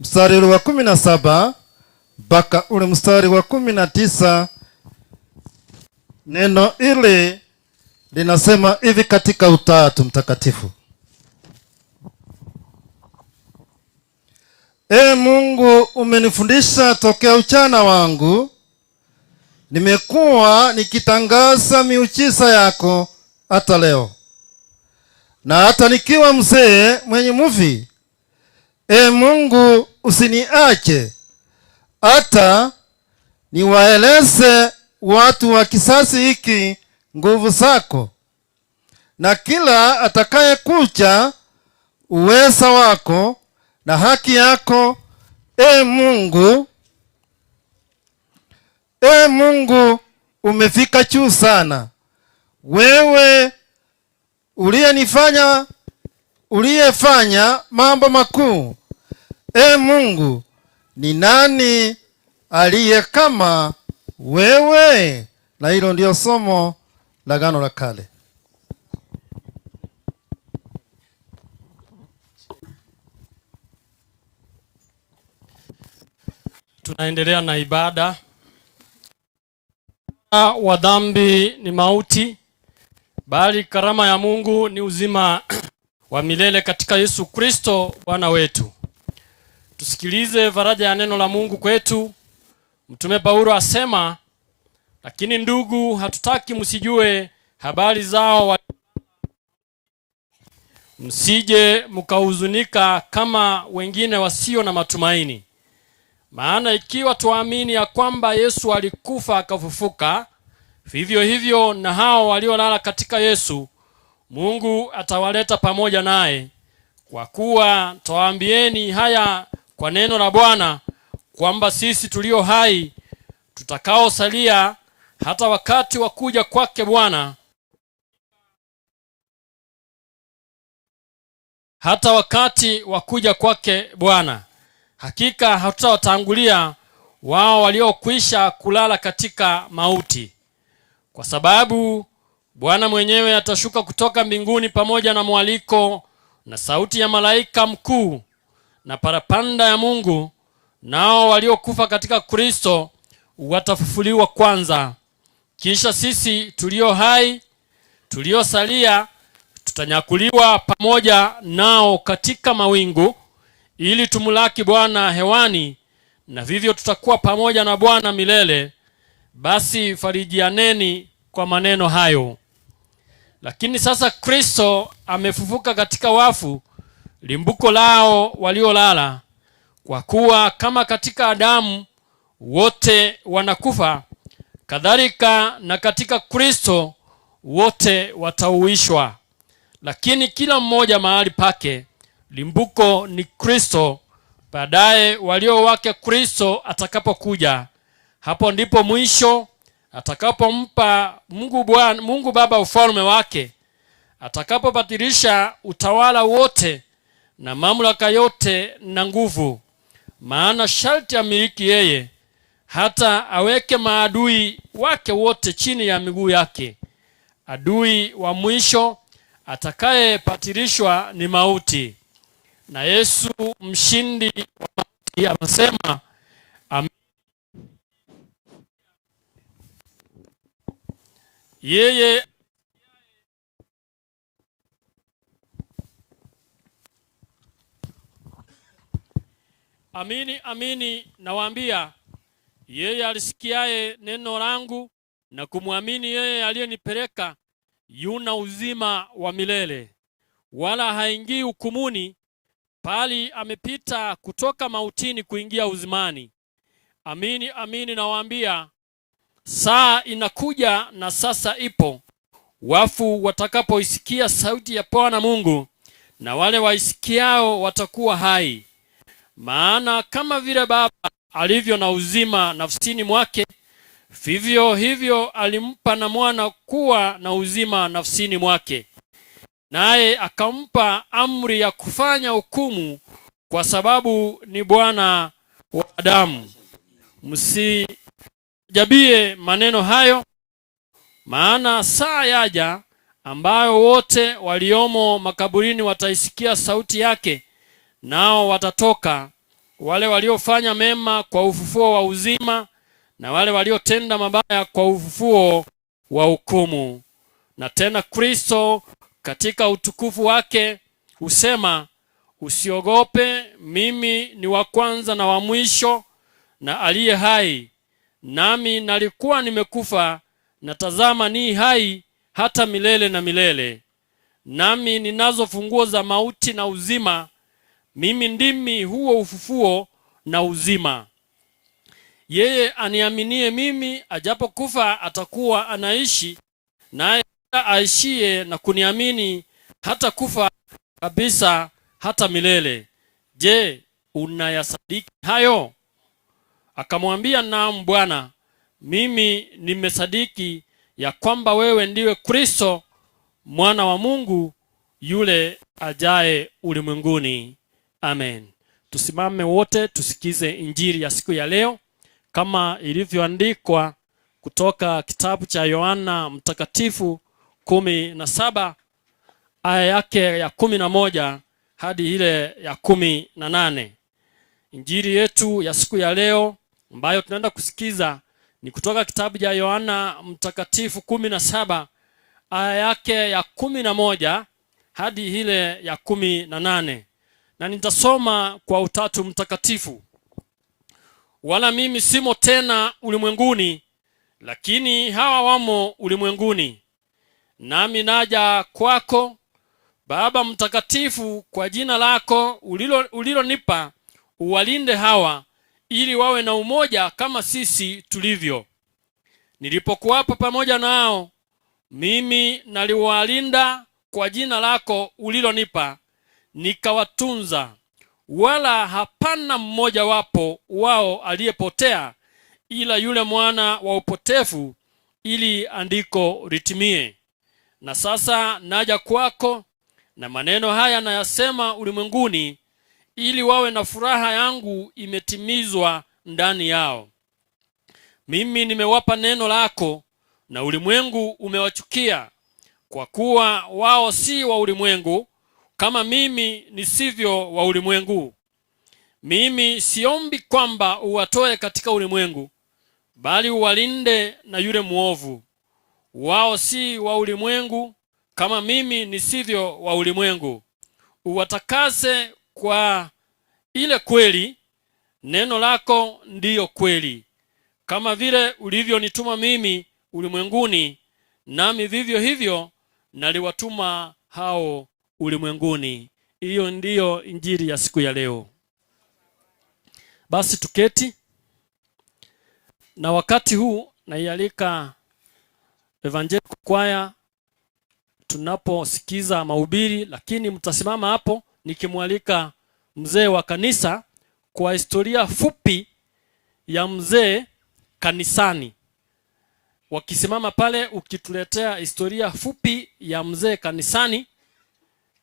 mstari ule wa 17 mpaka ule mstari wa 19. Neno ile linasema hivi katika Utatu Mtakatifu. Ee Mungu, umenifundisha tokea ujana wangu, nimekuwa nikitangaza miujiza yako hata leo, na hata nikiwa mzee mwenye mvi. Ee Mungu, usiniache hata niwaeleze watu wa kizazi hiki nguvu zako, na kila atakaye kuja uweza wako na haki yako. Ee Mungu, umefika juu sana, wewe uliyefanya mambo makuu. Ee Mungu, ni nani aliye kama wewe? Na hilo ndio somo la Agano la Kale. Tunaendelea na ibada. Wa dhambi ni mauti, bali karama ya Mungu ni uzima wa milele katika Yesu Kristo Bwana wetu. Tusikilize faraja ya neno la Mungu kwetu. Mtume Paulo asema, lakini ndugu, hatutaki msijue habari zao, msije mkahuzunika kama wengine wasio na matumaini. Maana ikiwa tuamini ya kwamba Yesu alikufa akafufuka, vivyo hivyo na hao waliolala katika Yesu, Mungu atawaleta pamoja naye. Kwa kuwa twaambieni haya kwa neno la Bwana, kwamba sisi tulio hai tutakaosalia hata wakati wa kuja kwake Bwana, hakika hatutawatangulia wao waliokwisha kulala katika mauti. Kwa sababu Bwana mwenyewe atashuka kutoka mbinguni pamoja na mwaliko na sauti ya malaika mkuu na parapanda ya Mungu, nao waliokufa katika Kristo watafufuliwa kwanza. Kisha sisi tulio hai tuliosalia tutanyakuliwa pamoja nao katika mawingu, ili tumlaki Bwana hewani, na vivyo tutakuwa pamoja na Bwana milele. Basi farijianeni kwa maneno hayo. Lakini sasa Kristo amefufuka katika wafu, limbuko lao waliolala. Kwa kuwa kama katika Adamu wote wanakufa, kadhalika na katika Kristo wote watauishwa. Lakini kila mmoja mahali pake. Limbuko ni Kristo, baadaye walio wake Kristo atakapokuja. Hapo ndipo mwisho atakapompa Mungu Baba ufalme wake, atakapobatilisha utawala wote na mamlaka yote na nguvu. Maana sharti amiliki yeye, hata aweke maadui wake wote chini ya miguu yake. Adui wa mwisho atakayepatilishwa ni mauti, na Yesu mshindi wa mauti amesema yeye amini amini nawaambia, yeye alisikiaye neno langu na kumwamini yeye aliyenipeleka yuna uzima wa milele, wala haingii hukumuni, bali amepita kutoka mautini kuingia uzimani. Amini amini nawaambia, saa inakuja na sasa ipo, wafu watakapoisikia sauti ya Bwana Mungu, na wale waisikiao watakuwa hai. Maana kama vile Baba alivyo na uzima nafsini mwake, vivyo hivyo alimpa na Mwana kuwa na uzima nafsini mwake. Naye akampa amri ya kufanya hukumu, kwa sababu ni Bwana wa damu. Msijabie maneno hayo, maana saa yaja ambayo wote waliomo makaburini wataisikia sauti yake, nao watatoka, wale waliofanya mema kwa ufufuo wa uzima, na wale waliotenda mabaya kwa ufufuo wa hukumu. Na tena Kristo katika utukufu wake husema, usiogope, mimi ni wa kwanza na wa mwisho na aliye hai. Nami nalikuwa nimekufa, na tazama ni hai hata milele na milele. Nami ninazo funguo za mauti na uzima. Mimi ndimi huo ufufuo na uzima. Yeye aniaminie mimi, ajapokufa atakuwa anaishi, naye aishie na kuniamini hata kufa kabisa hata milele. Je, unayasadiki hayo? Akamwambia, naam Bwana, mimi nimesadiki ya kwamba wewe ndiwe Kristo, mwana wa Mungu, yule ajaye ulimwenguni. Amen. Tusimame wote tusikize injili ya siku ya leo kama ilivyoandikwa kutoka kitabu cha Yohana Mtakatifu 17 aya yake ya 11 hadi ile ya 18. Injili yetu ya siku ya leo ambayo tunaenda kusikiza ni kutoka kitabu cha Yohana Mtakatifu 17 aya yake ya 11 hadi ile ya 18. Na nitasoma kwa Utatu Mtakatifu. Wala mimi simo tena ulimwenguni, lakini hawa wamo ulimwenguni. Nami naja kwako, Baba Mtakatifu, kwa jina lako ulilonipa, uwalinde hawa, ili wawe na umoja kama sisi tulivyo. Nilipokuwapo pamoja nao, mimi naliwalinda kwa jina lako ulilonipa, nikawatunza. Wala hapana mmoja wapo wao aliyepotea, ila yule mwana wa upotefu, ili andiko litimie. Na sasa naja kwako, na maneno haya nayasema ulimwenguni, ili wawe na furaha yangu imetimizwa ndani yao. Mimi nimewapa neno lako, na ulimwengu umewachukia, kwa kuwa wao si wa ulimwengu, kama mimi nisivyo wa ulimwengu. Mimi siombi kwamba uwatoe katika ulimwengu, bali uwalinde na yule muovu. Wao si wa ulimwengu, kama mimi nisivyo wa ulimwengu. Uwatakase kwa ile kweli, neno lako ndiyo kweli. Kama vile ulivyonituma mimi ulimwenguni, nami vivyo hivyo naliwatuma hao ulimwenguni. Hiyo ndiyo injili ya siku ya leo. Basi tuketi, na wakati huu naialika Evangelical Choir tunaposikiza mahubiri, lakini mtasimama hapo nikimwalika mzee wa kanisa kwa historia fupi ya mzee kanisani. Wakisimama pale, ukituletea historia fupi ya mzee kanisani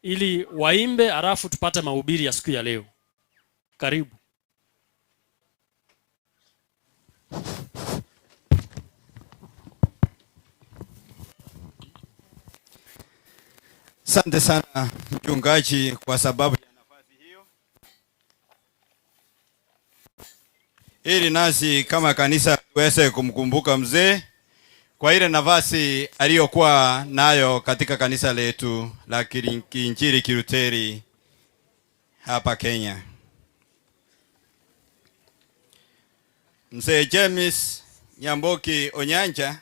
ili waimbe, alafu tupate mahubiri ya siku ya leo. Karibu. Asante sana mchungaji kwa sababu ya nafasi hiyo. Ili nasi kama kanisa tuweze kumkumbuka mzee kwa ile nafasi aliyokuwa nayo katika kanisa letu la Kiinjili Kiluteri hapa Kenya. Mzee James Nyamboki Onyanja,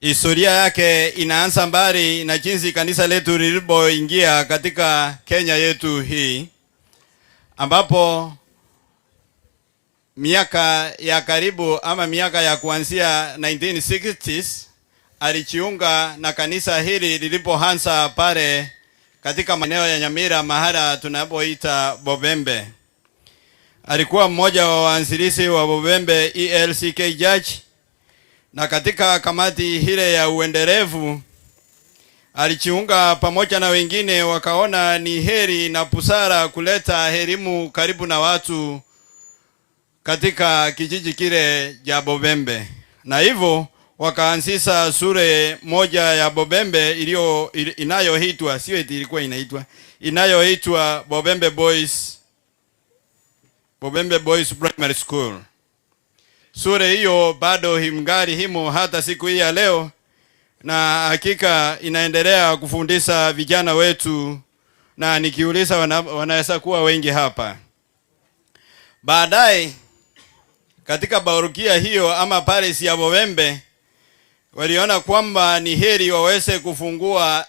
historia yake inaanza mbali na jinsi kanisa letu lilipoingia katika Kenya yetu hii, ambapo miaka ya karibu ama miaka ya kuanzia 1960s alijiunga na kanisa hili lilipoanza pale katika maeneo ya Nyamira, mahala tunapoita Bobembe. Alikuwa mmoja wa waanzilishi wa Bobembe ELCK Church, na katika kamati hile ya uendelevu alijiunga pamoja na wengine, wakaona ni heri na busara kuleta elimu karibu na watu katika kijiji kile cha Bobembe, na hivyo wakaanzisha shule moja ya Bobembe inayoitwa sio eti ilikuwa inayoitwa Bobembe Boys Primary School. Shule hiyo bado himgari himo hata siku hii ya leo, na hakika inaendelea kufundisha vijana wetu, na nikiuliza wanaweza kuwa wengi hapa. Baadaye katika parokia hiyo ama parish ya Bobembe waliona kwamba ni heri waweze kufungua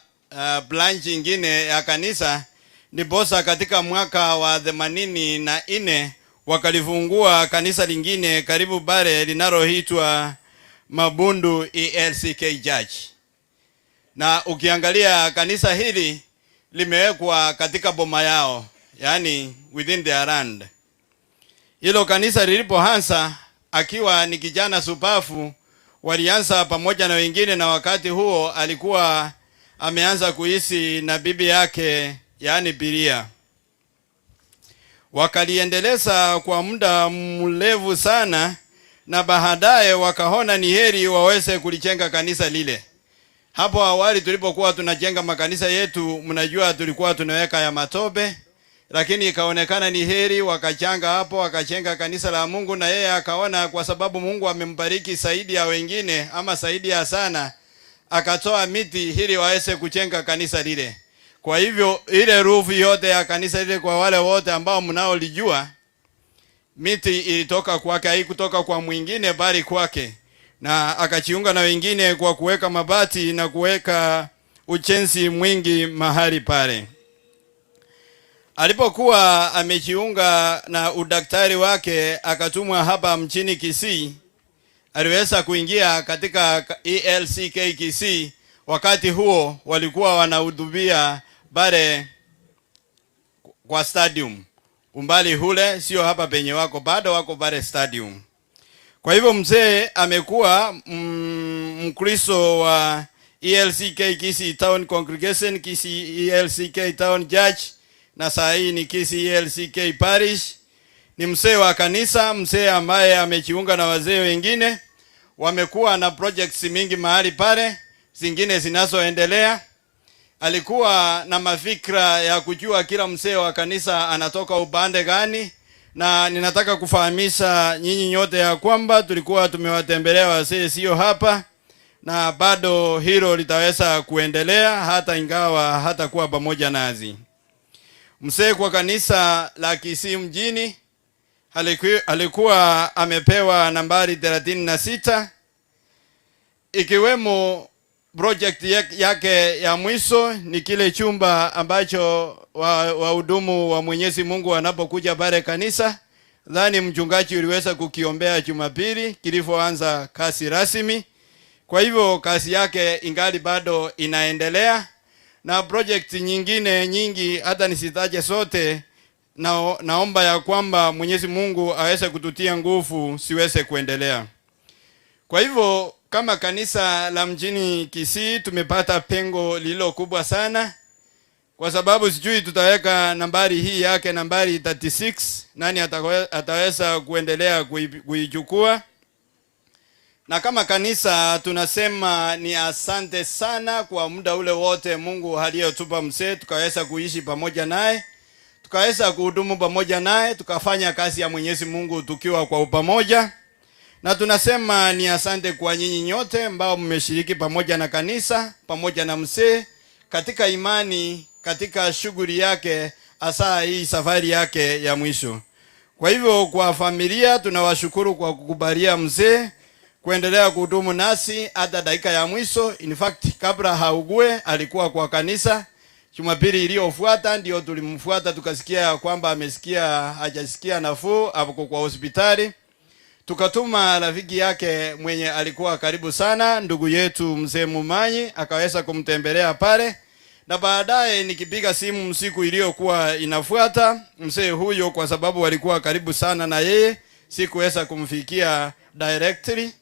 branch nyingine ya kanisa, ndiposa katika mwaka wa 84 wakalifungua kanisa lingine karibu pale linaloitwa Mabundu ELCK Church. Na ukiangalia kanisa hili limewekwa katika boma yao, yani within their land. Hilo kanisa lilipoanza akiwa ni kijana supafu, walianza pamoja na wengine, na wakati huo alikuwa ameanza kuishi na bibi yake, yani Biria. Wakaliendeleza kwa muda mrefu sana, na baadaye wakaona ni heri waweze kulijenga kanisa lile. Hapo awali tulipokuwa tunajenga makanisa yetu, mnajua tulikuwa tunaweka ya matope, lakini ikaonekana ni heri wakachanga hapo, wakajenga kanisa la Mungu, na yeye akaona kwa sababu Mungu amembariki zaidi ya wengine ama zaidi ya sana, akatoa miti ili waweze kujenga kanisa lile. Kwa hivyo ile roof yote ya kanisa lile, kwa wale wote ambao mnaolijua, miti ilitoka kwake, haikutoka kwa mwingine bali kwake, na akajiunga na wengine kwa kuweka mabati na kuweka ujenzi mwingi mahali pale. Alipokuwa amejiunga na udaktari wake, akatumwa hapa mchini Kisii. Aliweza kuingia katika ELCK Kisii. Wakati huo walikuwa wanahudhuria pale kwa stadium, umbali hule sio hapa penye wako, bado wako pale stadium. Kwa hivyo mzee amekuwa Mkristo wa ELCK Kisii Town Congregation, Kisii ELCK Town Church, na saa hii ni Kisii ELCK Parish. Ni mzee wa kanisa, mzee ambaye amejiunga na wazee wengine. Wamekuwa na projects mingi mahali pale, zingine zinazoendelea. Alikuwa na mafikra ya kujua kila mzee wa kanisa anatoka upande gani, na ninataka kufahamisha nyinyi nyote ya kwamba tulikuwa tumewatembelea wazee sio hapa, na bado hilo litaweza kuendelea hata ingawa hata kuwa pamoja nazi. Mzee kwa kanisa la Kisii mjini alikuwa amepewa nambari 36, ikiwemo project yake ya mwisho ni kile chumba ambacho wahudumu wa Mwenyezi Mungu wanapokuja pale kanisa. Dhani mchungaji uliweza kukiombea Jumapili kilipoanza kazi rasmi. Kwa hivyo kazi yake ingali bado inaendelea, na project nyingine nyingi, hata nisitaje sote. Naomba ya kwamba Mwenyezi Mungu aweze kututia nguvu siweze kuendelea. Kwa hivyo kama kanisa la mjini Kisii tumepata pengo lilo kubwa sana, kwa sababu sijui tutaweka nambari hii yake nambari 36, nani ataweza kuendelea kuichukua. Na kama kanisa tunasema ni asante sana kwa muda ule wote Mungu aliyotupa mzee, tukaweza kuishi pamoja naye, tukaweza kuhudumu pamoja naye, tukafanya kazi ya Mwenyezi Mungu tukiwa kwa upamoja. Na tunasema ni asante kwa nyinyi nyote ambao mmeshiriki pamoja na kanisa, pamoja na mzee katika imani, katika shughuli yake, hasa hii safari yake ya mwisho. Kwa hivyo kwa familia tunawashukuru kwa kukubalia mzee kuendelea kuhudumu nasi hata dakika ya mwisho. In fact, kabla haugue alikuwa kwa kanisa. Jumapili iliyofuata ndio tulimfuata, tukasikia kwamba hajasikia nafuu, hapo kwa hospitali. Tukatuma rafiki yake mwenye alikuwa karibu sana, ndugu yetu mzee Mumanyi, akaweza kumtembelea pale. Na baadaye nikipiga simu siku iliyokuwa inafuata, mzee huyo kwa sababu alikuwa karibu sana na yeye, sikuweza kumfikia directly.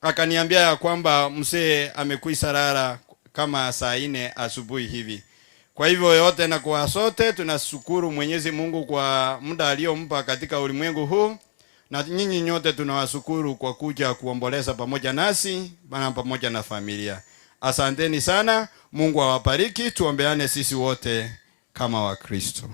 Akaniambia ya kwamba mzee amekwisha lala kama saa 4 asubuhi hivi. Kwa hivyo yote na kwa sote tunashukuru Mwenyezi Mungu kwa muda aliyompa katika ulimwengu huu, na nyinyi nyote tunawashukuru kwa kuja kuomboleza pamoja nasi na pamoja na familia. Asanteni sana, Mungu awabariki. Tuombeane sisi wote kama Wakristo.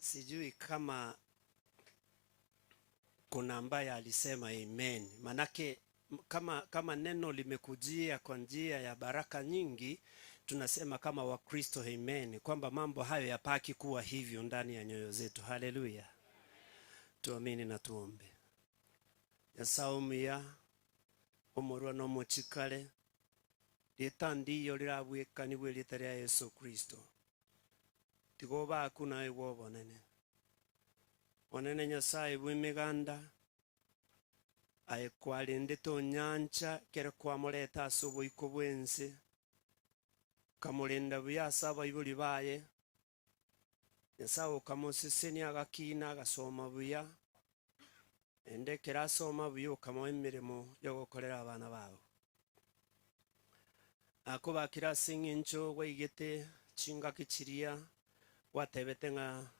Sijui kama kuna ambaye alisema amen. Manake kama neno limekujia kwa njia ya baraka nyingi, tunasema kama Wakristo amen, kwamba mambo hayo yapaki kuwa hivyo ndani ya nyoyo zetu. Haleluya. Tuamini na tuombe. Yasaumia omorwa no mochikale litandiyo lirabweka nibwe rita rya Yesu Kristo. Tigoba kuna ewo bonene. Onene Nyasaye bw'emiganda ayekwalinde tonyancha kere kwamuleta asubo iko bwense kamulinda buyasa abaibuli baye Nyasaye ukamusiseni agakina agasoma buya endekera asoma buya ukamuha emirimo yo gukorera abana bawe akubakira sing'incho waigete chinga kichiria watebete ng'a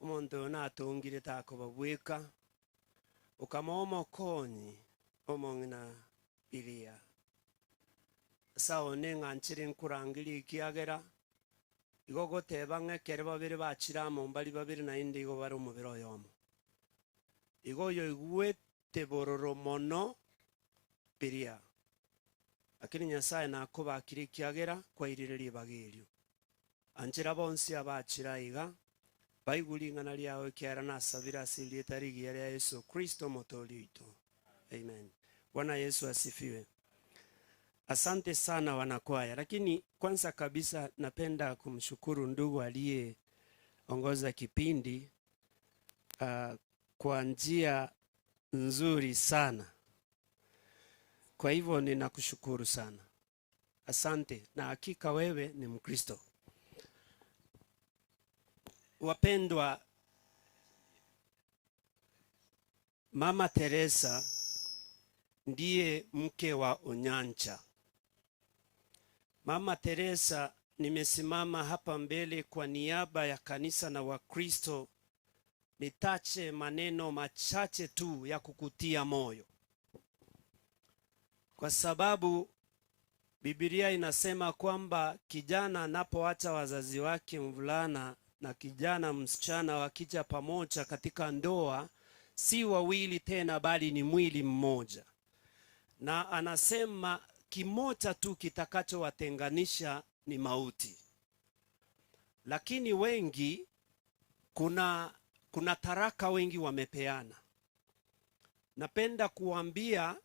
omonto natungire takobabweka ukamomo konyi omong'ina iria sao neng'anchire nkurangiri ikiagera igo goteba ng'ekere babere bachiramo mbari babere naende igo bare omobere oyomo igo yo igwete bororo mono piria lakini Nyasaye nakobakire ikiagera kwairire ribaga erio anchira bonsi abachira iga baiguri ng'ana riawe kiara nasabira asili etarigia ria Yesu Kristo motori wito. Amen. Bwana Yesu asifiwe. Asante sana wanakwaya, lakini kwanza kabisa napenda kumshukuru ndugu aliyeongoza kipindi kwa njia nzuri sana. Kwa hivyo ninakushukuru sana. Asante, na hakika wewe ni Mkristo. Wapendwa, Mama Teresa ndiye mke wa Onyancha. Mama Teresa, nimesimama hapa mbele kwa niaba ya kanisa na Wakristo nitache maneno machache tu ya kukutia moyo. Kwa sababu Biblia inasema kwamba kijana anapoacha wazazi wake mvulana na kijana msichana wakija pamoja katika ndoa, si wawili tena bali ni mwili mmoja. Na anasema kimoja tu kitakachowatenganisha ni mauti. Lakini wengi kuna taraka wengi wamepeana. Napenda kuambia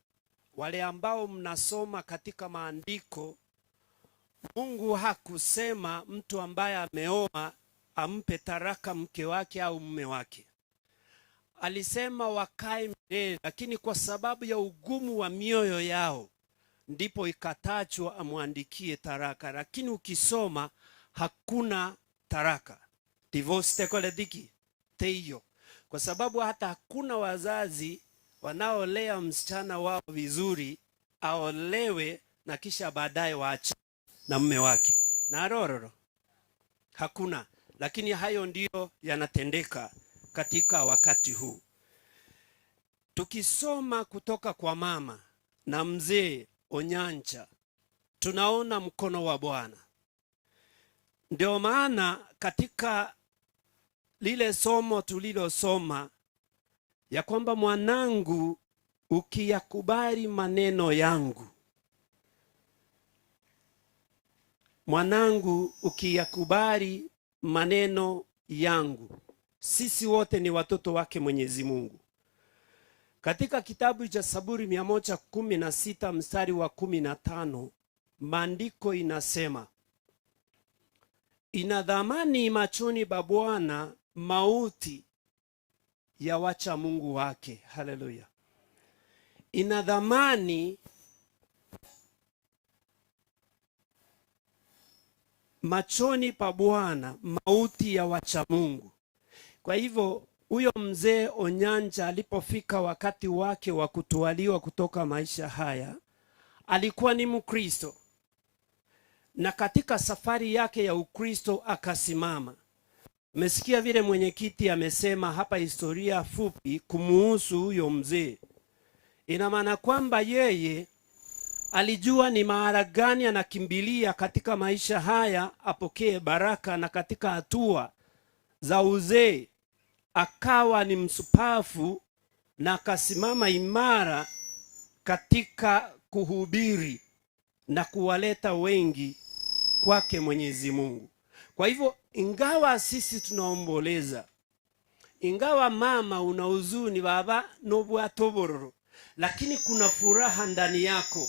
wale ambao mnasoma katika maandiko, Mungu hakusema mtu ambaye ameoa ampe taraka mke wake au mume wake. Alisema wakae milele, lakini kwa sababu ya ugumu wa mioyo yao ndipo ikatachwa amwandikie taraka. Lakini ukisoma hakuna taraka. Divorce tekolediki teyo. Kwa sababu hata hakuna wazazi wanaolea msichana wao vizuri aolewe na kisha baadaye waache na mume wake. Na rororo hakuna. Lakini hayo ndiyo yanatendeka katika wakati huu. Tukisoma kutoka kwa mama na mzee Onyancha, tunaona mkono wa Bwana. Ndio maana katika lile somo tulilosoma ya kwamba mwanangu, ukiyakubali maneno yangu, mwanangu, ukiyakubali maneno yangu. Sisi wote ni watoto wake Mwenyezi Mungu. Katika kitabu cha Zaburi 116 mstari wa 15, maandiko inasema, ina dhamani machoni pa Bwana mauti ya wacha Mungu wake. Haleluya. Ina dhamani machoni pa Bwana mauti ya wacha Mungu. Kwa hivyo huyo mzee Onyancha alipofika wakati wake wa kutwaliwa kutoka maisha haya, alikuwa ni Mkristo. Na katika safari yake ya Ukristo akasimama. Umesikia vile mwenyekiti amesema hapa historia fupi kumuhusu huyo mzee. Ina maana kwamba yeye Alijua ni mahala gani anakimbilia katika maisha haya apokee baraka, na katika hatua za uzee akawa ni msupafu na akasimama imara katika kuhubiri na kuwaleta wengi kwake Mwenyezi Mungu. Kwa hivyo ingawa sisi tunaomboleza, ingawa mama una huzuni, baba nobwatobororo, lakini kuna furaha ndani yako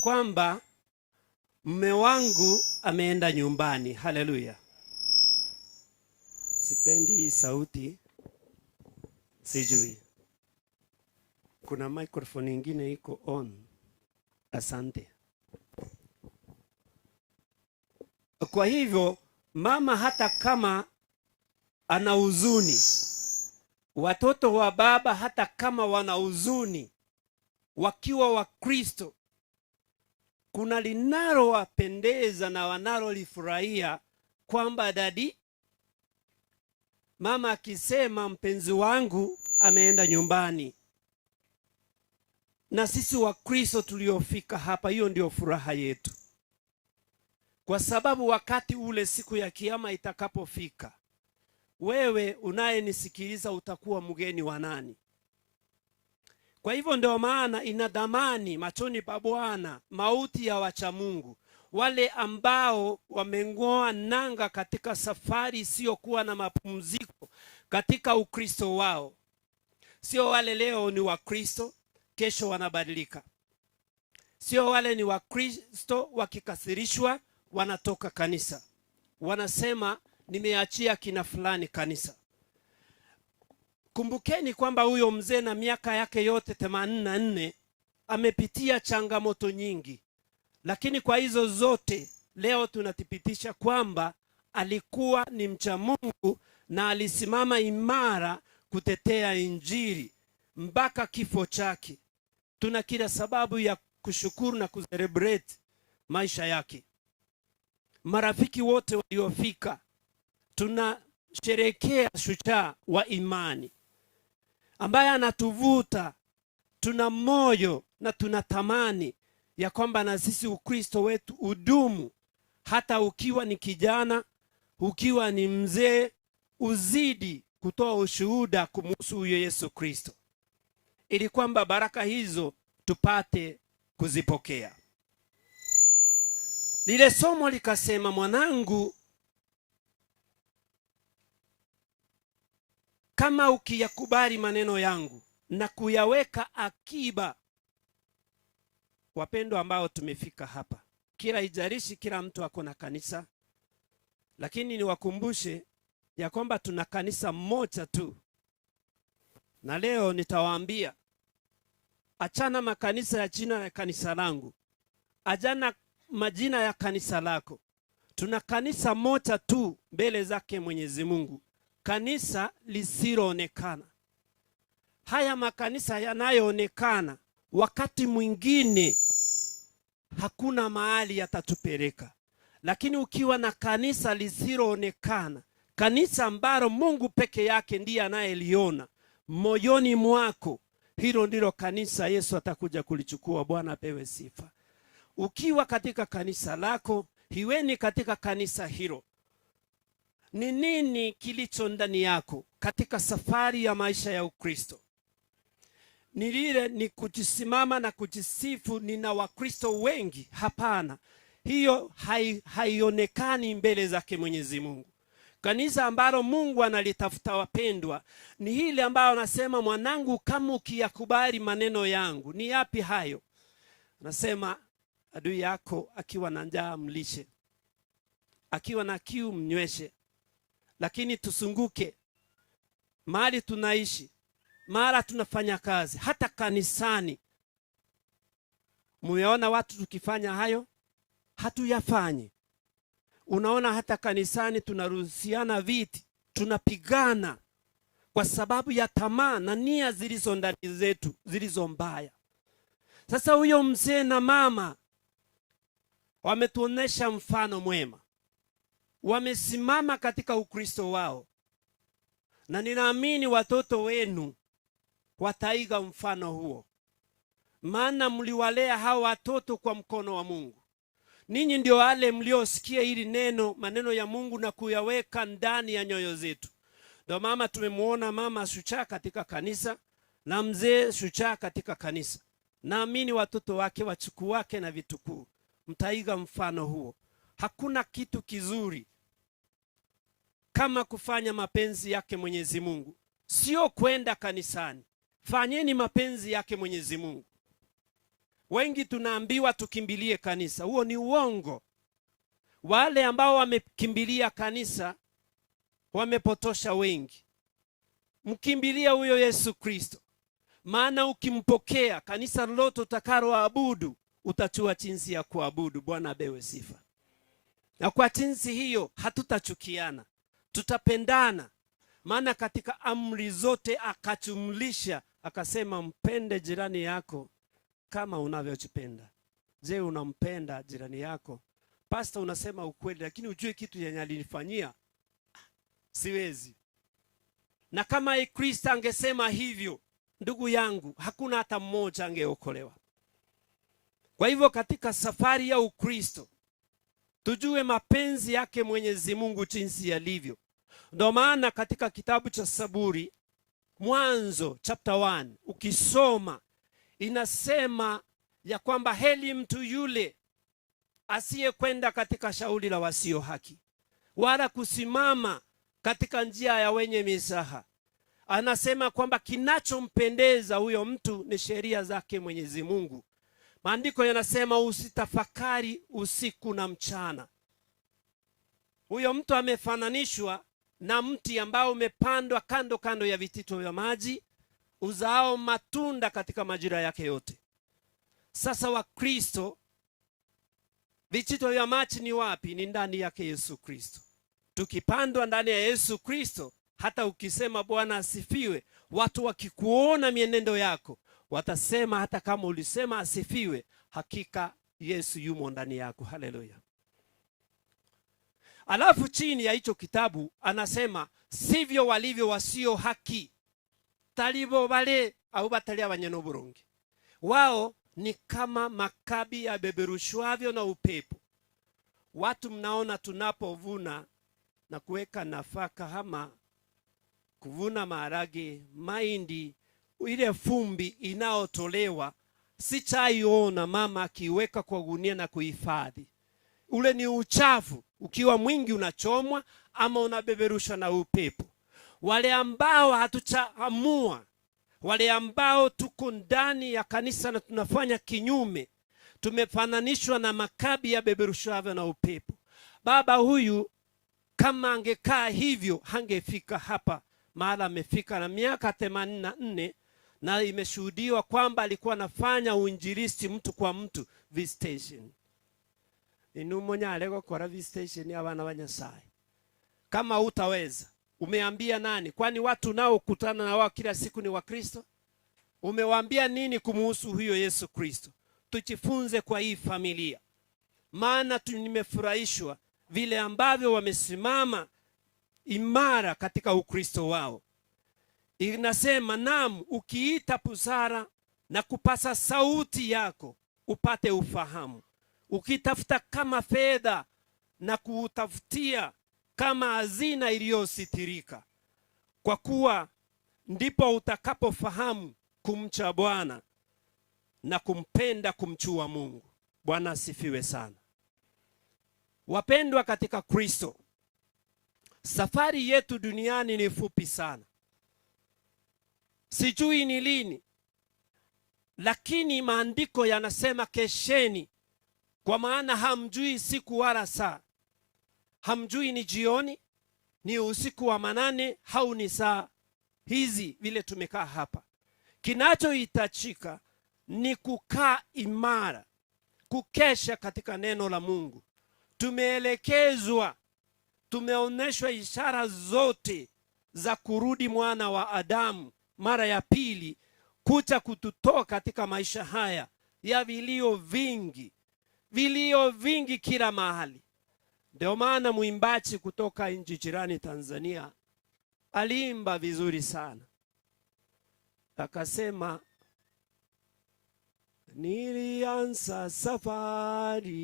kwamba mume wangu ameenda nyumbani. Haleluya. Sipendi hii sauti, sijui kuna microphone nyingine iko on. Asante. Kwa hivyo mama hata kama ana huzuni, watoto wa baba hata kama wana huzuni, wakiwa wa Kristo, kuna linalo wapendeza na wanalo lifurahia kwamba dadi, mama akisema mpenzi wangu ameenda nyumbani. Na sisi wa Kristo tuliofika hapa, hiyo ndio furaha yetu. Kwa sababu wakati ule siku ya kiyama itakapofika, wewe unayenisikiliza utakuwa mgeni wa nani? Kwa hivyo ndio maana inadhamani machoni pa Bwana mauti ya wacha Mungu, wale ambao wamengoa nanga katika safari isiyokuwa na mapumziko katika Ukristo wao. Sio wale leo ni wa Kristo, kesho wanabadilika. Sio wale ni wa Kristo, wakikasirishwa wanatoka kanisa, wanasema nimeachia kina fulani kanisa. Kumbukeni kwamba huyo mzee na miaka yake yote 84 amepitia changamoto nyingi, lakini kwa hizo zote leo tunathibitisha kwamba alikuwa ni mcha Mungu na alisimama imara kutetea Injili mpaka kifo chake. Tuna kila sababu ya kushukuru na kucelebrate maisha yake. Marafiki wote waliofika, tunasherehekea shujaa wa imani ambaye anatuvuta. Tuna moyo na tunatamani ya kwamba na sisi Ukristo wetu udumu, hata ukiwa ni kijana, ukiwa ni mzee, uzidi kutoa ushuhuda kumhusu huyo Yesu Kristo, ili kwamba baraka hizo tupate kuzipokea. Lile somo likasema, mwanangu, kama ukiyakubali maneno yangu na kuyaweka akiba. Wapendwa ambao tumefika hapa, kila ijarishi, kila mtu ako na kanisa, lakini niwakumbushe ya kwamba tuna kanisa moja tu. Na leo nitawaambia, achana makanisa ya jina ya kanisa langu, ajana majina ya kanisa lako. Tuna kanisa moja tu mbele zake Mwenyezi Mungu, kanisa lisiloonekana. Haya makanisa yanayoonekana wakati mwingine hakuna mahali yatatupeleka, lakini ukiwa na kanisa lisiloonekana, kanisa ambalo Mungu peke yake ndiye anayeliona moyoni mwako, hilo ndilo kanisa Yesu atakuja kulichukua. Bwana apewe sifa. Ukiwa katika kanisa lako, hiweni katika kanisa hilo. Ni nini kilicho ndani yako katika safari ya maisha ya Ukristo? Ni lile ni kujisimama na kujisifu nina Wakristo wengi? Hapana, hiyo haionekani mbele zake Mwenyezi Mungu. Kanisa ambalo Mungu analitafuta, wapendwa, ni hili ambalo anasema, mwanangu, kama ukiyakubali maneno yangu. Ni yapi hayo? Anasema, adui yako akiwa na njaa mlishe, akiwa na kiu mnyweshe. Lakini tusunguke mahali tunaishi, mara tunafanya kazi, hata kanisani. Mumeona watu tukifanya hayo? Hatuyafanyi. Unaona hata kanisani tunaruhusiana viti, tunapigana kwa sababu ya tamaa na nia zilizo ndani zetu zilizo mbaya. Sasa huyo mzee na mama wametuonesha mfano mwema, wamesimama katika Ukristo wao, na ninaamini watoto wenu wataiga mfano huo. maana mliwalea hawa watoto kwa mkono wa Mungu. Ninyi ndio wale mliosikia hili neno, maneno ya Mungu na kuyaweka ndani ya nyoyo zetu. Ndio mama tumemuona mama shujaa katika kanisa na mzee shujaa katika kanisa. Naamini watoto wake, wachukuu wake na vitukuu mtaiga mfano huo. Hakuna kitu kizuri kama kufanya mapenzi yake Mwenyezi Mungu. Sio kwenda kanisani. Fanyeni mapenzi yake Mwenyezi Mungu. Wengi tunaambiwa tukimbilie kanisa. Huo ni uongo. Wale ambao wamekimbilia kanisa wamepotosha wengi. Mkimbilia huyo Yesu Kristo. Maana ukimpokea, kanisa lolote utakaloabudu utajua jinsi ya kuabudu. Bwana apewe sifa. Na kwa jinsi hiyo hatutachukiana, tutapendana. Maana katika amri zote akajumlisha akasema, mpende jirani yako kama unavyojipenda. Je, unampenda jirani yako? Pastor, unasema ukweli lakini ujue kitu yenye alinifanyia siwezi. Na kama Kristo angesema hivyo, ndugu yangu, hakuna hata mmoja angeokolewa. Kwa hivyo katika safari ya Ukristo tujue mapenzi yake Mwenyezi Mungu jinsi yalivyo. Ndio maana katika kitabu cha Zaburi Mwanzo chapter 1 ukisoma inasema ya kwamba heli mtu yule asiyekwenda katika shauri la wasio haki, wala kusimama katika njia ya wenye mizaha. Anasema kwamba kinachompendeza huyo mtu ni sheria zake Mwenyezi Mungu. Maandiko yanasema usitafakari usiku na mchana. Huyo mtu amefananishwa na mti ambao umepandwa kando kando ya vitito vya maji, uzao matunda katika majira yake yote. Sasa Wakristo, vitito vya maji ni wapi? Ni ndani yake Yesu Kristo. Tukipandwa ndani ya Yesu Kristo, hata ukisema Bwana asifiwe, watu wakikuona mienendo yako watasema, hata kama ulisema asifiwe, hakika Yesu yumo ndani yako. Haleluya. Alafu chini ya hicho kitabu anasema, sivyo walivyo wasio haki, talibo wale au batali abanyeno burungi. Wao ni kama makabi ya beberushwavyo na upepo. Watu mnaona tunapovuna na kuweka nafaka ama kuvuna maharage, mahindi, ile fumbi inaotolewa, si chaiona mama akiweka kwa gunia na kuhifadhi. Ule ni uchafu, ukiwa mwingi unachomwa ama unabeberushwa na upepo. Wale ambao hatuchaamua, wale ambao tuko ndani ya kanisa na tunafanya kinyume, tumefananishwa na makabi ya beberushwavyo na upepo. Baba huyu kama angekaa hivyo hangefika hapa mahala amefika, na miaka 84 na imeshuhudiwa kwamba alikuwa anafanya uinjilisti mtu kwa mtu, visitation. Inumonya alego kwa visitation ya wana wa Nyasaye. Kama utaweza, umeambia nani? Kwani watu nao kutana na wao kila siku ni Wakristo? Umewaambia nini kumuhusu huyo Yesu Kristo? Tujifunze kwa hii familia. Maana nimefurahishwa vile ambavyo wamesimama imara katika Ukristo wao. Inasema, naam, ukiita busara na kupasa sauti yako upate ufahamu. Ukitafuta kama fedha na kuutafutia kama hazina iliyositirika. Kwa kuwa ndipo utakapofahamu kumcha Bwana na kumpenda kumchua Mungu. Bwana asifiwe sana. Wapendwa katika Kristo, safari yetu duniani ni fupi sana. Sijui ni lini, lakini maandiko yanasema kesheni, kwa maana hamjui siku wala saa. Hamjui ni jioni, ni usiku wa manane, au ni saa hizi vile tumekaa hapa. Kinachohitajika ni kukaa imara, kukesha katika neno la Mungu. Tumeelekezwa, tumeonyeshwa ishara zote za kurudi mwana wa Adamu mara ya pili, kuja kututoa katika maisha haya ya vilio vingi kila mahali. Ndio maana mwimbaji kutoka nchi jirani Tanzania aliimba vizuri sana, akasema nilianza safari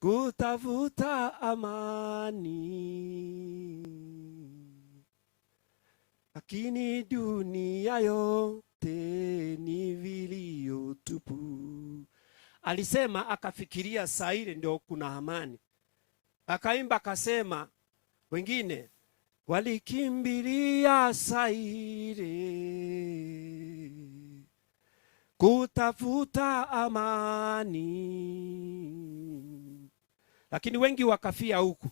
kutafuta amani, lakini dunia yote ni vilio tupu. Alisema, akafikiria saa ile ndio kuna amani. Akaimba akasema, wengine walikimbilia saa ile kutafuta amani, lakini wengi wakafia huku.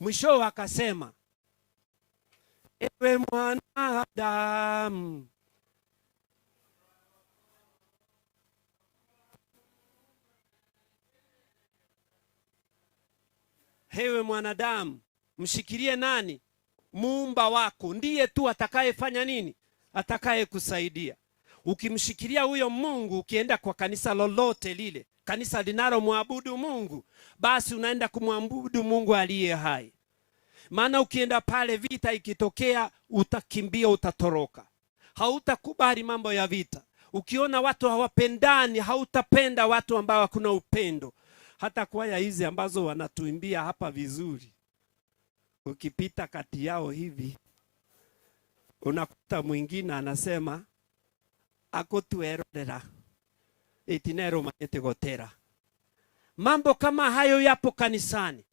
Mwisho akasema, ewe mwanadamu, ewe mwanadamu, mshikilie nani? Muumba wako. Ndiye tu atakayefanya nini? Atakaye kusaidia. Ukimshikilia huyo Mungu, ukienda kwa kanisa lolote lile, kanisa linalomwabudu Mungu, basi unaenda kumwabudu Mungu aliye hai. Maana ukienda pale, vita ikitokea, utakimbia, utatoroka. Hautakubali mambo ya vita. Ukiona watu hawapendani, hautapenda watu ambao hakuna upendo. Hata kwaya hizi ambazo wanatuimbia hapa vizuri, ukipita kati yao hivi, unakuta mwingine anasema, ako tuerorera itinero manyete gotera. Mambo kama hayo yapo kanisani.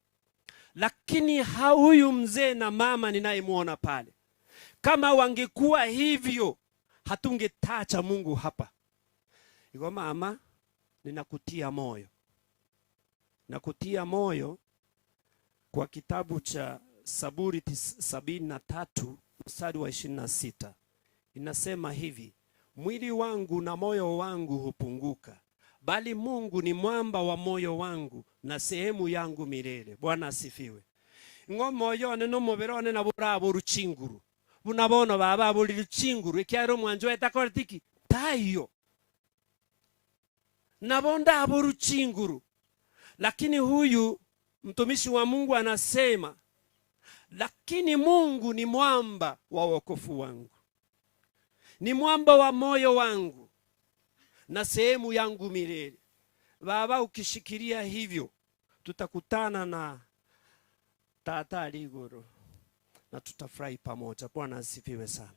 Lakini huyu mzee na mama ninayemuona pale, kama wangekuwa hivyo, hatungetacha Mungu hapa. Iko mama, ninakutia moyo. Nakutia moyo kwa kitabu cha Zaburi 73 mstari wa 26. Inasema hivi, mwili wangu na moyo wangu hupunguka, bali Mungu ni mwamba wa moyo wangu na sehemu yangu milele. Bwana asifiwe. Ngomoyo ne no muberone na burabo ruchinguru. Bunabono baba buli ruchinguru ekyaro mwanjo etakortiki tayo. Nabonda abo ruchinguru. Lakini huyu mtumishi wa Mungu anasema, lakini Mungu ni mwamba wa wokovu wangu, ni mwamba wa moyo wangu na sehemu yangu milele. Baba, ukishikilia hivyo, tutakutana na Tata Aligoro na tutafurahi pamoja. Bwana asifiwe sana.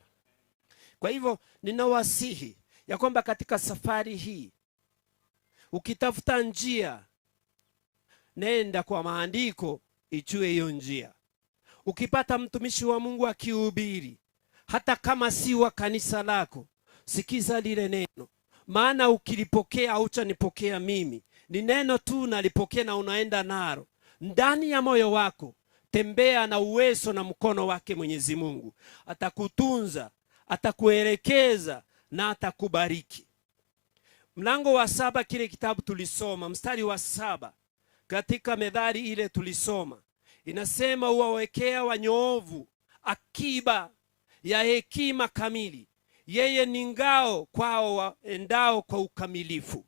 Kwa hivyo ninawasihi ya kwamba katika safari hii, ukitafuta njia, nenda kwa maandiko, ijue hiyo njia. Ukipata mtumishi wa Mungu akihubiri, hata kama si wa kanisa lako, sikiza lile neno. Maana ukilipokea hautanipokea mimi, ni neno tu nalipokea na unaenda nalo ndani ya moyo wako. Tembea na uwezo na mkono wake Mwenyezi Mungu. Atakutunza, atakuelekeza na atakubariki. Mlango wa 7 kile kitabu tulisoma, mstari wa 7 katika Methali ile tulisoma, inasema, uwawekea wanyoovu akiba ya hekima kamili. Yeye ni ngao kwao waendao kwa ukamilifu.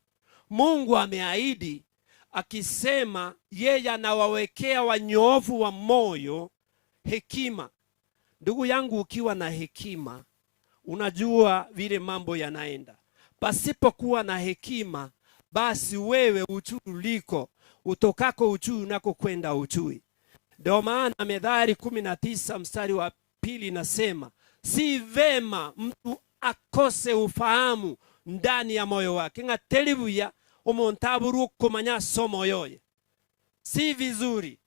Mungu ameahidi akisema yeye anawawekea wanyoovu wa moyo hekima. Ndugu yangu, ukiwa na hekima, unajua vile mambo yanaenda. Pasipokuwa na hekima, basi wewe ujui uliko, utokako ujui, unako kwenda ujui. Ndio maana Methali 19 mstari wa 2 nasema, si vema mtu akose ufahamu ndani ya moyo wake. Ngatelibuya omontaburu kumanya somo yoye. Si vizuri.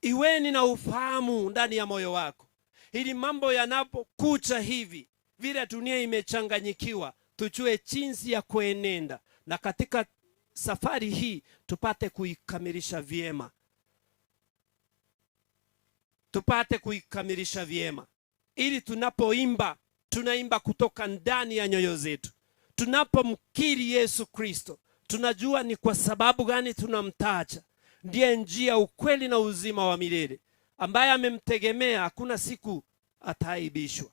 Iweni na ufahamu ndani ya moyo wako, ili mambo yanapokucha hivi, vile dunia imechanganyikiwa, tujue jinsi ya kuenenda, na katika safari hii tupate kuikamilisha vyema. Tupate kuikamilisha vyema, ili tunapoimba, tunaimba kutoka ndani ya nyoyo zetu. Tunapomkiri Yesu Kristo, tunajua ni kwa sababu gani tunamtaja. Ndiye njia, ukweli na uzima wa milele. Ambaye amemtegemea hakuna siku ataibishwa.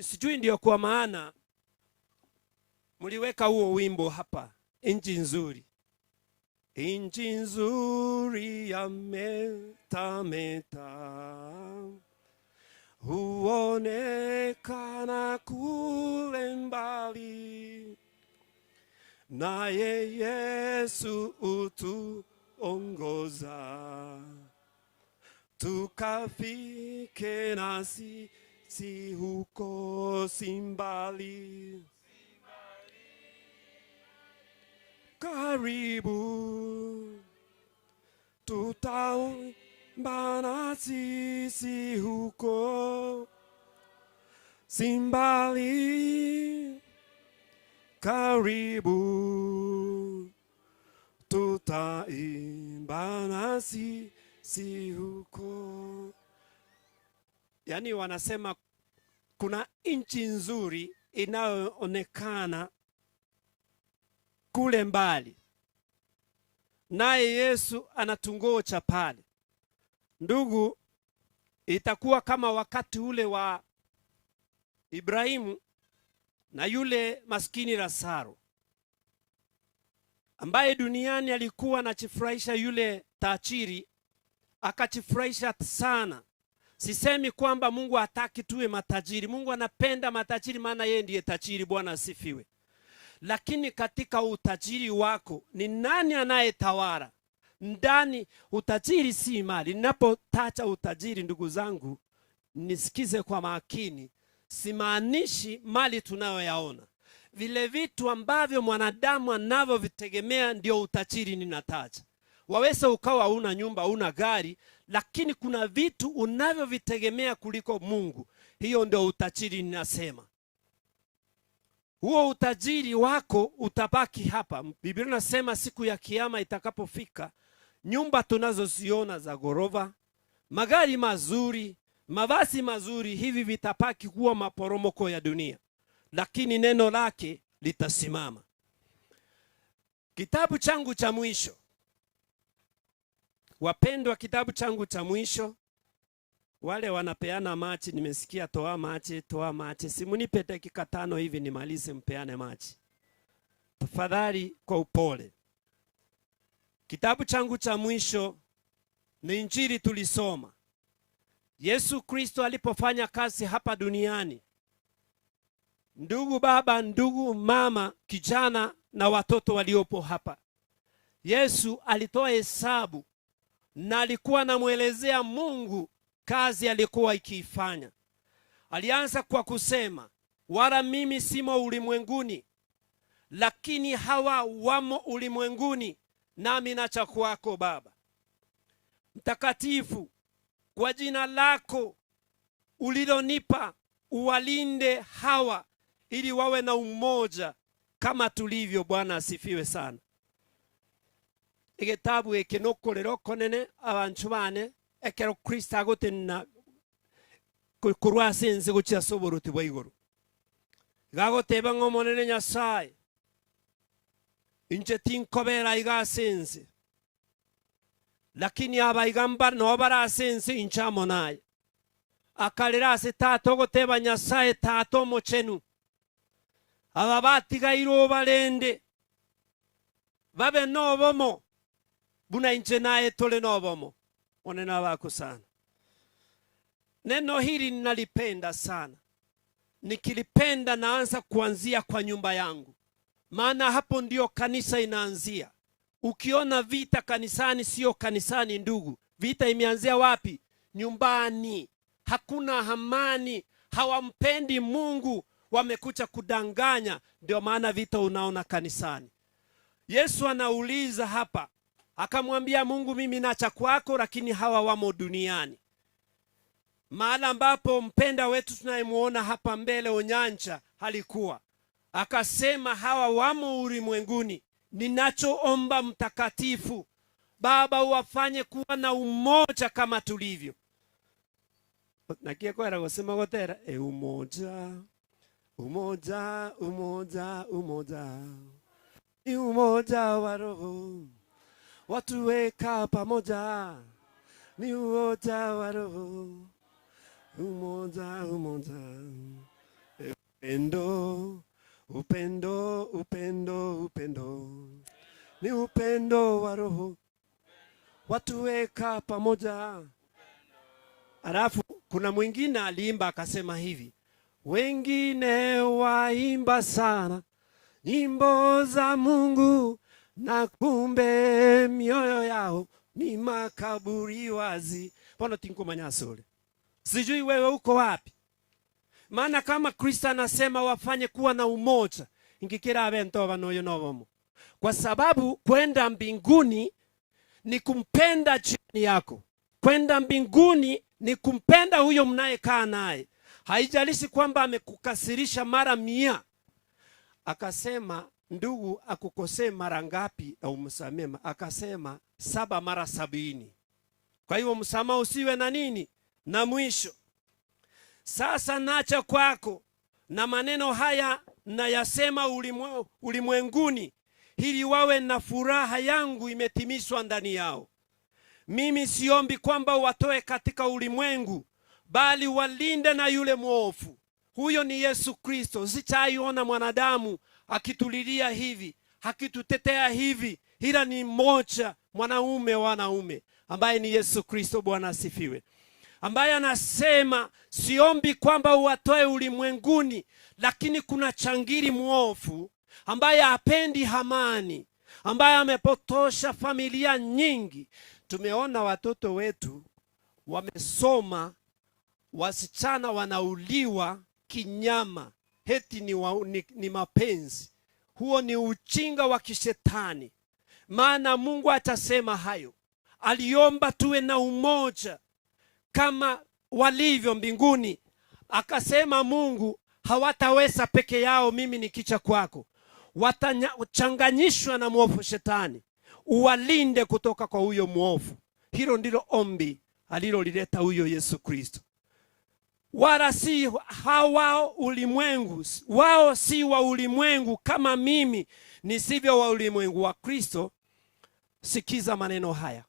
Sijui ndio kwa maana mliweka huo wimbo hapa, Inji Nzuri. Inji nzuri ya metameta, huonekana kule mbali. naye Yesu utuongoza, tukafike nasi si huko simbali, karibu tutaomba nasi si huko simbali, karibu tutaimba nasi si huko. Yani wanasema kuna nchi nzuri inayoonekana kule mbali, naye Yesu anatungocha pale. Ndugu, itakuwa kama wakati ule wa Ibrahimu na yule maskini Lazaro, ambaye duniani alikuwa anachifurahisha yule tajiri, akachifurahisha sana. Sisemi kwamba Mungu hataki tuwe matajiri. Mungu anapenda matajiri, maana yeye ndiye tajiri. Bwana asifiwe. Lakini katika utajiri wako ni nani anayetawala ndani? Utajiri si mali. Ninapotaja utajiri, ndugu zangu, nisikize kwa makini, simaanishi mali tunayoyaona. Vile vitu ambavyo mwanadamu anavyovitegemea ndio utajiri ninataja. Waweza ukawa una nyumba, una gari, lakini kuna vitu unavyovitegemea kuliko Mungu. Hiyo ndio utajiri ninasema. Huo utajiri wako utabaki hapa. Biblia inasema siku ya kiyama itakapofika, nyumba tunazoziona za ghorofa, magari mazuri, mavazi mazuri, hivi vitapaki kuwa maporomoko ya dunia, lakini neno lake litasimama. Kitabu changu cha mwisho, wapendwa, kitabu changu cha mwisho. Wale wanapeana machi, nimesikia toa machi, toa machi. Simunipe dakika 5 hivi nimalize mpeane machi, tafadhali, kwa upole. Kitabu changu cha mwisho ni Injili tulisoma. Yesu Kristo alipofanya kazi hapa duniani, ndugu baba, ndugu mama, kijana na watoto waliopo hapa, Yesu alitoa hesabu na alikuwa anamwelezea Mungu kazi alikuwa ikiifanya. Alianza kwa kusema, wala mimi simo ulimwenguni, lakini hawa wamo ulimwenguni, nami nacha kwako Baba Mtakatifu, kwa jina lako ulilonipa uwalinde hawa, ili wawe na umoja kama tulivyo. Bwana asifiwe sana. Igitabu eki nokorero konene abantu bane ekero Kristo agotenna kurwa sense gucia soboruti bwa iguru, gagoteba ng'omonene Nyasaye, inche tinkobera iga sense, lakini abaigamba no barasense inchamo naye akalera ase tato goteba Nyasaye tato mochenu, aba batigairo balende babe nobomo buna inche naye tole nobomo. Onena wako sana. Neno hili ninalipenda sana. Nikilipenda naanza kuanzia kwa nyumba yangu, maana hapo ndio kanisa inaanzia. Ukiona vita kanisani, sio kanisani ndugu. Vita imeanzia wapi? Nyumbani. Hakuna amani, hawampendi Mungu, wamekuja kudanganya, ndio maana vita unaona kanisani. Yesu anauliza hapa, akamwambia Mungu, mimi nacha kwako, lakini hawa wamo duniani. Mahala ambapo mpenda wetu tunayemuona hapa mbele Onyancha halikuwa, akasema hawa wamo ulimwenguni. Ninachoomba Mtakatifu Baba, uwafanye kuwa na umoja kama tulivyo. Nakia kwera gusema gotera umoja umoja umoja umoja ni umoja wa roho, watu weka pamoja, ni umoja wa roho, umoja umoja, upendo upendo upendo upendo, ni upendo wa roho, watu weka pamoja. Alafu kuna mwingine aliimba akasema hivi, wengine waimba sana nyimbo za Mungu, na kumbe mioyo yao ni makaburi wazi. Pono tinko manyasole. Sijui wewe uko wapi? Maana kama Kristo anasema wafanye kuwa na umoja, ingikira abento banoyo novomo. Kwa sababu kwenda mbinguni ni kumpenda jirani yako. Kwenda mbinguni ni kumpenda huyo mnayekaa naye. Haijalishi kwamba amekukasirisha mara 100. Akasema ndugu akukosee mara ngapi na umsamehe? Akasema 7 mara 70. Kwa hivyo msamaha usiwe na nini? Na mwisho. Sasa nacha kwako na maneno haya na yasema ulimwenguni, ili wawe na furaha yangu imetimizwa ndani yao. Mimi siombi kwamba watoe katika ulimwengu, bali walinde na yule mwovu. Huyo ni Yesu Kristo. Sitaiona mwanadamu akitulilia hivi, akitutetea hivi, ila ni mmoja, mwanaume wanaume, ambaye ni Yesu Kristo. Bwana asifiwe. Ambaye anasema siombi kwamba uwatoe ulimwenguni, lakini kuna changiri mwovu ambaye hapendi amani, ambaye amepotosha familia nyingi. Tumeona watoto wetu wamesoma, wasichana wanauliwa kinyama, heti ni mapenzi. Huo ni ujinga wa kishetani. Maana Mungu atasema hayo. Aliomba tuwe na umoja kama walivyo mbinguni. Akasema Mungu hawataweza peke yao, mimi nikicha kwako. Watachanganyishwa na mwovu shetani. Uwalinde kutoka kwa huyo mwovu. Hilo ndilo ombi alilolileta huyo Yesu Kristo. Wala si hawa ulimwengu, wao si wa ulimwengu kama mimi nisivyo wa ulimwengu. Wa Kristo, sikiza maneno haya.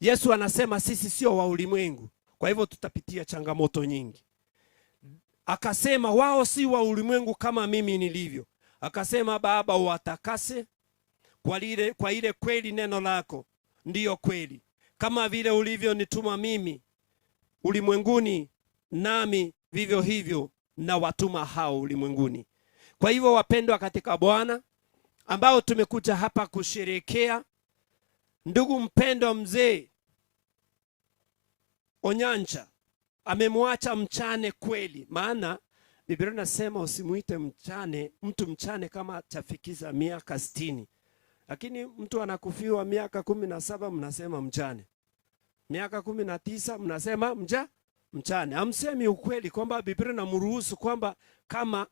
Yesu anasema sisi sio wa ulimwengu, kwa hivyo tutapitia changamoto nyingi. Akasema wao si wa ulimwengu kama mimi nilivyo. Akasema Baba, watakase kwa ile kweli, neno lako ndiyo kweli. Kama vile ulivyonituma mimi ulimwenguni, nami vivyo hivyo na watuma hao ulimwenguni. Kwa hivyo wapendwa katika Bwana, ambao tumekuja hapa kusherehekea ndugu mpendwa mzee Onyancha amemwacha mchane kweli. Maana Biblia inasema usimuite mchane, mtu mchane kama tafikiza miaka 60. Lakini mtu anakufiwa miaka 17 mnasema mchane. Miaka 19 mnasema mchane. Hamsemi ukweli kwamba Biblia inamruhusu kwamba kama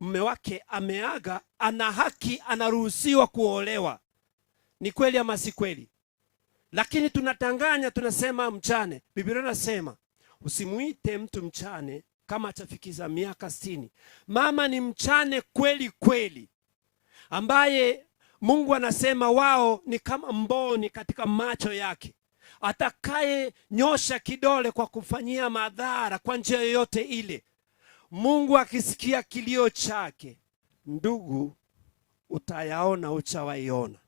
mume wake ameaga ana haki, anaruhusiwa kuolewa. Ni kweli ama si kweli? Lakini tunatanganya, tunasema mchane. Biblia inasema usimuite mtu mchane kama atafikiza miaka 60. Mama ni mchane kweli kweli, ambaye Mungu anasema wao ni kama mboni katika macho yake. Atakaye nyosha kidole kwa kufanyia madhara kwa njia yoyote ile, Mungu akisikia kilio chake, ndugu, utayaona uchawaiona.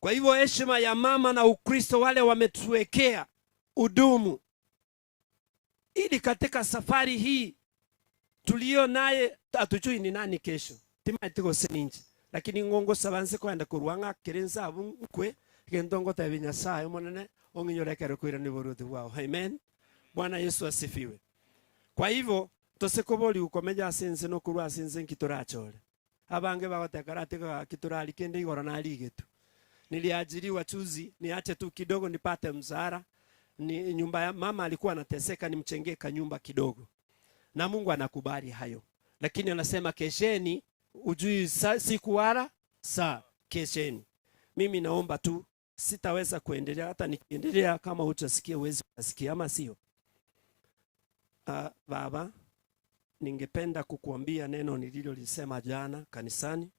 Kwa hivyo heshima ya mama na Ukristo wale wametuwekea udumu, ili katika safari hii tulio naye, hatujui ni nani kesho, timatiko seninji, lakini ngongo sabanse kwenda kuruanga kirenza abukwe gendongo tabinya saa monene onginyorekere kwira ni boruti wao. Amen. Bwana Yesu asifiwe. Kwa hivyo tosekoboli ukomeja asense no kurwa asense kiturachole abange bagotekarate kiturali kende igora na ligetu. Niliajiriwa chuzi, niache tu kidogo nipate mzara. Ni nyumba ya mama alikuwa anateseka, nimchengeka nyumba kidogo. Na Mungu anakubali hayo. Lakini anasema kesheni, ujui siku wala saa, kesheni. Mimi naomba tu, sitaweza kuendelea, hata nikiendelea kama utasikia uwezi kusikia, ama sio? Baba, ningependa kukuambia neno nililolisema jana kanisani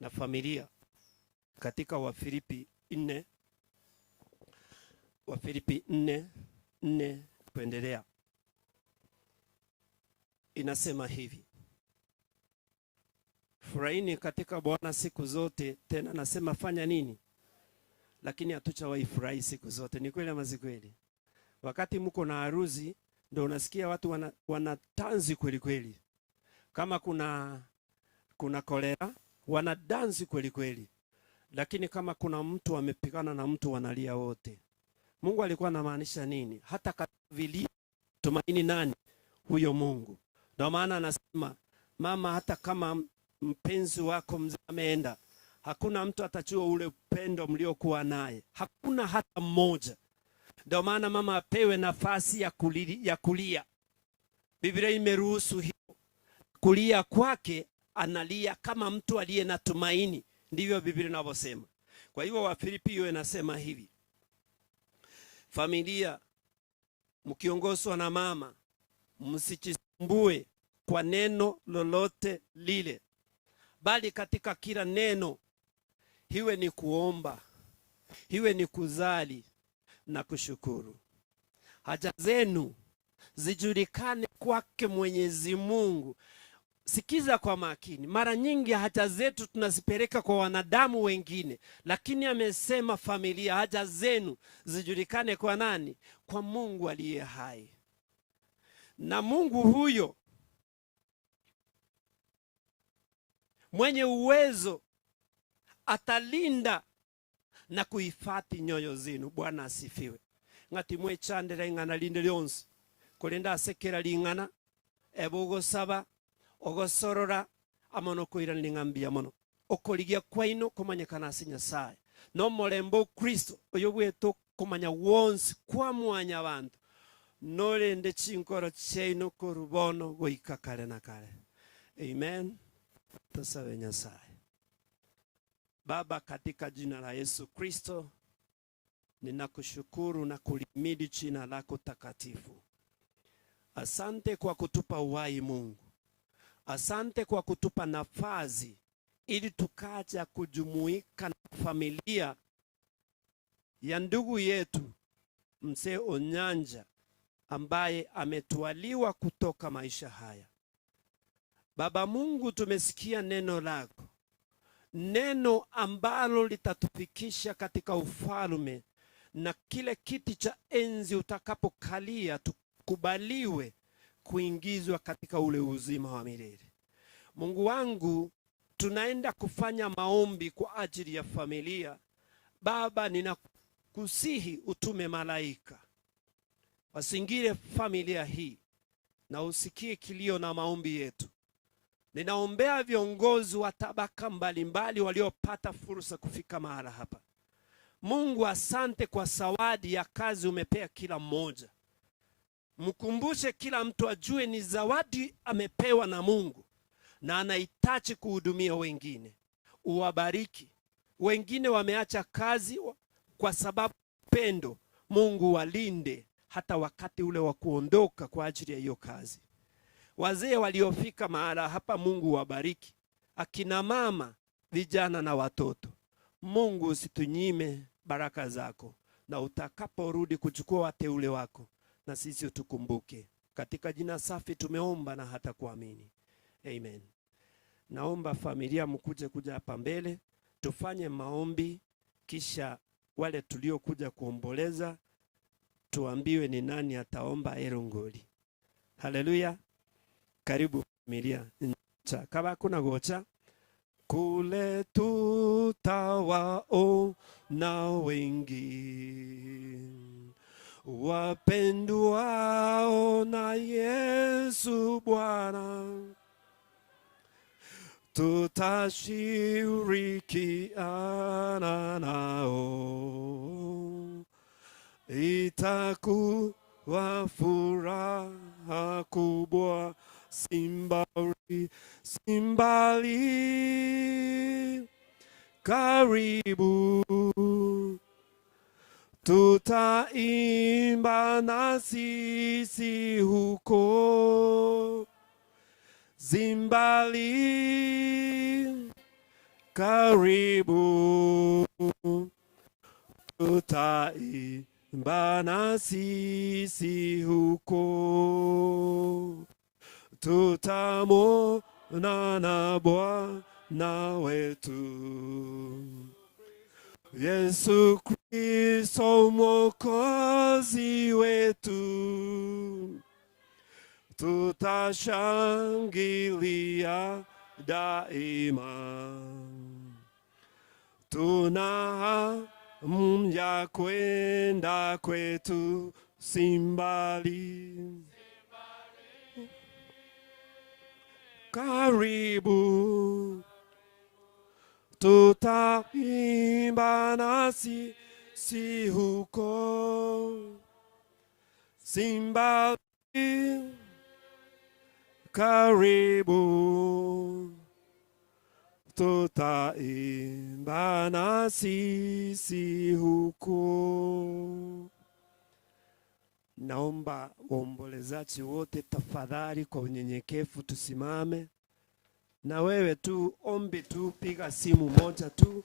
na familia katika Wafilipi 4 kuendelea. Inasema hivi: furahini katika Bwana siku zote. Tena nasema fanya nini? Lakini hatuchawahi furahi siku zote. Ni kweli ama si kweli? Wakati mko na harusi ndio unasikia watu wanatanzi kweli kweli. Kama kuna kolera, wanadansi kweli kweli, lakini kama kuna mtu amepigana na mtu wanalia wote. Mungu alikuwa anamaanisha nini? Hata katika vilio tumaini nani? Huyo Mungu. Ndio maana anasema mama, hata kama mpenzi wako mzee ameenda, hakuna mtu atachua ule upendo mliokuwa naye, hakuna hata mmoja. Ndio maana mama apewe nafasi ya kulia. Biblia imeruhusu hiyo. Kulia kwake, analia kama mtu aliye na tumaini, ndivyo Biblia inavyosema. Kwa hivyo Wafilipi inasema hivi: familia mkiongozwa na mama, msijisumbue kwa neno lolote lile, bali katika kila neno, hiwe ni kuomba, hiwe ni kuzali na kushukuru, haja zenu zijulikane kwake Mwenyezi Mungu. Sikiza kwa makini. Mara nyingi haja zetu tunazipeleka kwa wanadamu wengine, lakini amesema familia, haja zenu zijulikane kwa nani? Kwa Mungu aliye hai. Na Mungu huyo mwenye uwezo atalinda na kuhifadhi nyoyo zenu. Bwana asifiwe. Ngati mwe chandera ingana linde lyonsi kulinda asekera lingana ebogo saba ogosorora amono koira lingambia mono okoligia kwaino kumanyekana asinya sae no molembo Kristo oyo bweto kumanya wonsi kwa mwanya abantu nolende chinkoro cheino korubono goika kale na kale. Amen. Tusabe Nyasaye. Baba, katika jina la Yesu Kristo, ninakushukuru na kulimidi jina lako takatifu. Asante kwa kutupa uhai Mungu. Asante kwa kutupa nafasi ili tukaja kujumuika na familia ya ndugu yetu Mzee Onyanja ambaye ametwaliwa kutoka maisha haya. Baba Mungu, tumesikia neno lako, neno ambalo litatufikisha katika ufalme na kile kiti cha enzi utakapokalia, tukubaliwe kuingizwa katika ule uzima wa milele. Mungu wangu, tunaenda kufanya maombi kwa ajili ya familia. Baba, ninakusihi utume malaika wasingire familia hii na usikie kilio na maombi yetu. Ninaombea viongozi wa tabaka mbalimbali waliopata fursa kufika mahala hapa. Mungu, asante kwa zawadi ya kazi umepea kila mmoja. Mkumbushe kila mtu ajue ni zawadi amepewa na Mungu na anahitaji kuhudumia wengine. Uwabariki. Wengine wameacha kazi kwa sababu pendo. Mungu walinde hata wakati ule wa kuondoka kwa ajili ya hiyo kazi. Wazee waliofika mahala hapa, Mungu wabariki. Akina mama, vijana na watoto, Mungu usitunyime baraka zako, na utakaporudi kuchukua wateule wako, na sisi utukumbuke. Katika jina safi tumeomba na hata kuamini. Amen. Naomba familia kuja hapa mbele tufanye maombi, kisha wale tuliokuja kuomboleza tuambiwe ni nani ataomba erongoli. Haleluya. Karibu familia. Kama kuna gocha kule tutawaona wengi wapendwao na Yesu Bwana, tutashirikiana nao, itakuwa furaha kubwa, simbali karibu, tutaimba na sisi huko, zimbali karibu, tutaimba na sisi huko, tutamwona na Bwana wetu Yesu Kristo Mwokozi wetu, tutashangilia daima. Tuna hamu ya kwenda kwetu simbali, karibu tutaimba nasi si huko simbali, karibu tutaimba nasi si huko. Naomba waombolezaji wote tafadhali kwa unyenyekevu tusimame. Na wewe tu ombi tu, piga simu moja tu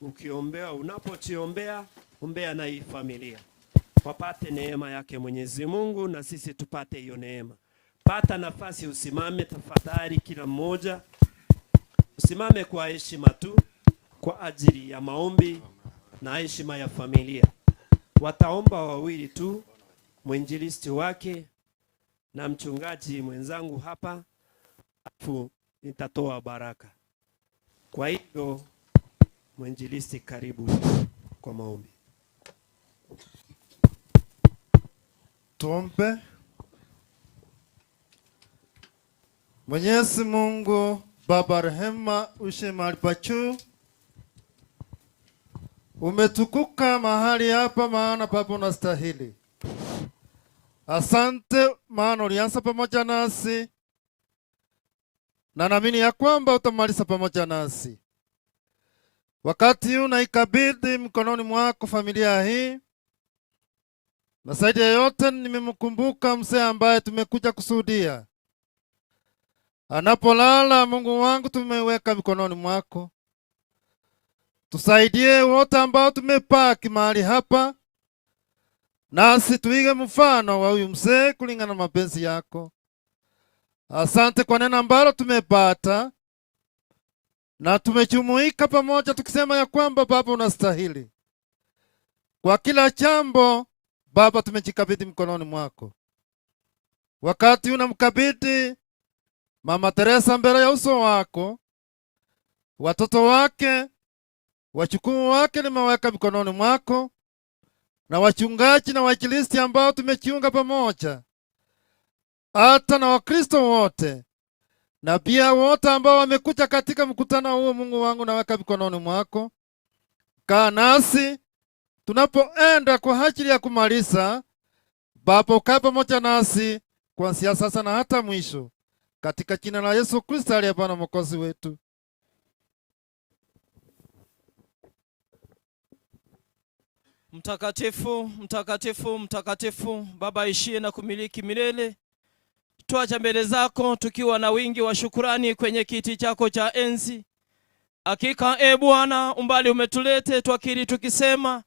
ukiombea. Unapojiombea, ombea na hii familia wapate neema yake Mwenyezi Mungu, na sisi tupate hiyo neema. Pata nafasi usimame tafadhali, kila mmoja usimame kwa heshima tu, kwa ajili ya maombi na heshima ya familia. Wataomba wawili tu, mwinjilisti wake na mchungaji mwenzangu hapa, afu nitatoa baraka. Kwa hivyo mwinjilisti, karibu kwa maombi. Tuombe. Mwenyezi Mungu Baba rehema, ushe mahali pa juu, umetukuka mahali hapa, maana papo unastahili. Asante maana ulianza pamoja nasi, na naamini ya kwamba utamaliza pamoja nasi. Wakati huu naikabidhi mkononi mwako familia hii, na zaidi ya yote nimemkumbuka mzee ambaye tumekuja kusudia. Anapolala, Mungu wangu, tumeweka mikononi mwako. Tusaidie wote ambao tumepaki mahali hapa, nasi tuige mfano wa huyu mzee kulingana na mapenzi yako. Asante kwa neno ambalo tumepata, na tumejumuika pamoja tukisema ya kwamba Baba unastahili. Kwa kila jambo Baba tumejikabidhi mkononi mwako. Wakati unamkabidhi Mama Teresa mbele ya uso wako, watoto wake, wachukuu wake nimeweka mikononi mwako, na wachungaji na wainjilisti ambao tumejiunga pamoja, hata na Wakristo wote, na pia wote ambao wamekuja katika mkutano huo. Mungu wangu, naweka mikononi mwako. Kaa nasi tunapoenda kwa ajili ya kumaliza. Baba, ukae pamoja nasi kuanzia sasa na hata mwisho, katika jina la Yesu Kristo aliye Bwana Mwokozi wetu. Mtakatifu, mtakatifu, mtakatifu, Baba ishie na kumiliki milele, twaja mbele zako tukiwa na wingi wa shukurani kwenye kiti chako cha enzi. Hakika Bwana, umbali umetulete, twakiri tukisema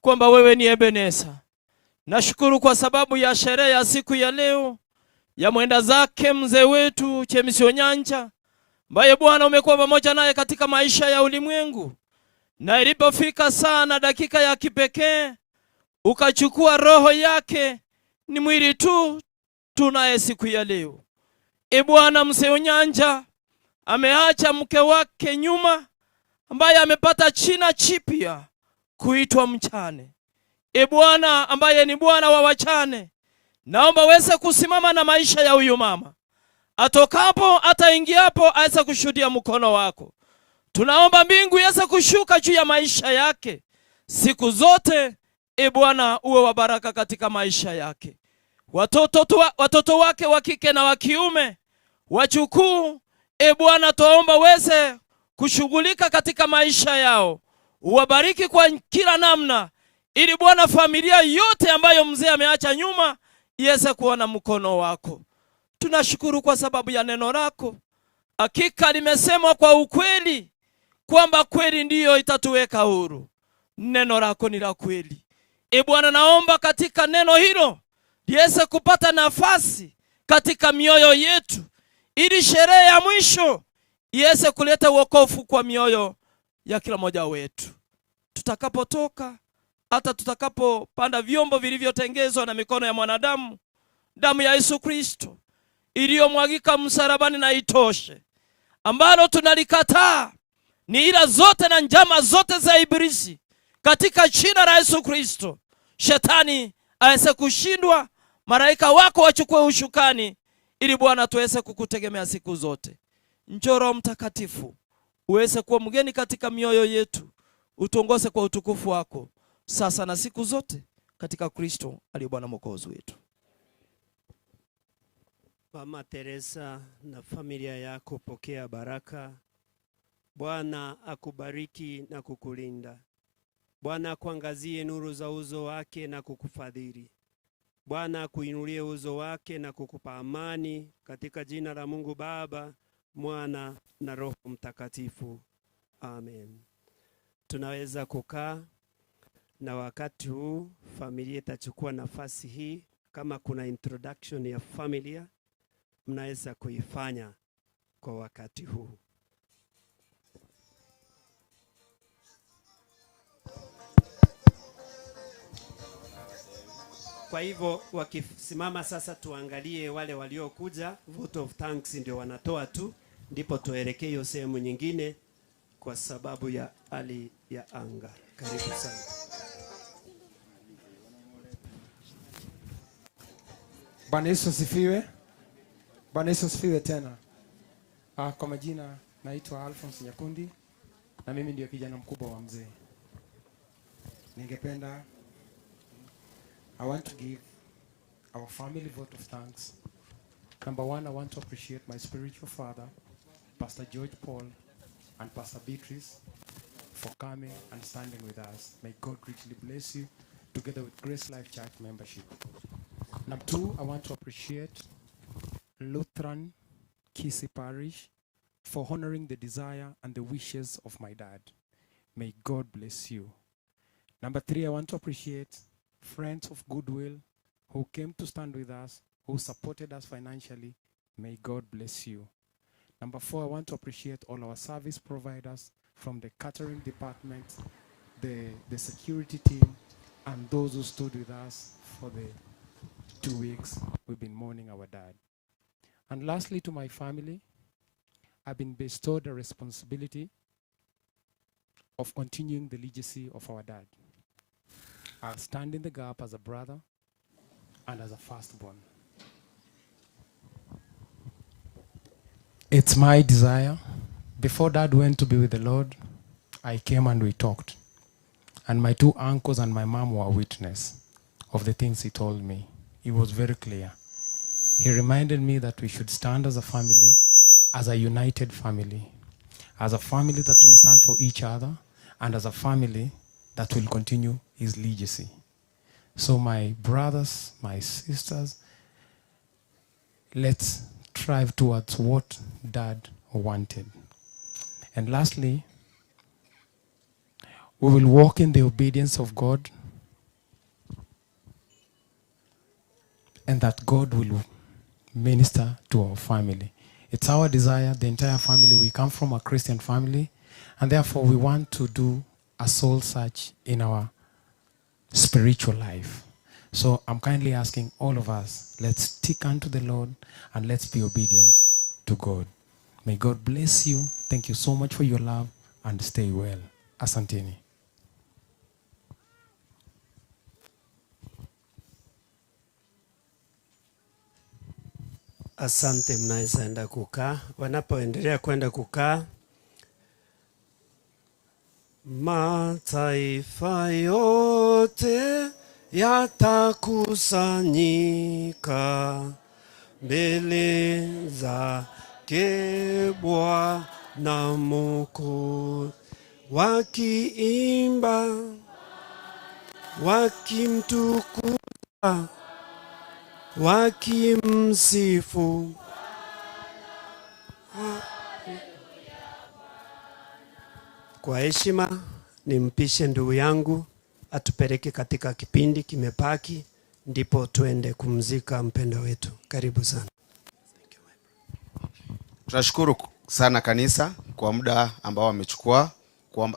kwamba wewe ni Ebeneza. Nashukuru kwa sababu ya sherehe ya siku ya leo ya mwenda zake mzee wetu Chemisi Onyanja, ambaye Bwana umekuwa pamoja naye katika maisha ya ulimwengu, na ilipofika sana dakika ya kipekee ukachukua roho yake. Ni mwili tu tunaye siku ya leo. Bwana, mzee Onyanja ameacha mke wake nyuma, ambaye amepata jina chipya kuitwa mchane. Bwana, ambaye ni Bwana wa wachane, naomba weze kusimama na maisha ya huyu mama, atokapo ataingiapo aweze kushuhudia mkono wako. Tunaomba mbingu iweze kushuka juu ya maisha yake siku zote. Bwana, uwe wa baraka katika maisha yake. Watoto wake wa kike na wa kiume, wachukuu, Bwana, tuomba weze kushughulika katika maisha yao. Uwabariki kwa kila namna, ili Bwana familia yote ambayo mzee ameacha nyuma iweze kuona mkono wako. Tunashukuru kwa sababu ya neno lako. Hakika limesemwa kwa ukweli kwamba kweli ndiyo itatuweka huru. Neno lako ni la kweli. Bwana, naomba katika neno hilo liweze kupata nafasi katika mioyo yetu, ili sherehe ya mwisho iweze kuleta wokovu kwa mioyo ya kila mmoja wetu. Tutakapotoka, hata tutakapopanda vyombo vilivyotengezwa na mikono ya mwanadamu, damu ya Yesu Kristo iliyomwagika msalabani na itoshe. ambalo tunalikataa ni ila zote na njama zote za ibilisi katika jina la Yesu Kristo. Shetani aweze kushindwa, malaika wako wachukue ushukani, ili Bwana tuweze kukutegemea siku zote. Njoo Roho Mtakatifu uweze kuwa mgeni katika mioyo yetu, utuongoze kwa utukufu wako sasa na siku zote, katika Kristo aliye Bwana Mwokozi wetu. Mama Teresa na familia yako, pokea baraka. Bwana akubariki na kukulinda. Bwana akuangazie nuru za uso wake na kukufadhili. Bwana akuinulie uso wake na kukupa amani, katika jina la Mungu Baba, Mwana na Roho Mtakatifu. Amen. Tunaweza kukaa, na wakati huu familia itachukua nafasi hii. Kama kuna introduction ya familia, mnaweza kuifanya kwa wakati huu. Kwa hivyo wakisimama sasa, tuangalie wale waliokuja. Vote of thanks ndio wanatoa tu, ndipo tuelekee hiyo sehemu nyingine kwa sababu ya hali ya anga. Karibu sana. Bwana Yesu asifiwe. Bwana Yesu asifiwe tena. Kwa majina naitwa Alphonse Nyakundi na mimi ndio kijana mkubwa wa mzee. Ningependa I want to give our family vote of thanks. Number one, I want to appreciate my spiritual father, Pastor George Paul and Pastor Beatrice, for coming and standing with us. May God richly bless you, together with Grace Life Church membership. Number two, I want to appreciate Lutheran Kisii Parish for honoring the desire and the wishes of my dad. May God bless you. Number three, I want to appreciate Friends of Goodwill who came to stand with us, who supported us financially. May God bless you. Number four, I want to appreciate all our service providers, from the catering department, the security team, and those who stood with us for the 2 weeks we've been mourning our dad. And lastly, to my family, I've been bestowed the responsibility of continuing the legacy of our dad. I'll stand in the gap as a brother and as a firstborn. It's my desire. Before Dad went to be with the Lord, I came and we talked. And my two uncles and my mom were witness of the things he told me. He was very clear. He reminded me that we should stand as a family, as a united family, as a family that will stand for each other, and as a family that will continue his legacy. So my brothers, my sisters, let's strive towards what Dad wanted. And lastly, we will walk in the obedience of God, and that God will minister to our family. It's our desire, the entire family, we come from a Christian family, and therefore we want to do a soul search in our spiritual life. So I'm kindly asking all of us, let's stick unto the Lord and let's be obedient to God. May God bless you. Thank you so much for your love, and stay well. Asanteni. Asante, mnaweza enda kukaa. Wanapoendelea kwenda kukaa, mataifa yote yatakusanyika mbele zake Bwana Mwokozi, wakiimba, wakimtukuza, wakimsifu. Kwa heshima nimpishe ndugu yangu atupeleke katika kipindi kimepaki, ndipo tuende kumzika mpendo wetu. Karibu sana. Tunashukuru sana kanisa kwa muda ambao wamechukua.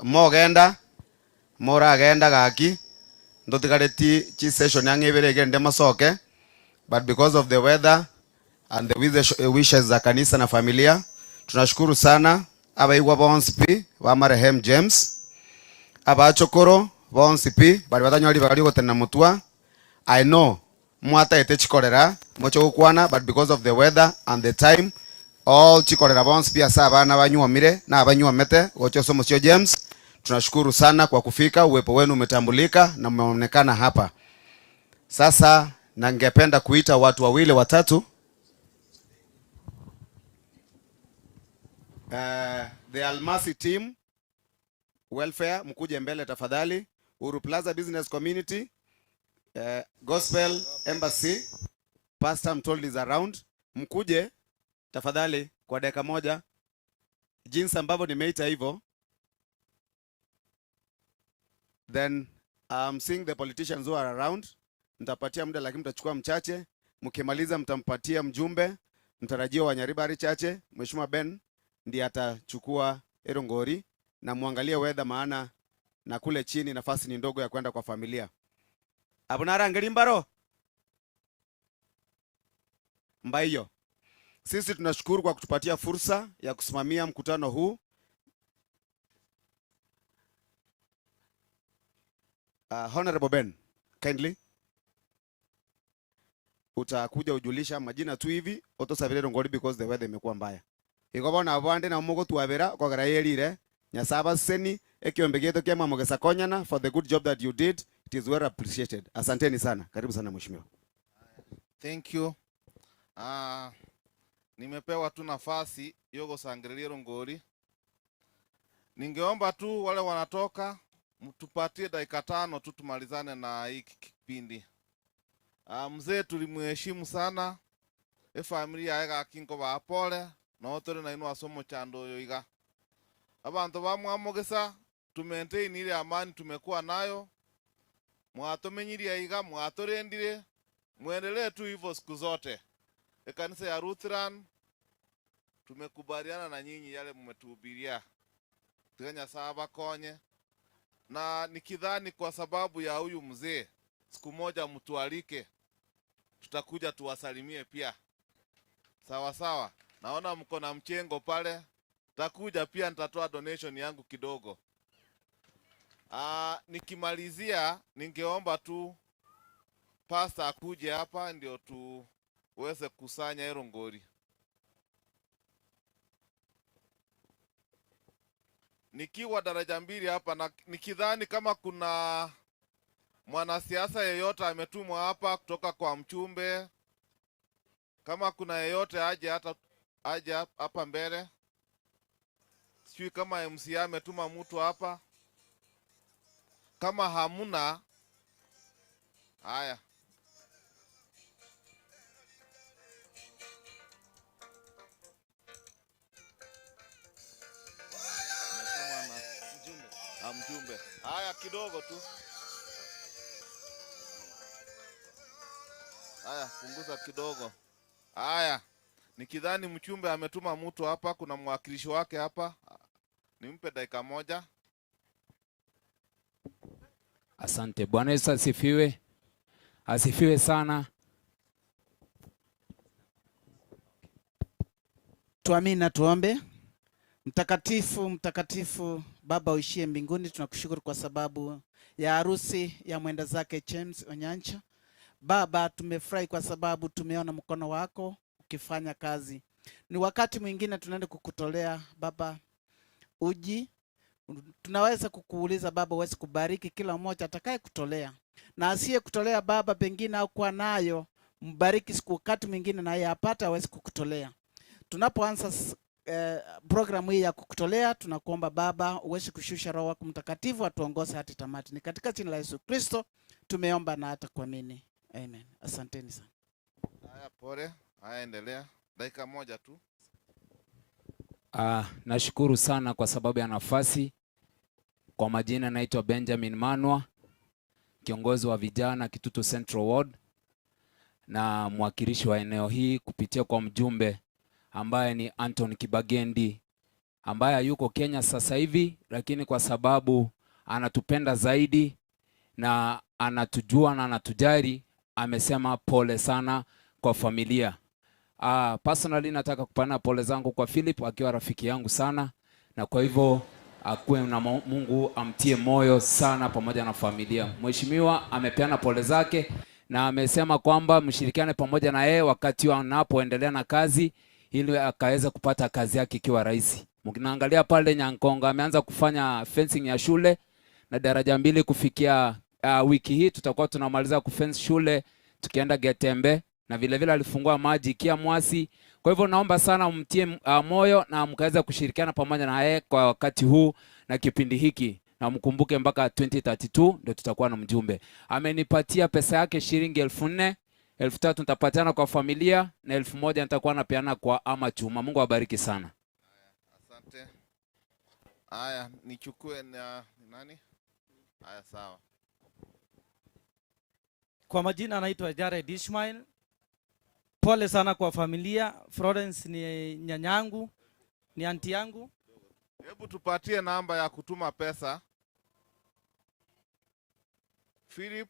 Mogenda mora agenda gaki ndotigareti chi session yangibere gende masoke, but because of the weather and the wishes za kanisa na familia, Tunashukuru sana abaigwa bonsipi ba marehemu James, abachokoro bonsipi bari batanyori bakari gotena mutwa. I know mwata ete chikorera mocho gukwana, but because of the weather and the time, all chikorera bonsipi asa abana banyuomire na abanyuomete gocho somo sio James. Tunashukuru sana kwa kufika, uwepo wenu umetambulika na mmeonekana hapa. Sasa ningependa kuita watu wawili watatu. The Almasi team welfare, mkuje mbele tafadhali. Uru Plaza Business Community, Gospel Embassy, Pastor I'm told is around. Mkuje tafadhali kwa dakika moja. Jinsi ambavyo nimeita hivyo. Then I'm seeing the politicians who are around. Mtapatia muda lakini mtachukua mchache. Mkimaliza mtampatia mjumbe mtarajio wa Nyaribari chache. Mheshimiwa Ben ndiye atachukua Erongori, na muangalie weather maana na kule chini nafasi ni ndogo ya kwenda kwa familia. Abunara ngelimbaro. Mbaiyo. Sisi tunashukuru kwa kutupatia fursa ya kusimamia mkutano huu. Honorable Ben, kindly utakuja ujulisha majina tu hivi otosabire Rongori because the weather imekuwa mbaya. Igobona abande na mugo tuabera kwa garayerire nyasaba seni ekiombe geto kema mogesa konyana for the good job that you did. It is well appreciated. Asanteni sana. Karibu sana mheshimiwa. Thank you. Nimepewa tu nafasi yogo sangiria Rongori. Ningeomba tu wale wanatoka mtupatie dakika 5 tu tumalizane na hiki kipindi. Mzee tulimheshimu sana. Familia yaga kinko ba pole na otore na inu asomo chando yoiga. Abantu bamwamogesa tu maintain ile amani tumekuwa nayo. Mwatomenyiria iga mwatorendire muendelee tu hivyo siku zote. Kanisa ya Lutheran tumekubaliana na nyinyi yale mmetuhubiria. Tiganya saba konye. Na nikidhani kwa sababu ya huyu mzee siku moja mtualike, tutakuja tuwasalimie pia. Sawa sawa. Naona mko na mchengo pale. Takuja pia nitatoa donation yangu kidogo. Nikimalizia ningeomba tu pastor akuje hapa ndio tuweze kusanya Erongori. Nikiwa daraja mbili hapa na nikidhani kama kuna mwanasiasa yeyote ametumwa hapa kutoka kwa mchumbe, kama kuna yeyote aje hapa mbele. Sijui kama MCA ametuma mtu hapa. Kama hamuna, haya. Mjumbe. Haya kidogo tu. Haya punguza kidogo. Haya. Nikidhani mchumbe ametuma mtu hapa, kuna mwakilishi wake hapa. Nimpe dakika 1. Asante. Bwana Yesu asifiwe. Asifiwe sana. Tuamini na tuombe. Mtakatifu, mtakatifu Baba uishie mbinguni, tunakushukuru kwa sababu ya harusi ya mwenda zake James Onyancha. Baba, tumefurahi kwa sababu tumeona mkono wako ukifanya kazi. Ni wakati mwingine tunaenda kukutolea Baba uji. Tunaweza kukuuliza Baba uweze kubariki kila mmoja atakaye kutolea. Na asiye kutolea Baba pengine au kwa nayo, mbariki siku wakati mwingine na yeye apate aweze kukutolea. Tunapoanza programu hii ya kukutolea, tunakuomba Baba uweze kushusha Roho wako Mtakatifu atuongoze hadi tamati. Ni katika jina la Yesu Kristo tumeomba na hata kuamini. Amen. Asanteni sana. Haya pole. Haya endelea. Dakika 1 tu. Nashukuru sana kwa sababu ya nafasi. Kwa majina naitwa Benjamin Manwa, kiongozi wa vijana Kitutu Central Ward na mwakilishi wa eneo hii kupitia kwa mjumbe ambaye ni Anton Kibagendi ambaye yuko Kenya sasa hivi, lakini kwa sababu anatupenda zaidi na anatujua na anatujali, amesema pole sana kwa familia. Personally nataka kupana pole zangu kwa Philip akiwa rafiki yangu sana, na kwa hivyo akuwe na Mungu amtie moyo sana pamoja na familia. Mheshimiwa amepeana pole zake na amesema kwamba mshirikiane pamoja na yeye wakati anapoendelea na kazi ili akaweza kupata kazi yake ikiwa rahisi. Mkinaangalia pale Nyankonga ameanza kufanya fencing ya shule na daraja 2 kufikia wiki hii tutakuwa tunamaliza kufence shule tukienda Getembe, na vile vile alifungua maji Kia Mwasi. Kwa hivyo naomba sana mtie moyo na mkaweza kushirikiana pamoja na yeye kwa wakati huu na kipindi hiki, na mkumbuke mpaka 2032 ndio tutakuwa na mjumbe. Amenipatia pesa yake shilingi 4,000, 3,000 nitapatiana kwa familia na 1,000 nitakuwa napeana kwa ama chuma. Mungu awabariki sana. Asante. Haya, nichukue na nani? Haya, sawa. Kwa majina anaitwa Jared Ishmael. Pole sana kwa familia. Florence ni nyanyangu, ni anti yangu. Hebu tupatie namba ya kutuma pesa. Philip.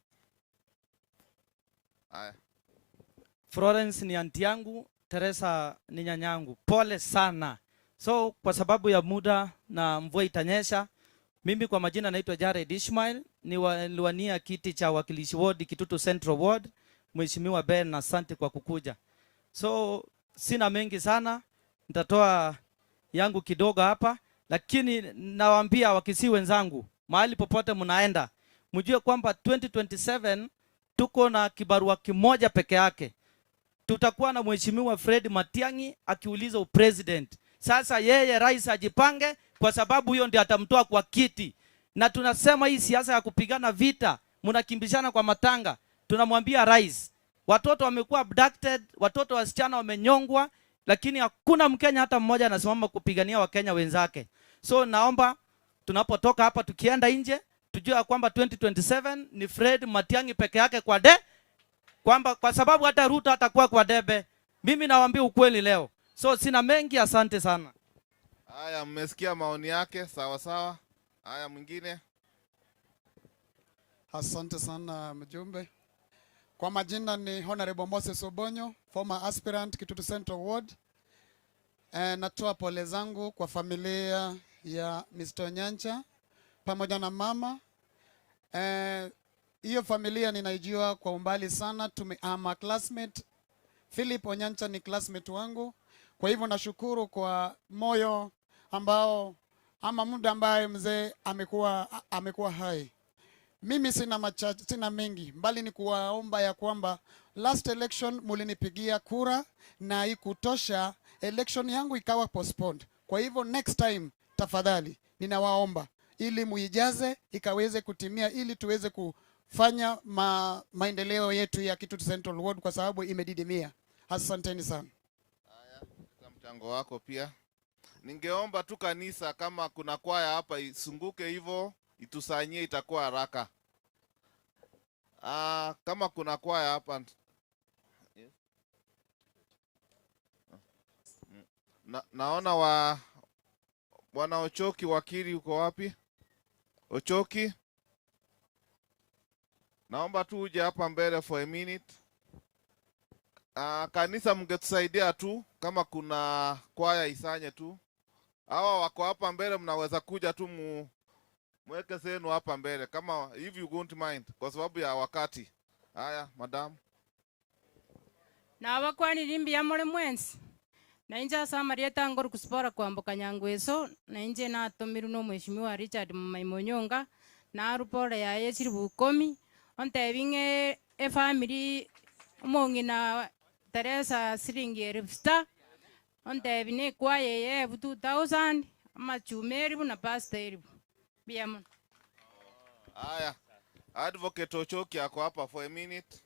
Haya. Florence ni anti yangu, Teresa ni nyanyangu. Pole sana. So kwa sababu ya muda na mvua itanyesha, mimi kwa majina naitwa Jared Ishmael, niliwania kiti cha wakilishi ward Kitutu Central Ward. Mheshimiwa Ben, asante kwa kukuja. So sina mengi sana, nitatoa yangu kidogo hapa, lakini nawaambia Wakisii wenzangu, mahali popote mnaenda, mjue kwamba 2027 tuko na kibarua kimoja peke yake. Tutakuwa na Mheshimiwa Fred Matiang'i akiuliza upresident. Sasa yeye rais ajipange, kwa sababu huyo ndiye atamtoa kwa kiti. Na tunasema hii siasa ya kupigana vita, mnakimbishana kwa matanga. Tunamwambia rais, watoto wamekuwa abducted, watoto wasichana wamenyongwa, lakini hakuna Mkenya hata mmoja anasimama kupigania Wakenya wenzake. So naomba tunapotoka hapa tukienda nje, tujue kwamba 2027 ni Fred Matiang'i peke yake kwamba kwa sababu hata Ruto atakuwa kwa debe. Mimi nawaambia ukweli leo. So sina mengi, asante sana. Haya, mmesikia maoni yake, sawa sawa. Haya, mwingine. Asante sana mjumbe. Kwa majina ni Honorable Moses Obonyo, former aspirant Kitutu Central Ward. Natoa pole zangu kwa familia ya Mr. Onyancha pamoja na mama. Hiyo familia ninaijua kwa umbali sana, ama classmate. Philip Onyancha ni classmate wangu. Kwa hivyo nashukuru kwa moyo ambao ama muda ambaye mzee amekuwa hai. Mimi sina mengi, mbali ni kuwaomba ya kwamba last election mulinipigia kura na ikutosha, election yangu ikawa postponed. Kwa hivyo next time tafadhali ninawaomba ili muijaze ikaweze kutimia, ili tuweze kufanya maendeleo yetu ya Kitutu Central Ward, kwa sababu imedidimia. Asanteni sana. Haya, kwa mchango wako pia. Ningeomba tu kanisa, kama kuna kwaya hapa isunguke hivyo, itusanyie, itakuwa haraka. Kama kuna kwaya hapa. Naona Bwana Ochoki wakili, uko wapi? Ochoki, naomba tu uje hapa mbele for a minute. Kanisa mngetusaidia tu, kama kuna kwaya isanye tu. Hawa wako hapa mbele, mnaweza kuja tu mweke zenu hapa mbele, kama if you don't mind, kwa sababu ya wakati. Haya, madam. Na abakwani limbi ya mole mwensi. Na inja samarieta ngoro kusipora kwamboka Nyangweso, na inje na tomiru no Mheshimiwa Richard Maimonyonga, na arupore ya yesiri bukomi, onte binge family mongi na Teresa siringi rifsta, onte bine kwa yeye 2000, ama chumeri na pastor biamu. Haya, Advocate Ochoki ako hapa for a minute.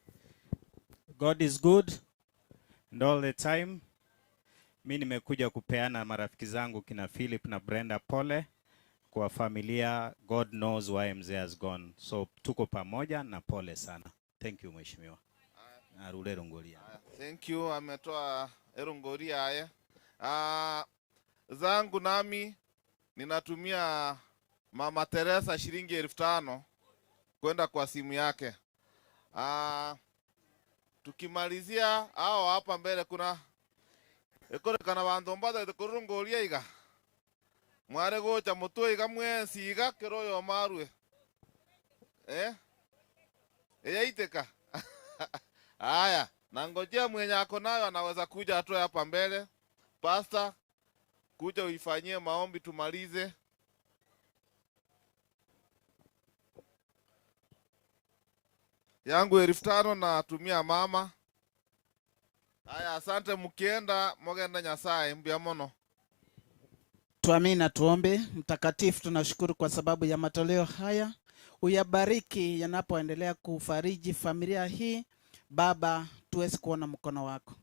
God is good and all the time. Mimi nimekuja kupeana marafiki zangu kina Philip na Brenda pole kwa familia. God knows why mzee has gone. So tuko pamoja na pole sana. Thank you mheshimiwa. Arule Rongoria. Thank you, ametoa Rongoria haya. Zangu nami ninatumia Mama Teresa shilingi 5,000 kwenda kwa simu yake. Tukimalizia hao hapa mbele kuna ekore kana bantu mbada kurungoria iga mware gocha mutwe iga mwensi iga kiroyo marwe yaiteka. Haya, nangojea mwenye ako nayo anaweza kuja atoe hapa mbele. Pastor, kuja uifanyie maombi tumalize. Yangu 5,000 natumia mama. Haya, asante, mkienda mogenda Nyasaye mbia mono. Tuamini na tuombe. Mtakatifu, tunashukuru kwa sababu ya matoleo haya, uyabariki yanapoendelea kufariji familia hii. Baba, tuweze kuona mkono wako.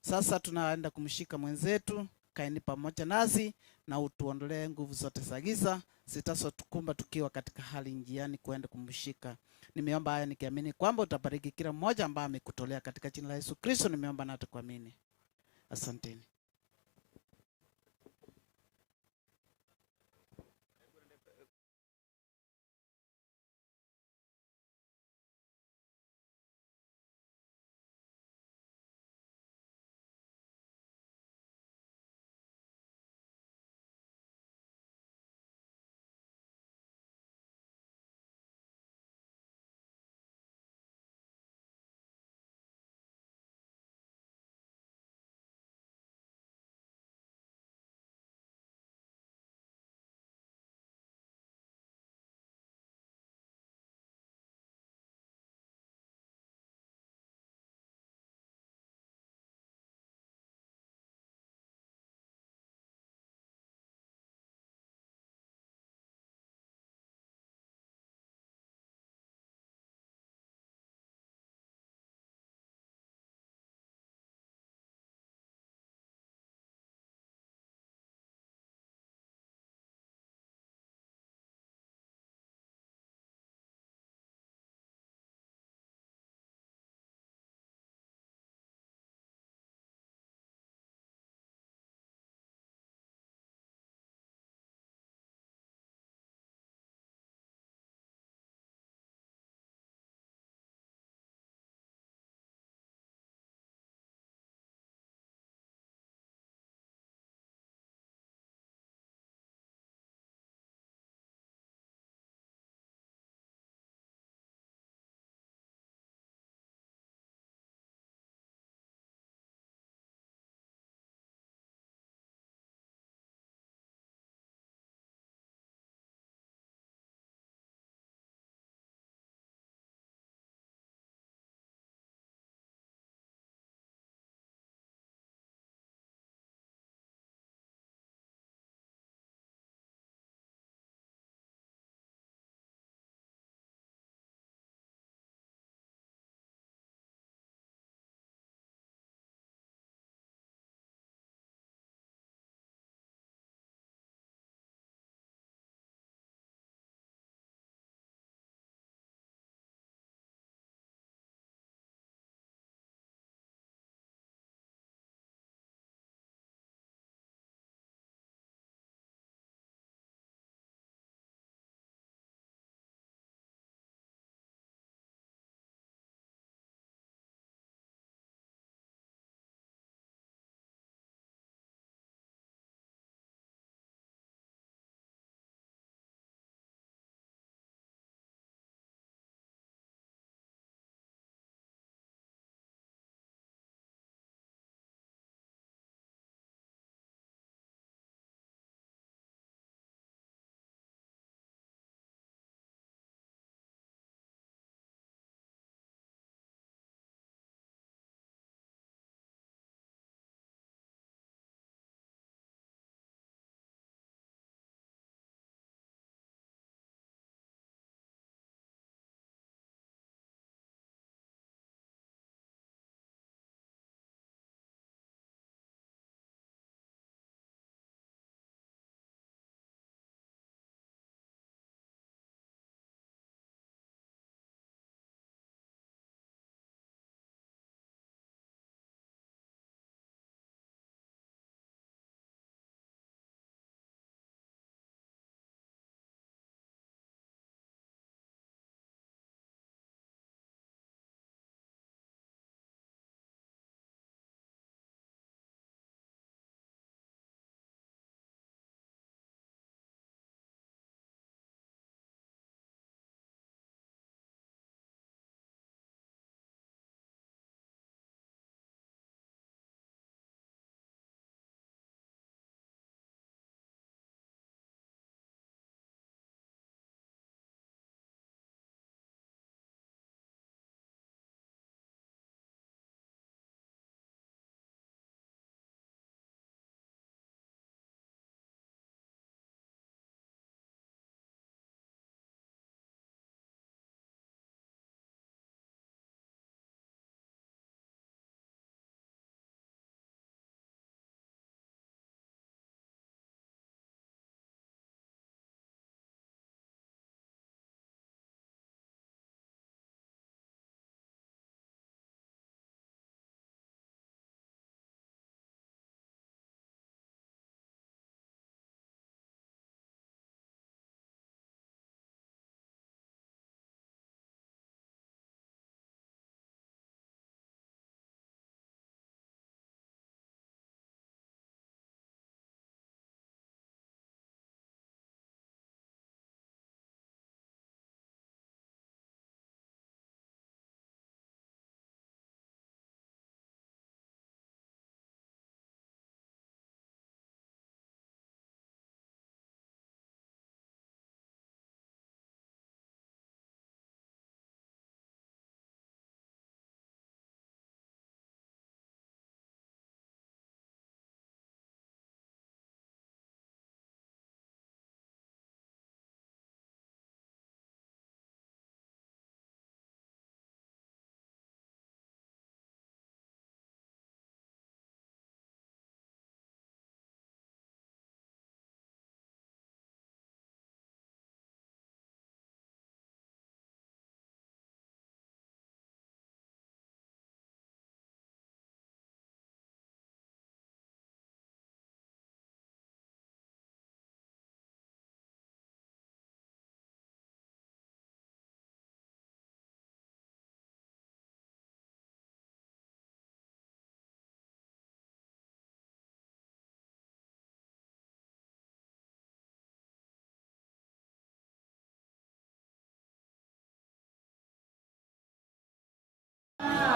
Sasa tunaenda kumshika mwenzetu, kaeni pamoja nasi na utuondolee nguvu zote za giza zitazotukumba tukiwa katika hali njiani kwenda kumshika. Nimeomba haya nikiamini kwamba utabariki kila mmoja ambaye amekutolea katika jina la Yesu Kristo. Nimeomba na tukuamini. Asanteni.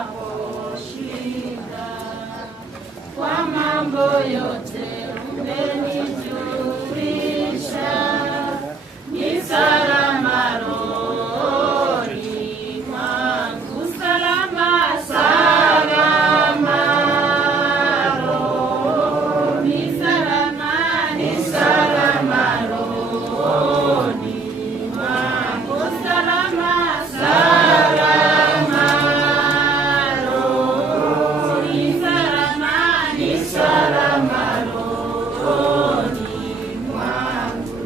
ninaposhinda. Kwa mambo yote umenijulisha, ni salama rohoni mwangu, salama, salama rohoni, salama, ni salama rohoni mwangu, salama, salama rohoni, salama, ni salama rohoni mwangu.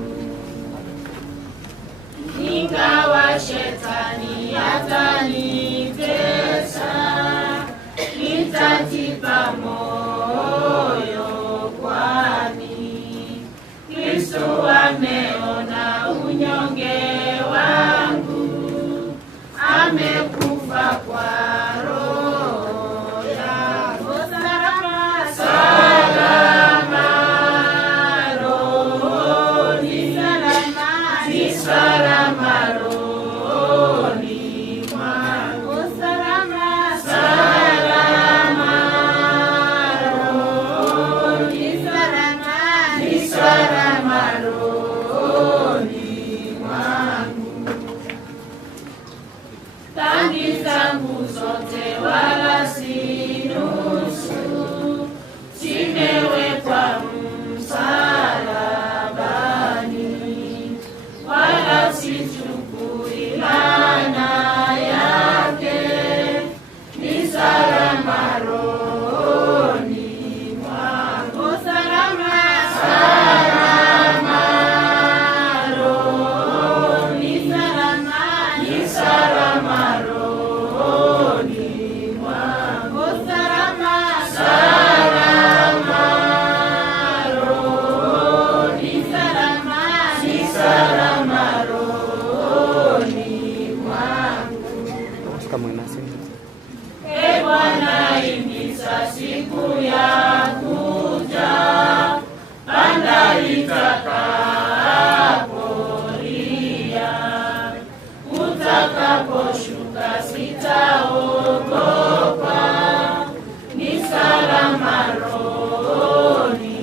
Ingawa shetani atanitesa, nitajipa moyo, kwani Kristo ameona unyonge wangu, amekufa kwa roho yangu. Salama, salama rohoni, salama, ni salama rohoni mwangu, salama, salama rohoni, salama, ni salama rohoni mwangu. Dhambi zangu zote wala si nusu, zimewekwa msalabani, wala sichukui laana yake, ni salama rohoni mwangu, salama, salama rohoni, salama, ni salama rohoni mwangu, salama, salama rohoni, salama, ni salama rohoni mwangu. Ee Bwana, himiza siku ya kuja, panda itakapolia, utakaposhuka sitaogopa, ni salama rohoni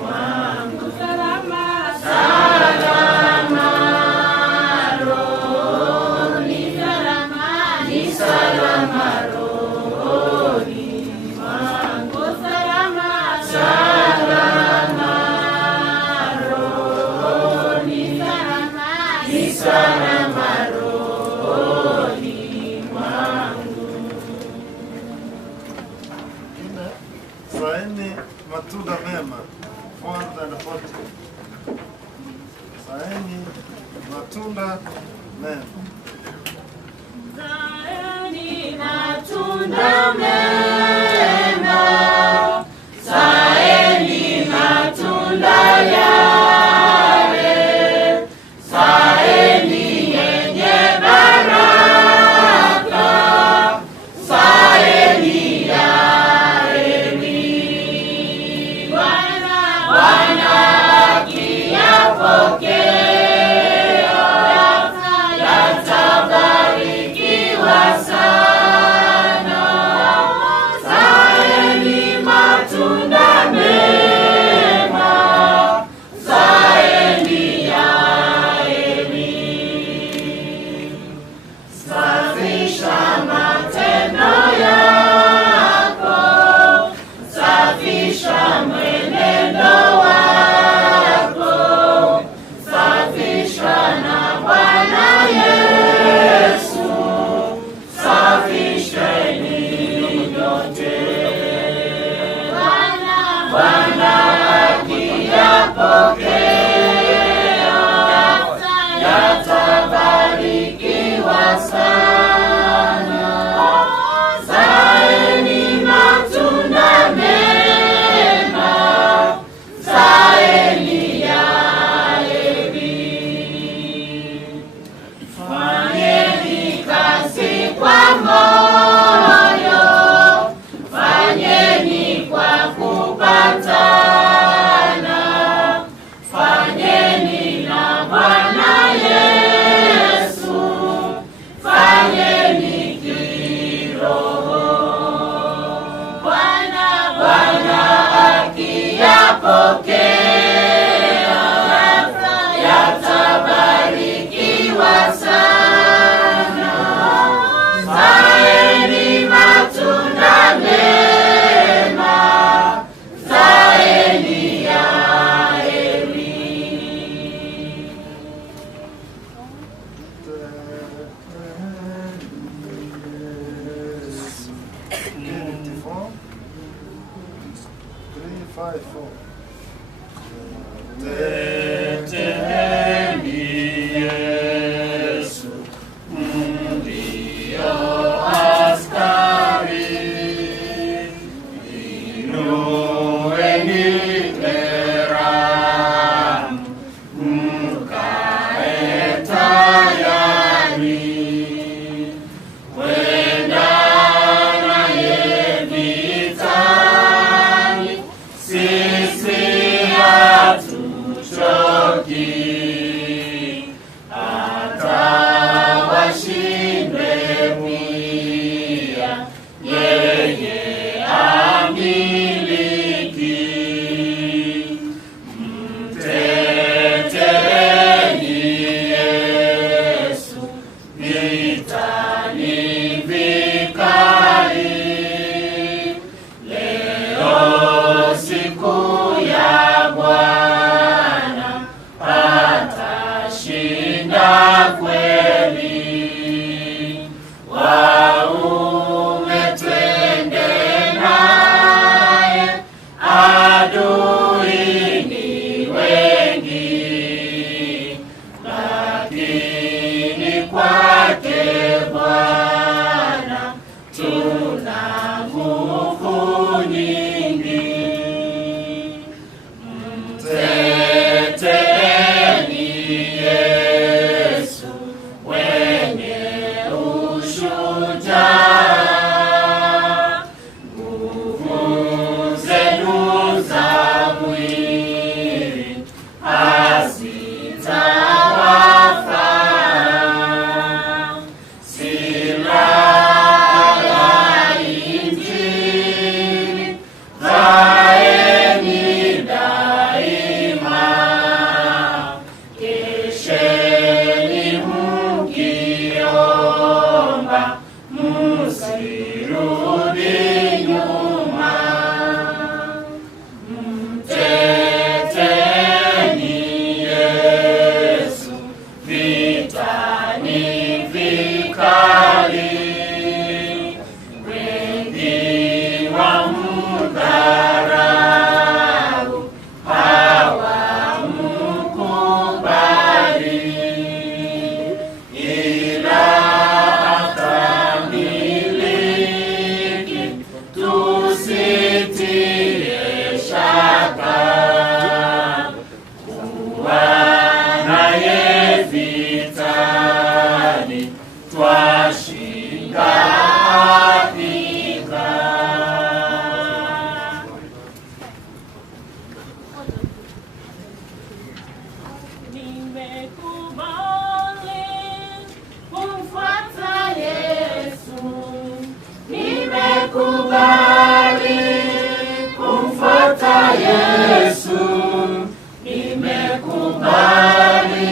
mwangu, salama, salama rohoni, salama, ni salama rohoni mwangu, salama, salama rohoni, salama, ni salama rohoni mwangu. Saini matunda mema 440. Saini matunda mema. Zaeni matunda mema, zaeni matunda yale, zaeni yenye baraka, zaeni ya heri. Bwana akiyapokea Mteteni Yesu, ndio askari. Inueni keramu, mkae tayari. Kwenda naye vitani, sisi hatuchoki. Hata washinde pia, yeye amiliki. Mteteni Yesu, vitani vikali. Leo siku ya Bwana, atashinda kweli. Waume twende naye, adui ni wengi, lakini kwake Bwana tuna nguvu nyingi. Mteteni Yesu, wenye ushujaa. Nguvu zenu za mwili hazitawafaa. Silaha ya Injili vaeni daima. Kesheni mkiomba, msirudi nyuma. Mteteni Yesu, vitani vikali. Wengi wamdharau, hawamkubali, ila atamiliki. Tusitie shaka, kuwa naye vitani, twashinda hakika. Nimekubali kumfuata Yesu, nimekubali kumfuata Yesu, nimekubali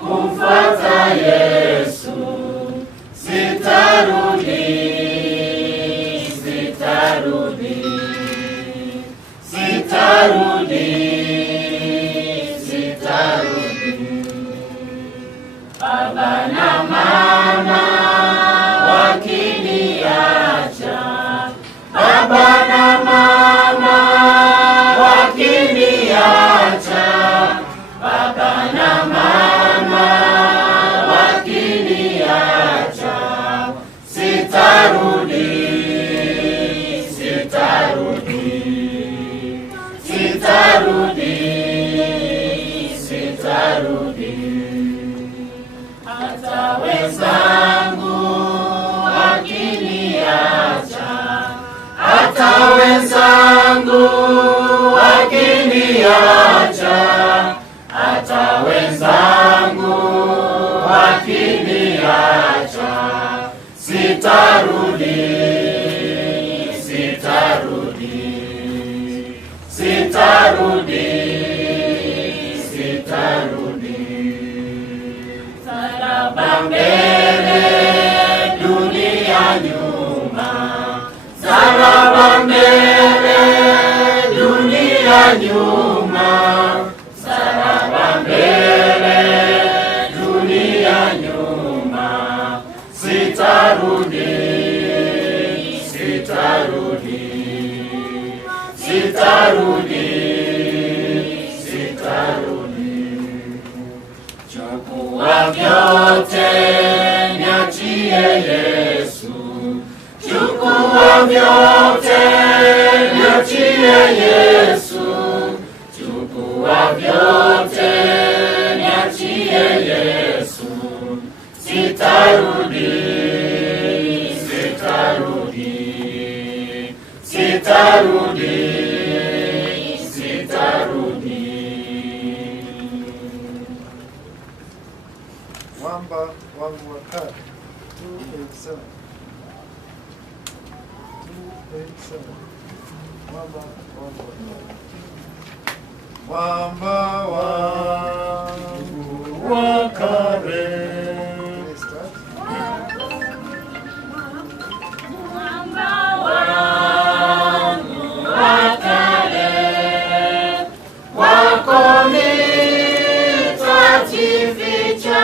kumfuata Yesu. Sitarudi, sitarudi, sitarudi, sitarudi. Baba na mama wakiniacha, baba na mama wakiniacha, baba na mama wakiniacha, sitarudi, sitarudi, sitarudi, sitarudi. Hata wenzangu wakiniacha, hata wenzangu wakiniacha, hata wenzangu wakiniacha, sitarudi, sitarudi, sitarudi, sitarudi. Salaba mbele, dunia nyuma. Salaba mbele, dunia nyuma. Salaba mbele, dunia nyuma. Sitarudi, sitarudi, sitarudi, sitarudi. chukua vyote, niachie Yesu. Chukua vyote, niachie Yesu. Chukua vyote, niachie Yesu. Sitarudi, sitarudi, sitarudi, sitarudi. Mwamba wangu wa kale 287. 287. Mwamba wangu wa kale. Mwamba wangu wa kale. Wako nitajificha,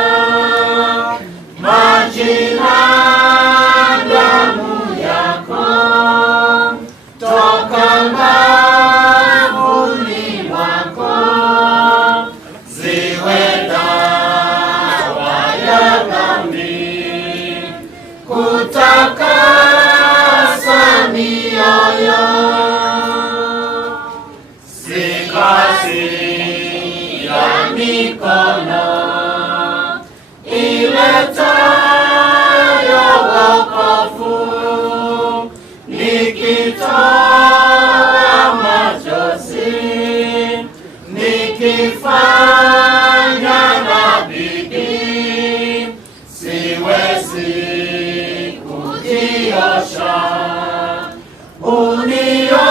majina damu yako toka mbavuni mwako, ziwe dawa ya dhambi, kutakasa mioyo. Kazi ya mikono iletayo wokovu, nikitoa machozi, nikifanya na bidii, siwezi kujiosha.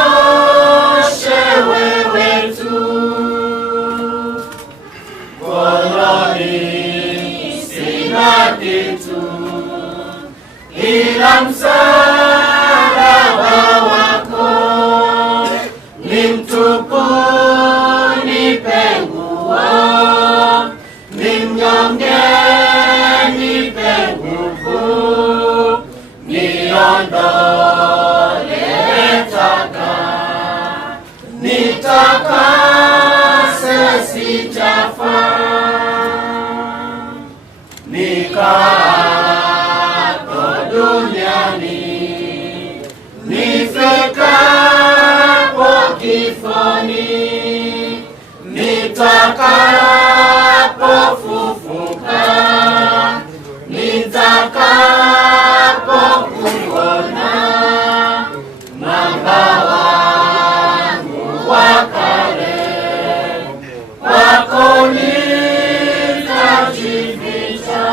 Unioshe wewe tu, moyoni sina kitu ila msalaba wako. Ni mtupu nipe nguo, ni mnyonge nipe nguvu, niondole taka, nitakase sijafaa. Nikapo duniani, nifikapo kifoni, nitakapofufuka, nitakapo kuona mwamba wangu wa kale, wako nitajificha.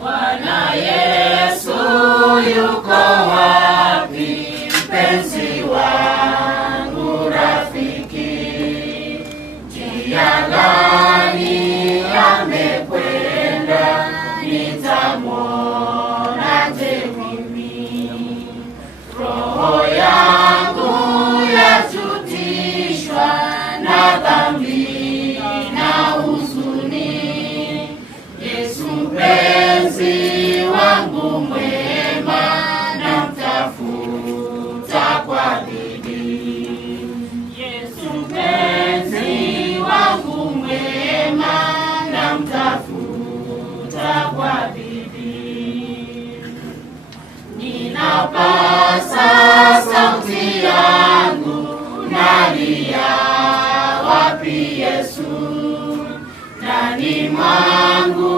Bwana Yesu yuko wapi, mpenzi wangu rafiki? Njia gani amekwenda, nitamwonaje mimi? Roho yangu yachutishwa na dhambi na huzuni. Yesu mpenzi wangu mwema, namtafuta kwa bidii. Yesu mpenzi wangu mwema, namtafuta kwa bidii. Ninapasa sauti yangu, nalia wapi Yesu? Ndani mwangu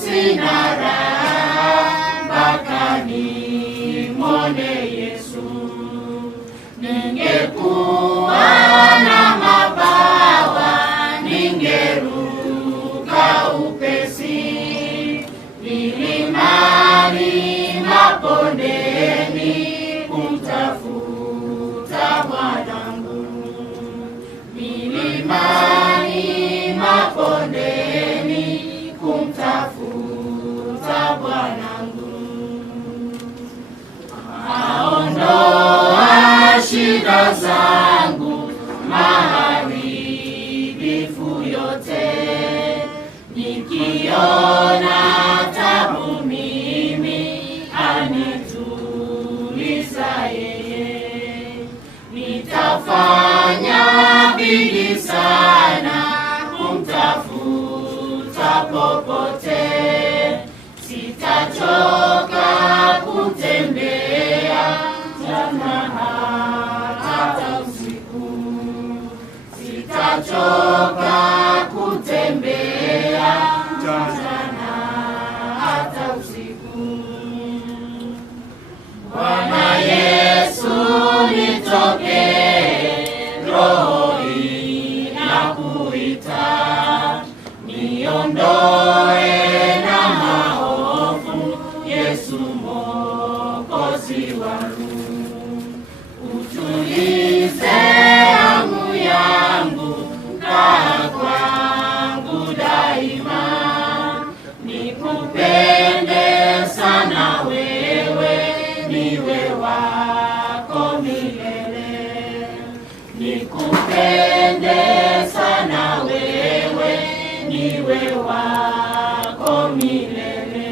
sina raha, mpaka nimwone Yesu. Ningekuwa na mabawa, ningeruka upesi, milimani, mabondeni, kumtafuta Bwanangu. Milimani, mabondeni, kumtafuta Bwanangu. nitazidi sana kumtafuta popote, sitachoka kutembea mchana hata usiku, sitachoka kutembea mchana hata usiku. Bwana Yesu nitokee, roho inakuita, niondoe na maovu, Yesu Mwokozi wangu. Utulize hamu yangu, kaa kwangu daima, nikupende sana wewe, niwe wako milele. Nikupende sana wewe, niwe wako milele.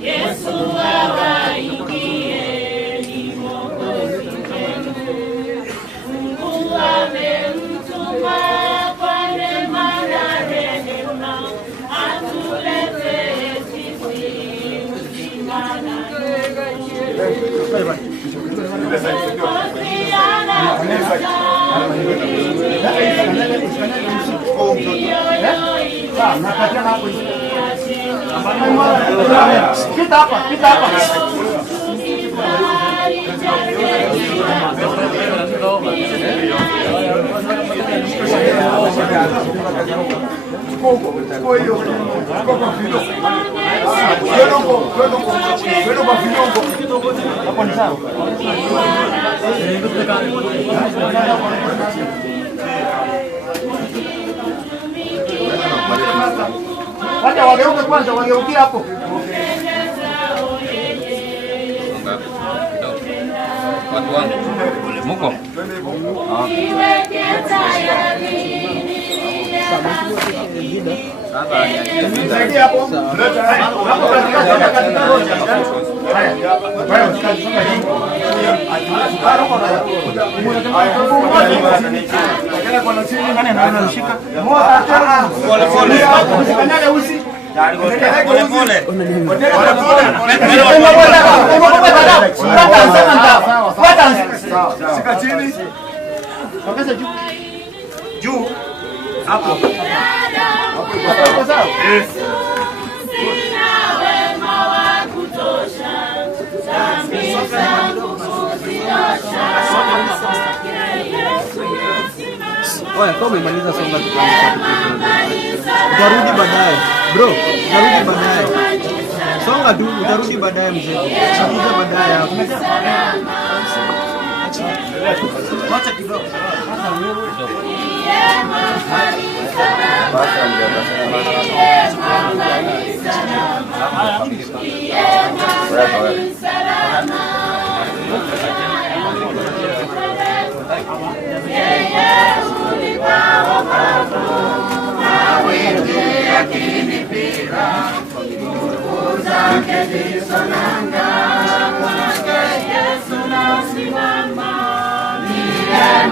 Yesu awaingie, ni Mwokozi wenu. Mungu amemtuma kwa neema na rehema, atuletee sisi uzima na nuru. Mwokozi anakuja, Kita hapa. Wacha wageuke kwanza, wageukie hapo. Watu wangu muko Shika chini. Ongeza juu. Juu. Hapo. Hapo sawa? Yes. Sina wema wa kutosha, dhambi zangu kuzidosha. Oya, kama umemaliza songa utarudi baadaye. Bro, utarudi baadaye. Songa tu, utarudi baadaye mzee. Sikiliza baadaye hapo. Wacha kidogo. Sasa wewe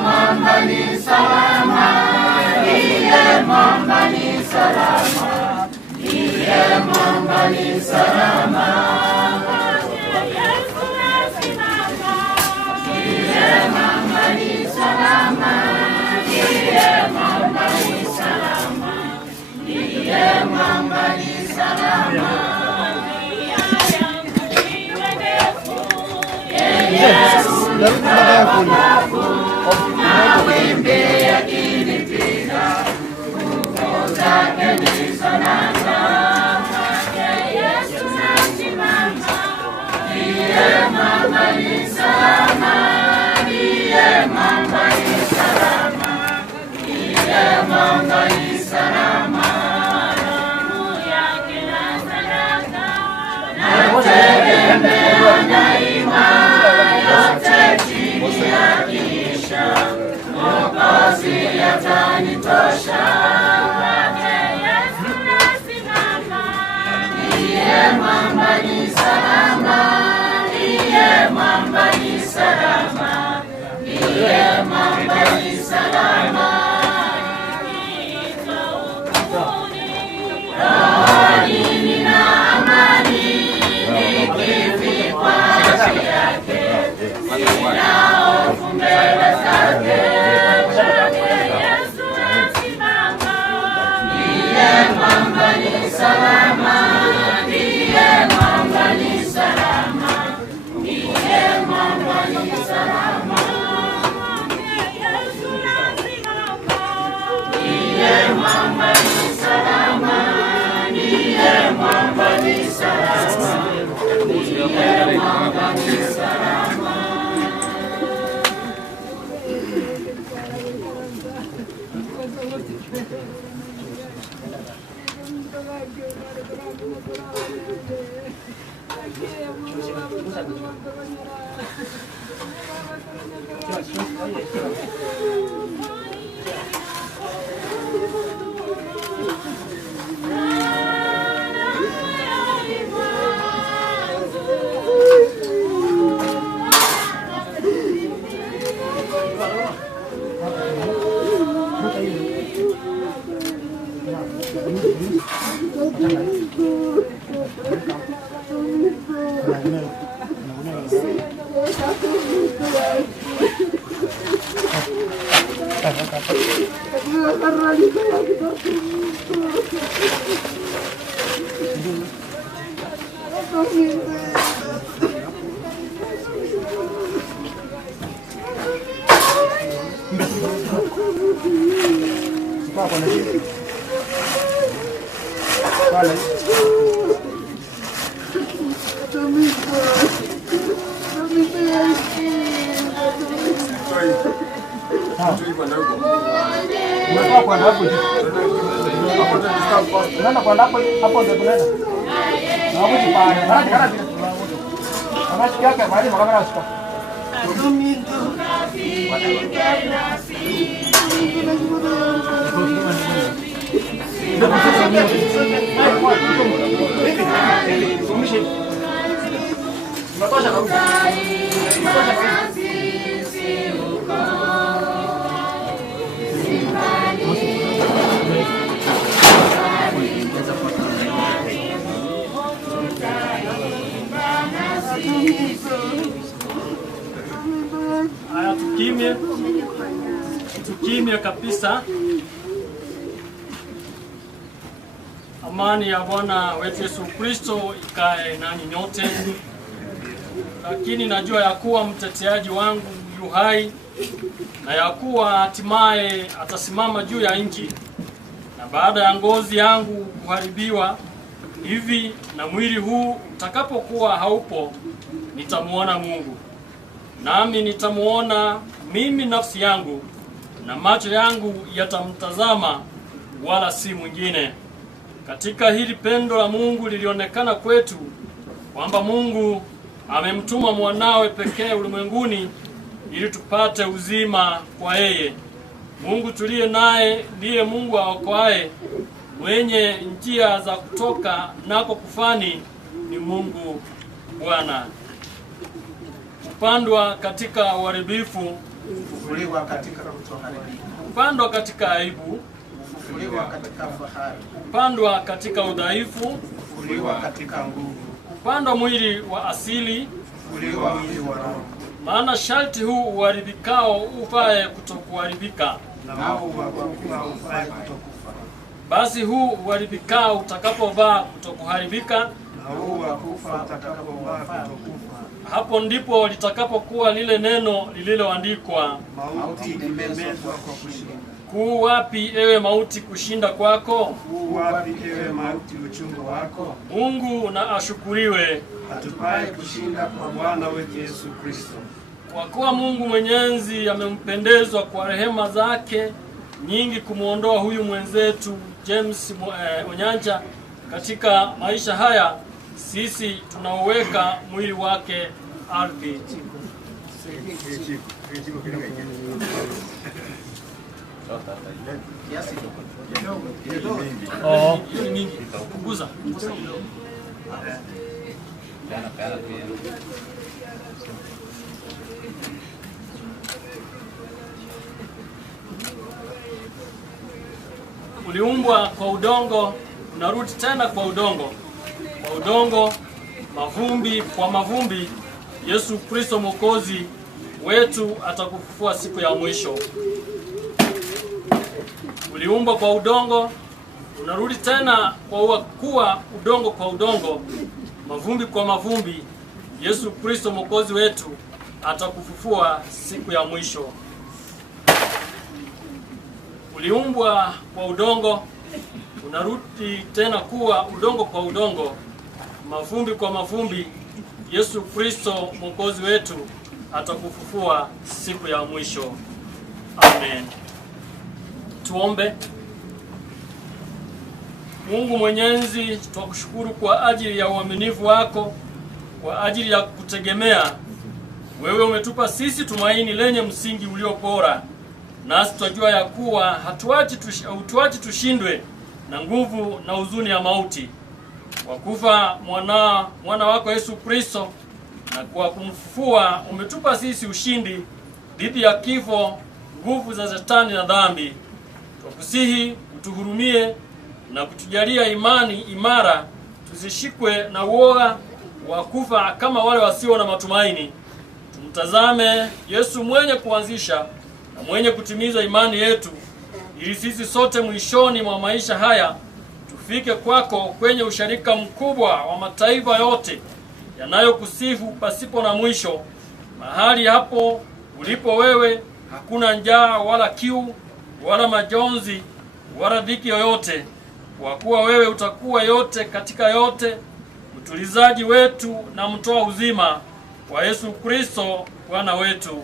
Mwamba ni salama, iye mwamba ni salama, iye mwamba ni salama. Yesu nasimama, iye mwamba ni salama, iye mwamba ni salama, iye mwamba ni salama. Yesu mawimbi yakinipiga, nguvu zake ndizo nanga. Yesu nasimama, ndiye mwamba ni salama, ndiye mwamba ni salama, ndiye mwamba ni salama. Damu yake na salama. Haya, tukimye kabisa. Amani ya Bwana wetu Yesu Kristo ikae nanyi nyote. Lakini najua ya kuwa mteteaji wangu yu hai, na ya kuwa hatimaye atasimama juu ya nchi, na baada ya ngozi yangu kuharibiwa hivi na mwili huu utakapokuwa haupo, nitamuona Mungu. Nami nitamuona mimi nafsi yangu, na macho yangu yatamtazama, wala si mwingine. Katika hili pendo la Mungu lilionekana kwetu, kwamba Mungu amemtuma mwanawe pekee ulimwenguni ili tupate uzima kwa yeye. Mungu tuliye naye ndiye Mungu aokoaye, mwenye njia za kutoka nako kufani ni Mungu Bwana. Kupandwa katika uharibifu, kufufuliwa katika kutoharibika, kupandwa katika aibu, kufufuliwa katika fahari, kupandwa katika udhaifu, kufufuliwa katika nguvu, kupandwa mwili wa asili, kufufuliwa mwili wa roho. Maana sharti huu uharibikao ufae kutokuharibika, nao uwakufa ufae kutokufa. Basi huu uharibikao utakapovaa kutokuharibika, na huu uwakufa utakapovaa kutokufa, hapo ndipo litakapokuwa lile neno lililoandikwa, mauti imemezwa kwa kushinda. Kuu wapi ewe mauti kushinda kwako? Kuu wapi ewe mauti uchungu wako? Mungu na ashukuriwe, hatupaye kushinda kwa Bwana wetu Yesu Kristo. Kwa kuwa Mungu Mwenyezi amempendezwa kwa rehema zake nyingi kumuondoa huyu mwenzetu James Onyancha katika maisha haya, sisi tunauweka mwili wake ardhi. Punguza. Uliumbwa kwa udongo, unarudi tena kwa udongo. Kwa udongo, mavumbi kwa mavumbi, Yesu Kristo Mwokozi wetu atakufufua siku ya mwisho. Uliumbwa kwa udongo, unarudi tena kwa kuwa udongo kwa udongo, mavumbi kwa mavumbi, Yesu Kristo Mwokozi wetu atakufufua siku ya mwisho. Uliumbwa kwa udongo, unarudi tena kuwa udongo kwa udongo, mavumbi kwa mavumbi, Yesu Kristo Mwokozi wetu atakufufua siku ya mwisho. Amen. Tuombe. Mungu Mwenyezi, tunakushukuru kwa ajili ya uaminifu wako, kwa ajili ya kutegemea. Wewe umetupa sisi tumaini lenye msingi ulio bora, nasi tunajua ya kuwa hatuachi tushindwe na nguvu na huzuni ya mauti. Kwa kufa mwana wako Yesu Kristo na kwa kumfufua umetupa sisi ushindi dhidi ya kifo, nguvu za Shetani na dhambi. Tukusihi utuhurumie na kutujalia imani imara, tusishikwe na uoga wa kufa kama wale wasio na matumaini. Tumtazame Yesu mwenye kuanzisha na mwenye kutimiza imani yetu, ili sisi sote mwishoni mwa maisha haya tufike kwako kwenye usharika mkubwa wa mataifa yote yanayokusifu pasipo na mwisho. Mahali hapo ulipo wewe hakuna njaa wala kiu wala majonzi wala dhiki yoyote, kwa kuwa wewe utakuwa yote katika yote, mtulizaji wetu na mtoa uzima, kwa Yesu Kristo Bwana wetu.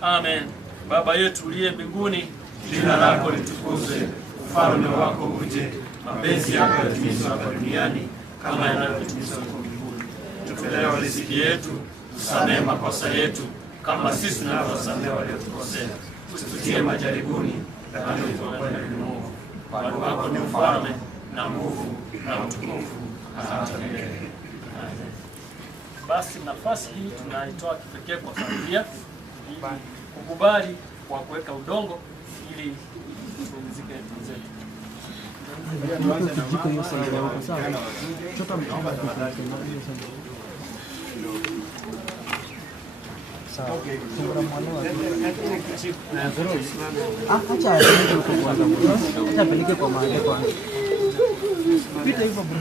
Amen. Baba yetu uliye mbinguni, jina lako litukuzwe, ufalme wako uje, mapenzi yako yatimizwe hapa duniani kama yanavyotimizwa huko mbinguni. Tupe leo riziki yetu, tusamehe makosa yetu kama sisi tunavyowasamehe waliotukosea, usitutie majaribuni, lakini utuokoe na mwovu. Kwa wako ni ufalme na nguvu na utukufu hata milele. Basi nafasi hii tunaitoa kipekee kwa familia ili kukubali kwa kuweka udongo ili tupumzike zetu. Acha peleke kwa mahali kwanza. Pita hivyo bro.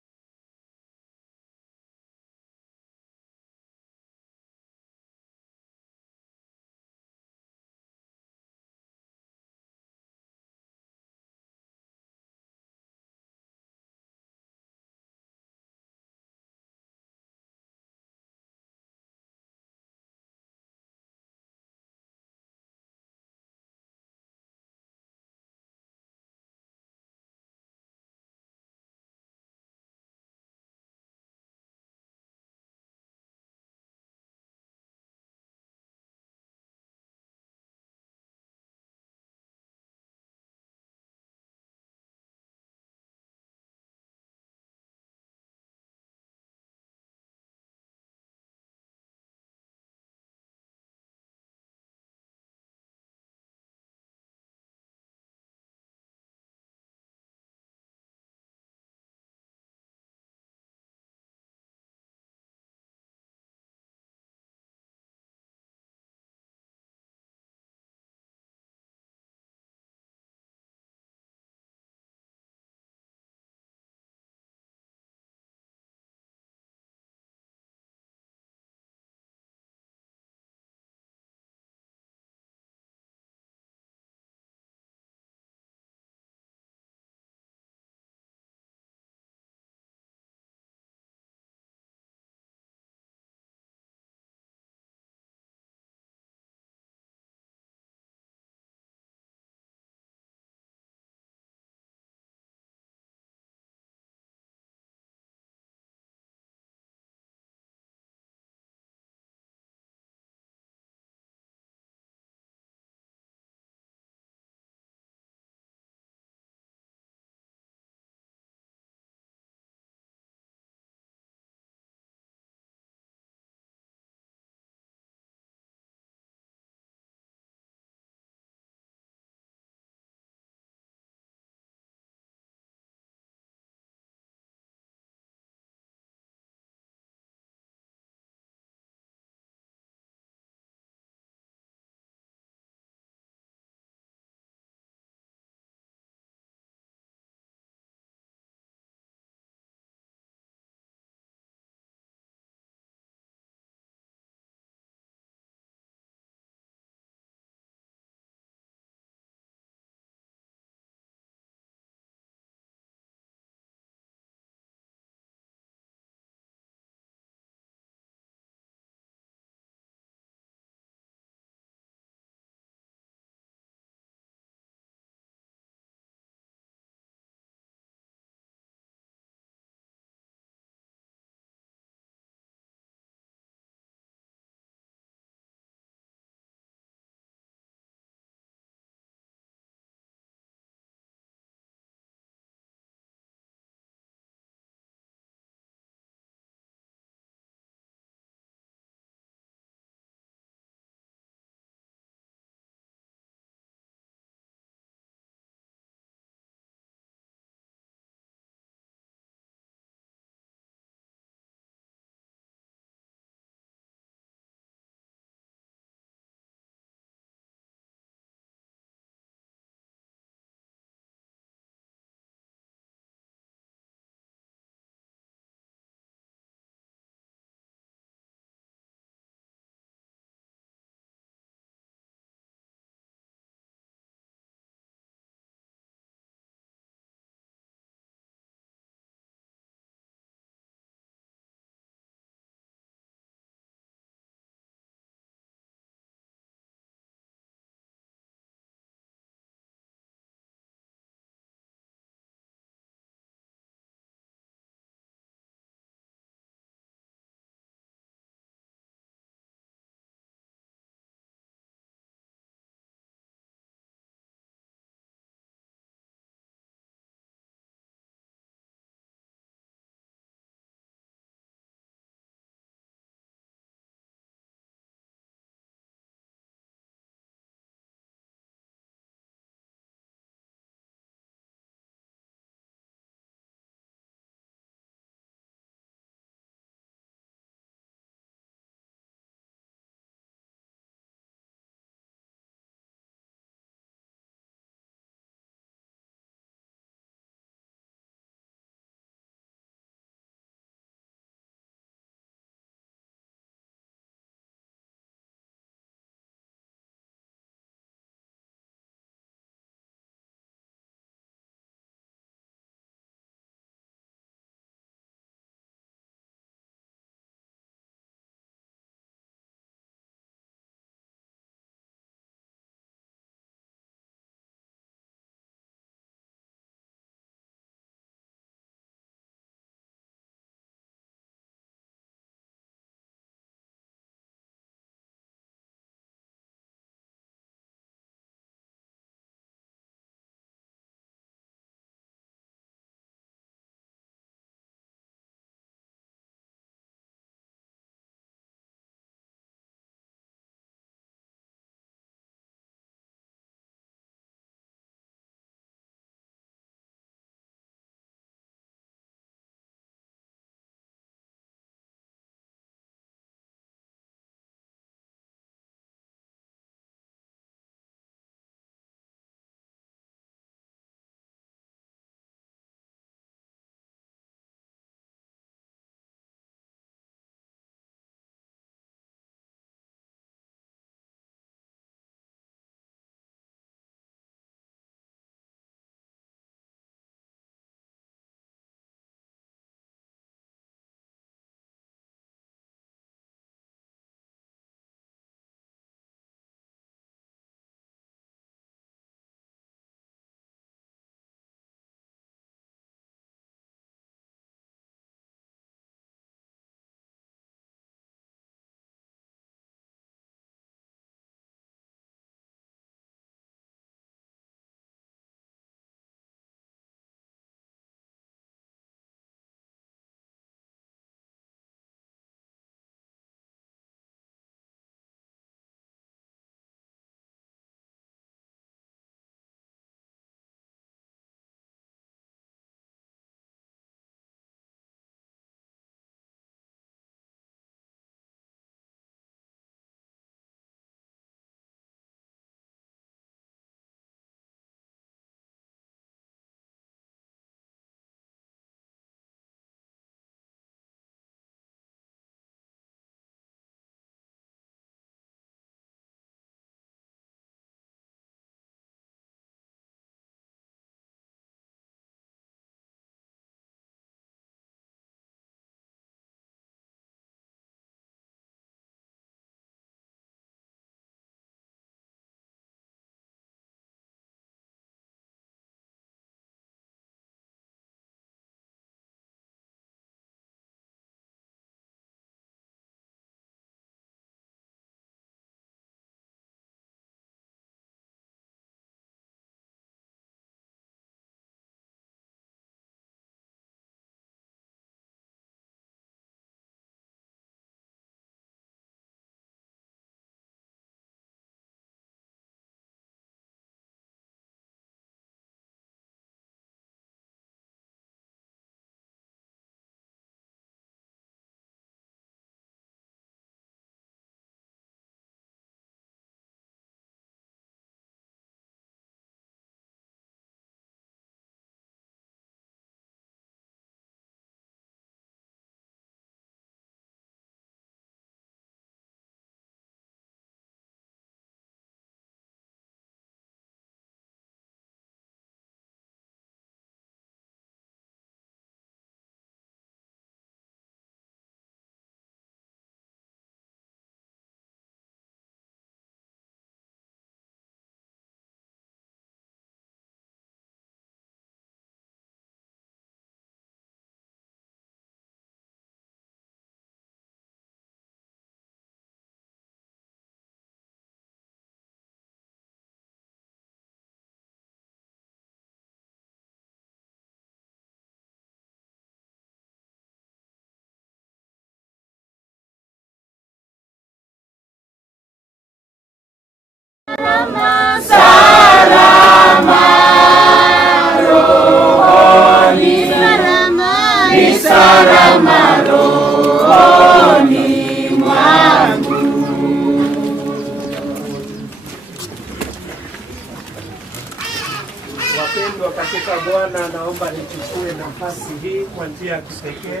la Bwana, naomba nichukue nafasi hii kwa njia ya kipekee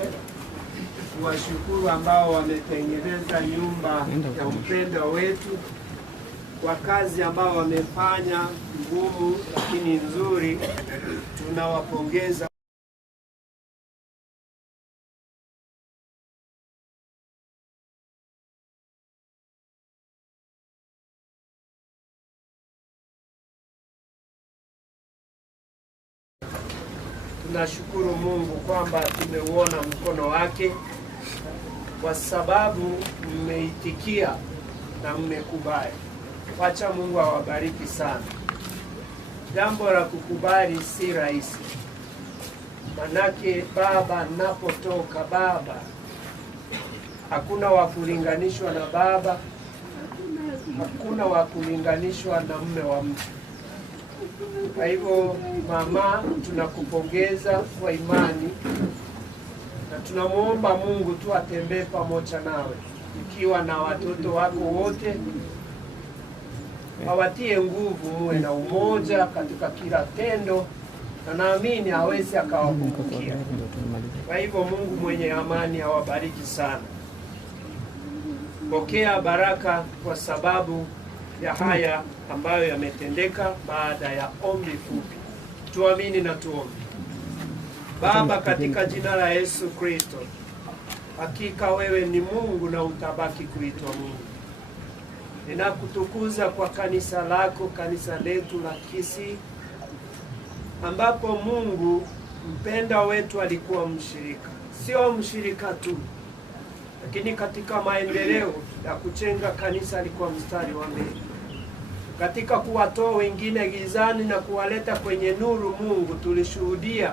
kuwashukuru ambao wametengeneza nyumba ya upendo wetu kwa kazi ambao wamefanya ngumu lakini nzuri. Tunawapongeza. Tunashukuru Mungu kwamba tumeuona mkono wake, kwa sababu mmeitikia na mmekubali. Wacha Mungu awabariki sana. Jambo la kukubali si rahisi, manake baba napotoka, baba hakuna wa kulinganishwa na baba, hakuna wa kulinganishwa na mume wa mtu. Kwa hivyo mama, tunakupongeza kwa imani na tunamuomba Mungu tu atembee pamoja nawe, ukiwa na watoto wako wote, awatie nguvu, muwe na umoja katika kila tendo, na naamini hawezi akawapungukia. Kwa hivyo Mungu mwenye amani awabariki sana. Pokea baraka kwa sababu ya haya ambayo yametendeka baada ya ombi fupi. Tuamini na tuombe. Baba, katika jina la Yesu Kristo, hakika wewe ni Mungu na utabaki kuitwa Mungu. Ninakutukuza kwa kanisa lako, kanisa letu la Kisii, ambapo Mungu mpenda wetu alikuwa mshirika. Sio mshirika tu, lakini katika maendeleo ya kujenga kanisa alikuwa mstari wa mbele. Katika kuwatoa wengine gizani na kuwaleta kwenye nuru, Mungu tulishuhudia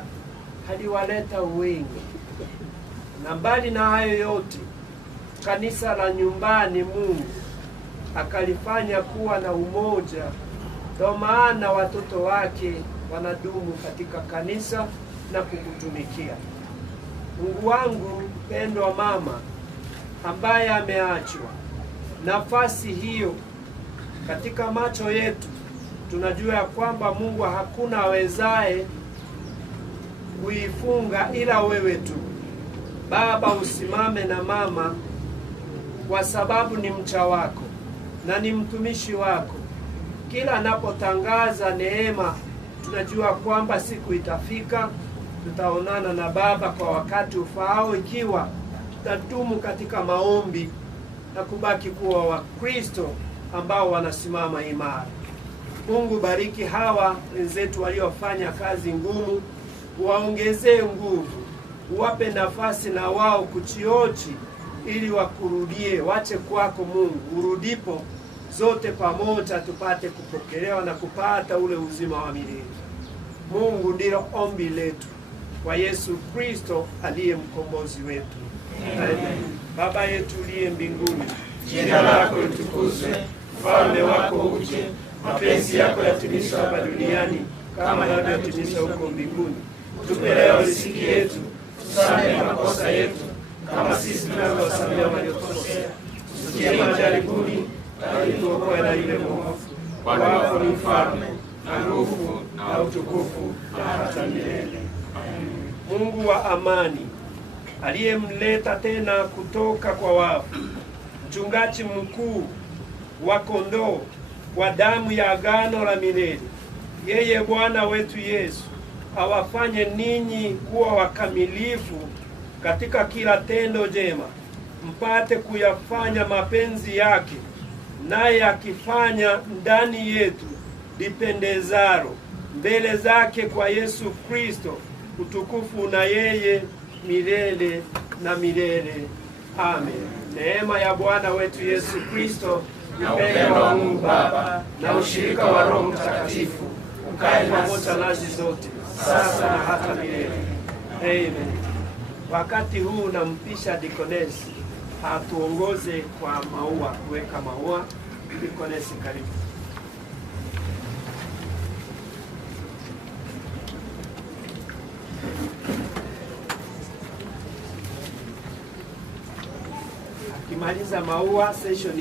aliwaleta wengi. Na mbali na hayo yote, kanisa la nyumbani Mungu akalifanya kuwa na umoja. Ndio maana watoto wake wanadumu katika kanisa na kukutumikia. Mungu wangu mpendwa, mama ambaye ameachwa, nafasi hiyo katika macho yetu tunajua ya kwamba Mungu hakuna awezaye kuifunga ila wewe tu. Baba, usimame na mama, kwa sababu ni mcha wako na ni mtumishi wako. Kila anapotangaza neema, tunajua kwamba siku itafika tutaonana na Baba kwa wakati ufaao, ikiwa tutadumu katika maombi na kubaki kuwa Wakristo ambao wanasimama imara. Mungu, bariki hawa wenzetu waliofanya kazi ngumu, uwaongezee nguvu, uwape nafasi na wao kuchiochi ili wakurudie, wache kwako Mungu. Urudipo zote pamoja tupate kupokelewa na kupata ule uzima wa milele. Mungu, ndilo ombi letu kwa Yesu Kristo aliye mkombozi wetu. Amen. Baba yetu uliye mbinguni, jina lako litukuzwe, ufalme wako uje, mapenzi yako yatimizwe hapa duniani kama yanavyotimizwa huko mbinguni. Tupe leo riziki yetu, tusamehe makosa yetu kama sisi tunavyowasamehe waliotukosea, tusitie majaribuni, bali tuokoe na yule mwovu. Wako ni ufalme na nguvu na utukufu na hata milele. Mungu wa amani aliyemleta tena kutoka kwa wafu mchungaji mkuu wa kondoo wa damu ya agano la milele, yeye Bwana wetu Yesu, awafanye ninyi kuwa wakamilifu katika kila tendo jema, mpate kuyafanya mapenzi yake, naye akifanya ndani yetu lipendezaro mbele zake kwa Yesu Kristo, utukufu na yeye milele na milele. Amen. Neema ya Bwana wetu Yesu Kristo, upendo wa Mungu Baba na ushirika wa Roho Mtakatifu ukae pamoja nasi zote sasa na hata milele. Amen. Wakati huu nampisha Dikonesi atuongoze kwa maua, kuweka maua. Dikonesi, karibu. Akimaliza maua, session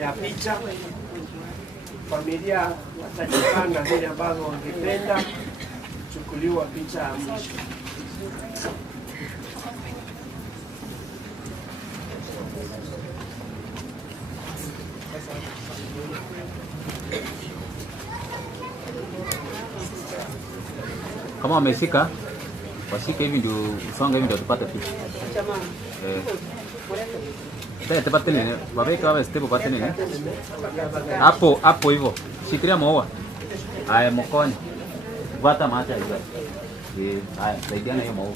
ya picha, familia watajipanga vile ambavyo wangependa. kuchukuliwa picha ya mwisho. Kama wameshika washike hivi ndio usonge hivi ndio tupate picha. Sasa tupate nini? Waweke wawe step upate nini? Hapo hivyo. Shikilia maua. Haya mkono. Vata macha hiyo. Haya, saidiana hiyo maua.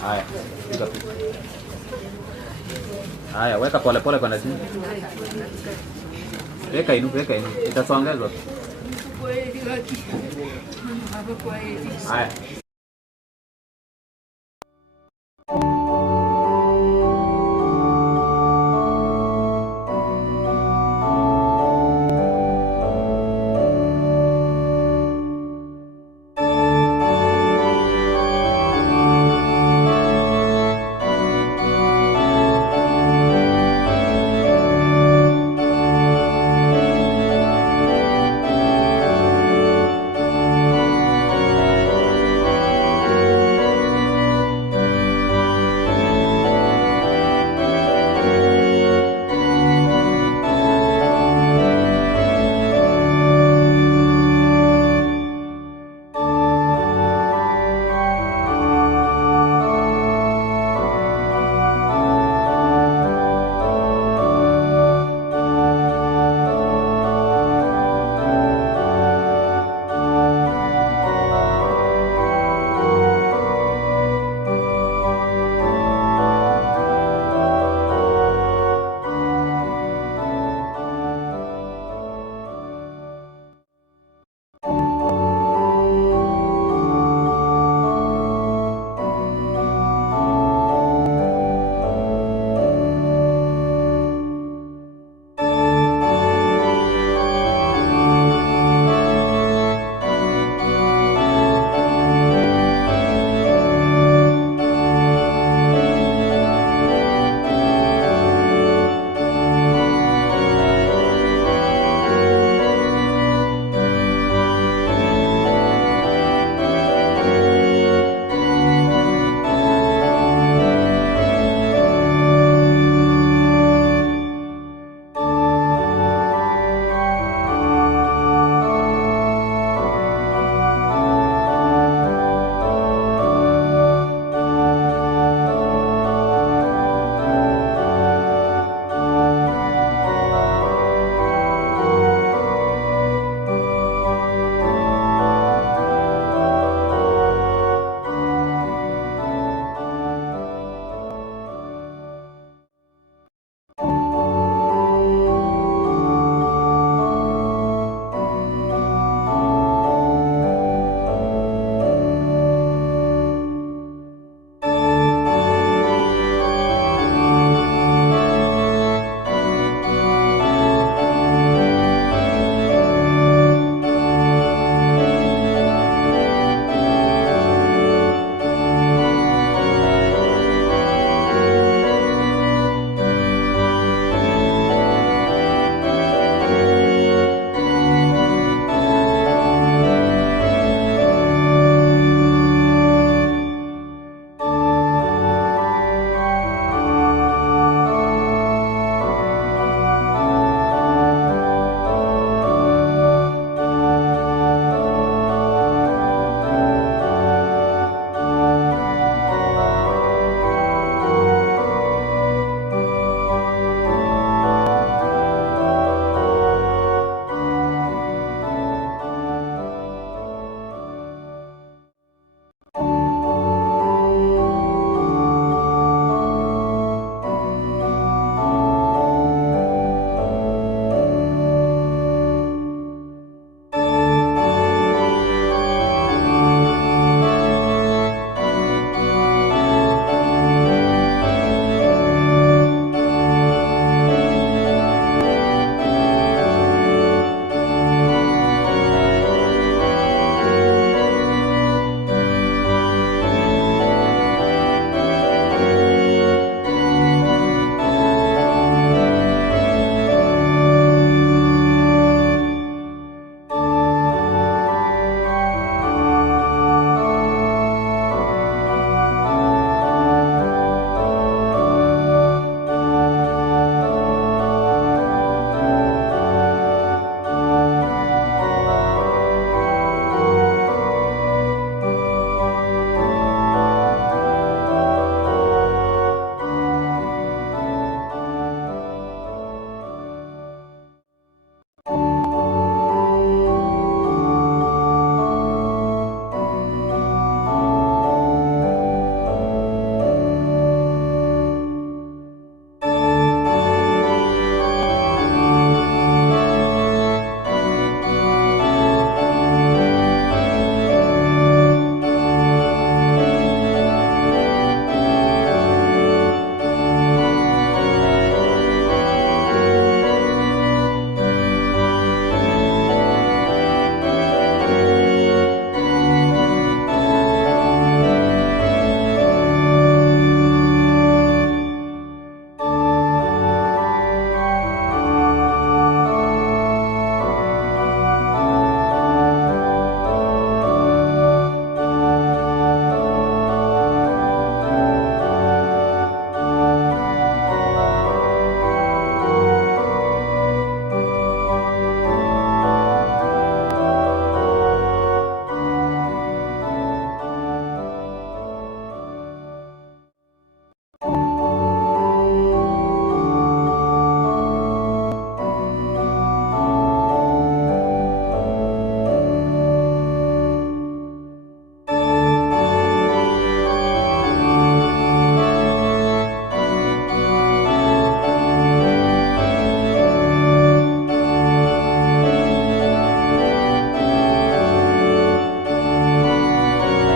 Haya, piga picha. Haya, weka pole pole kwa chini. Weka inu. Itasongezwa. Haya.